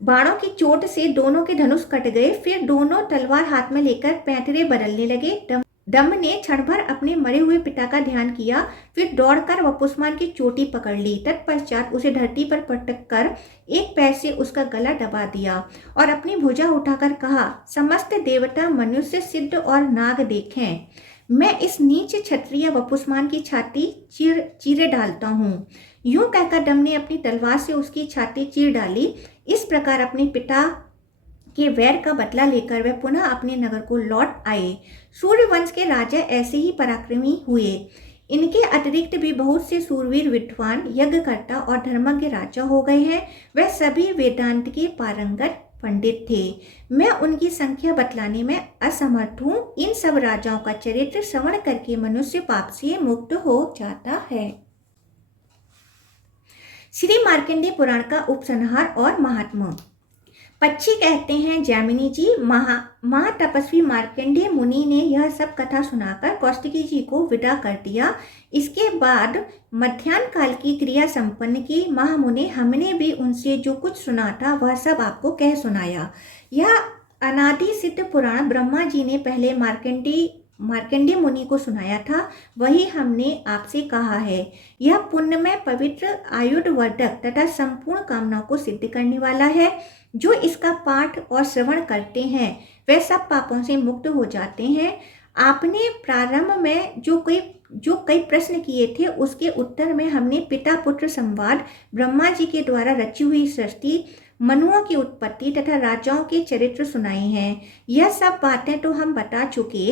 बाणों की चोट से दोनों के धनुष कट गए। फिर दोनों तलवार हाथ में लेकर पैंतरे बदलने लगे। दम ने क्षण भर अपने मरे हुए पिता का ध्यान किया, फिर दौड़कर वपुस्मान की चोटी पकड़ ली। तत्पश्चात उसे धरती पर पटक कर एक पैर से उसका गला दबा दिया और अपनी भुजा उठाकर कहा, समस्त देवता, मनुष्य, सिद्ध और नाग देखें, मैं इस नीच क्षत्रिय वपुस्मान की छाती चीरे डालता हूँ। यूं कहकर दम ने अपनी तलवार से उसकी छाती चीर डाली। इस प्रकार अपने पिता के वैर का बदला लेकर वह पुनः अपने नगर को लौट आए। सूर्यवंश के राजा ऐसे ही पराक्रमी हुए। इनके अतिरिक्त भी बहुत से सूरवीर, विद्वान, यज्ञकर्ता और धर्मज्ञ राजा हो गए हैं। वह सभी वेदांत के पारंगत पंडित थे। मैं उनकी संख्या बतलाने में असमर्थ हूँ। इन सब राजाओं का चरित्र श्रवण करके मनुष्य पाप से मुक्त हो जाता है। श्री मार्कंडेय पुराण का उपसंहार और महात्मा। पक्षी कहते हैं, जैमिनी जी, महातपस्वी मार्कंडेय मुनि ने यह सब कथा सुनाकर कौशिकी जी को विदा कर दिया। इसके बाद मध्याह्न काल की क्रिया संपन्न की। महामुने, हमने भी उनसे जो कुछ सुना था वह सब आपको कह सुनाया। यह अनादि सिद्ध पुराण ब्रह्मा जी ने पहले मार्कंडेय मुनि को सुनाया था, वही हमने आपसे कहा है। यह पुण्यमय, पवित्र, आयुर्वर्धक तथा संपूर्ण कामनाओं को सिद्ध करने वाला है। जो इसका पाठ और श्रवण करते हैं वे सब पापों से मुक्त हो जाते हैं। आपने प्रारंभ में जो कई प्रश्न किए थे उसके उत्तर में हमने पिता पुत्र संवाद, ब्रह्मा जी के द्वारा रची हुई सृष्टि, मनुओं की उत्पत्ति तथा राजाओं के चरित्र सुनाए हैं। यह सब बातें तो हम बता चुके।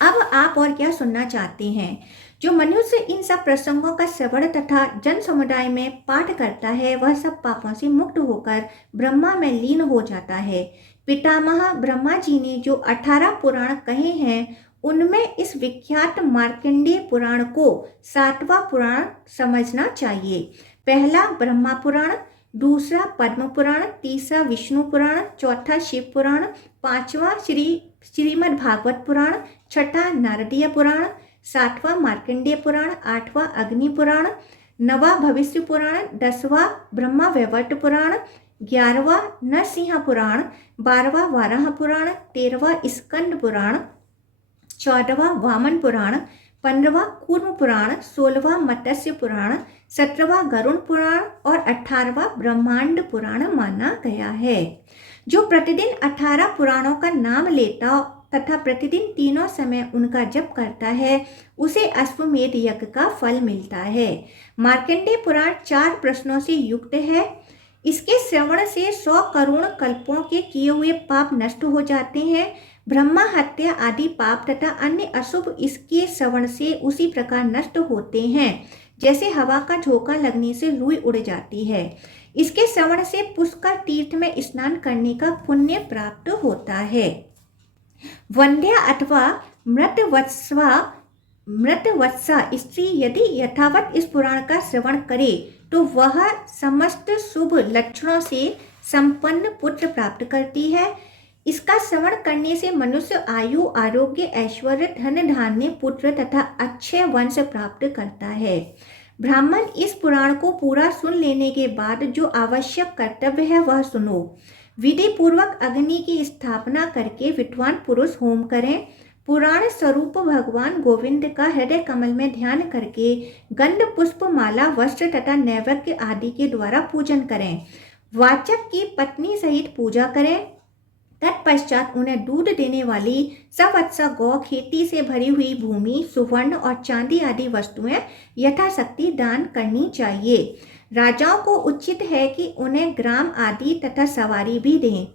अब आप और क्या सुनना चाहते हैं? जो मनुष्य इन सब प्रसंगों का श्रवण तथा जन समुदाय में पाठ करता है वह सब पापों से मुक्त होकर ब्रह्मा में लीन हो जाता है। पितामह ब्रह्मा जी ने जो 18 पुराण कहे हैं उनमें इस विख्यात मार्कंडेय पुराण को 7वां पुराण समझना चाहिए। पहला ब्रह्मा पुराण, दूसरा पद्म पुराण, तीसरा विष्णु पुराण, चौथा शिव पुराण, पांचवा श्रीमद् भागवत पुराण, छठा नारदीय पुराण, सातवां मार्कंडेय पुराण, आठवां अग्नि पुराण, नवा भविष्य पुराण, 10वां ब्रह्मा वैवर्त पुराण, 11वां नरसिंह पुराण, 12वां वाराह पुराण, 13वां स्कंद पुराण, 14वां वामन पुराण, 15वां कूर्म पुराण, 16वां मत्स्य पुराण, 17वां गरुड़ पुराण और 18वां ब्रह्मांड पुराण माना गया है। जो प्रतिदिन 18 पुराणों का नाम लेता तथा प्रतिदिन तीनों समय उनका जप करता है उसे अश्वमेध यज्ञ का फल मिलता है। मार्कंडेय पुराण 4 प्रश्नों से युक्त है। इसके श्रवण से 100 करोड़ कल्पों के किए हुए पाप नष्ट हो जाते हैं। ब्रह्मा हत्या आदि पाप तथा अन्य अशुभ इसके श्रवण से उसी प्रकार नष्ट होते हैं जैसे हवा का झोंका लगने से रुई उड़ जाती है। इसके श्रवण से पुष्कर तीर्थ में स्नान करने का पुण्य प्राप्त होता है। वंध्या अथवा मृतवत्सा स्त्री यदि यथावत इस पुराण का श्रवण करे तो वह समस्त शुभ लक्षणों से संपन्न पुत्र प्राप्त करती है। इसका श्रवण करने से मनुष्य आयु, आरोग्य, ऐश्वर्य, धन धान्य, पुत्र तथा अक्षय वंश प्राप्त करता है। ब्राह्मण इस पुराण को पूरा सुन लेने के बाद जो आवश्यक कर्तव्य है वह सुनो। विधि पूर्वक अग्नि की स्थापना करके विद्वान पुरुष होम करें। पुराण स्वरूप भगवान गोविंद का हृदय कमल में ध्यान करके गंध, पुष्प, माला, वस्त्र तथा नैवेद्य आदि के द्वारा पूजन करें। वाचक की पत्नी सहित पूजा करें। तत्पश्चात उन्हें दूध देने वाली सवत्सा गौ, खेती से भरी हुई भूमि, सुवर्ण और चांदी आदि वस्तुएं यथाशक्ति दान करनी चाहिए। राजाओं को उचित है कि उन्हें ग्राम आदि तथा सवारी भी दें।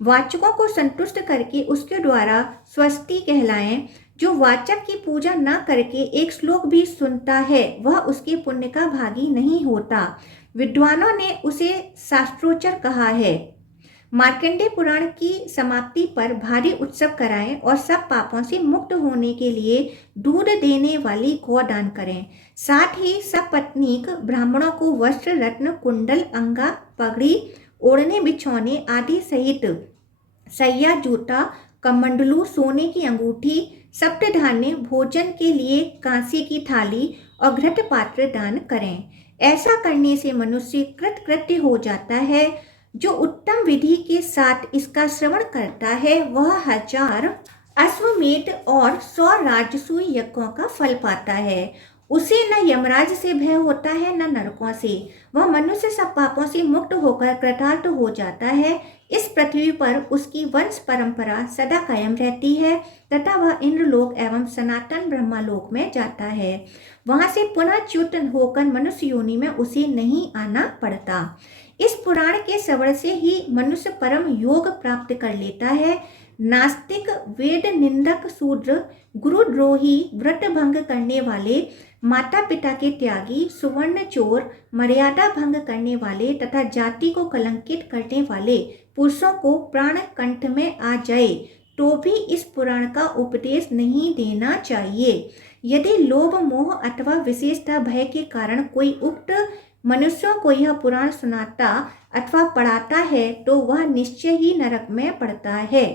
वाचकों को संतुष्ट करके उसके द्वारा स्वस्ति कहलाएं। जो वाचक की पूजा न करके एक श्लोक भी सुनता है वह उसके पुण्य का भागी नहीं होता। विद्वानों ने उसे शास्त्रोच्चर कहा है। मार्कंडेय पुराण की समाप्ति पर भारी उत्सव कराएं और सब पापों से मुक्त होने के लिए दूध देने वाली गौ दान करें। साथ ही सब पत्नीक ब्राह्मणों को वस्त्र, रत्न, कुंडल, अंगा, पगड़ी, ओढ़ने बिछौने आदि सहित सैया, जूता, कमंडलू, सोने की अंगूठी, सप्त धान्य, भोजन के लिए कांसे की थाली और घृत पात्र दान करें। ऐसा करने से मनुष्य कृतकृत्य हो जाता है। जो उत्तम विधि के साथ इसका श्रवण करता है वह 1000 अश्वमेध और 100 राजसूय यज्ञों का फल पाता है। उसे न यमराज से भय होता है न नरकों से। वह मनुष्य सब पापों से मुक्त होकर कृतार्थ हो जाता है। इस पृथ्वी पर उसकी वंश परंपरा सदा कायम रहती है तथा वह इंद्रलोक एवं सनातन ब्रह्मलोक में जाता है। वहां से पुनः च्युत होकर मनुष्य योनि में उसे नहीं आना पड़ता। इस पुराण के श्रवण से ही मनुष्य परम योग प्राप्त कर लेता है। नास्तिक, वेद निंदक, शूद्र, गुरुद्रोही, व्रत भंग करने वाले, माता पिता के त्यागी, सुवर्ण चोर, मर्यादा भंग करने वाले तथा जाति को कलंकित करने वाले पुरुषों को प्राण कंठ में आ जाए तो भी इस पुराण का उपदेश नहीं देना चाहिए। यदि लोभ, मोह अथवा विशेषता भय के कारण कोई उक्त मनुष्यों को यह पुराण सुनाता अथवा पढ़ाता है तो वह निश्चय ही नरक में पड़ता है।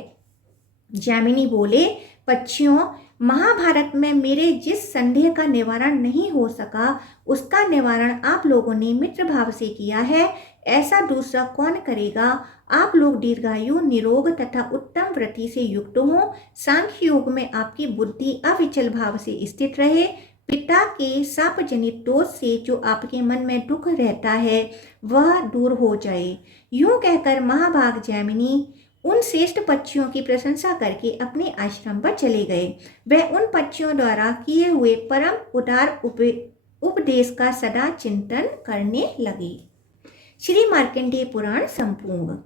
जैमिनी बोले, पक्षियों, महाभारत में मेरे जिस संदेह का निवारण नहीं हो सका उसका निवारण आप लोगों ने मित्र भाव से किया है। ऐसा दूसरा कौन करेगा। आप लोग दीर्घायु, निरोग तथा उत्तम वृत्ति से युक्त हो। सांख्य योग में आपकी बुद्धि अविचल भाव से स्थित रहे। पिता के शाप जनित दोष से जो आपके मन में दुख रहता है वह दूर हो जाए। यूं कहकर महाभाग जैमिनी उन श्रेष्ठ पक्षियों की प्रशंसा करके अपने आश्रम पर चले गए। वह उन पक्षियों द्वारा किए हुए परम उदार उपदेश का सदा चिंतन करने लगे। श्री मार्कंडेय पुराण संपूर्ण।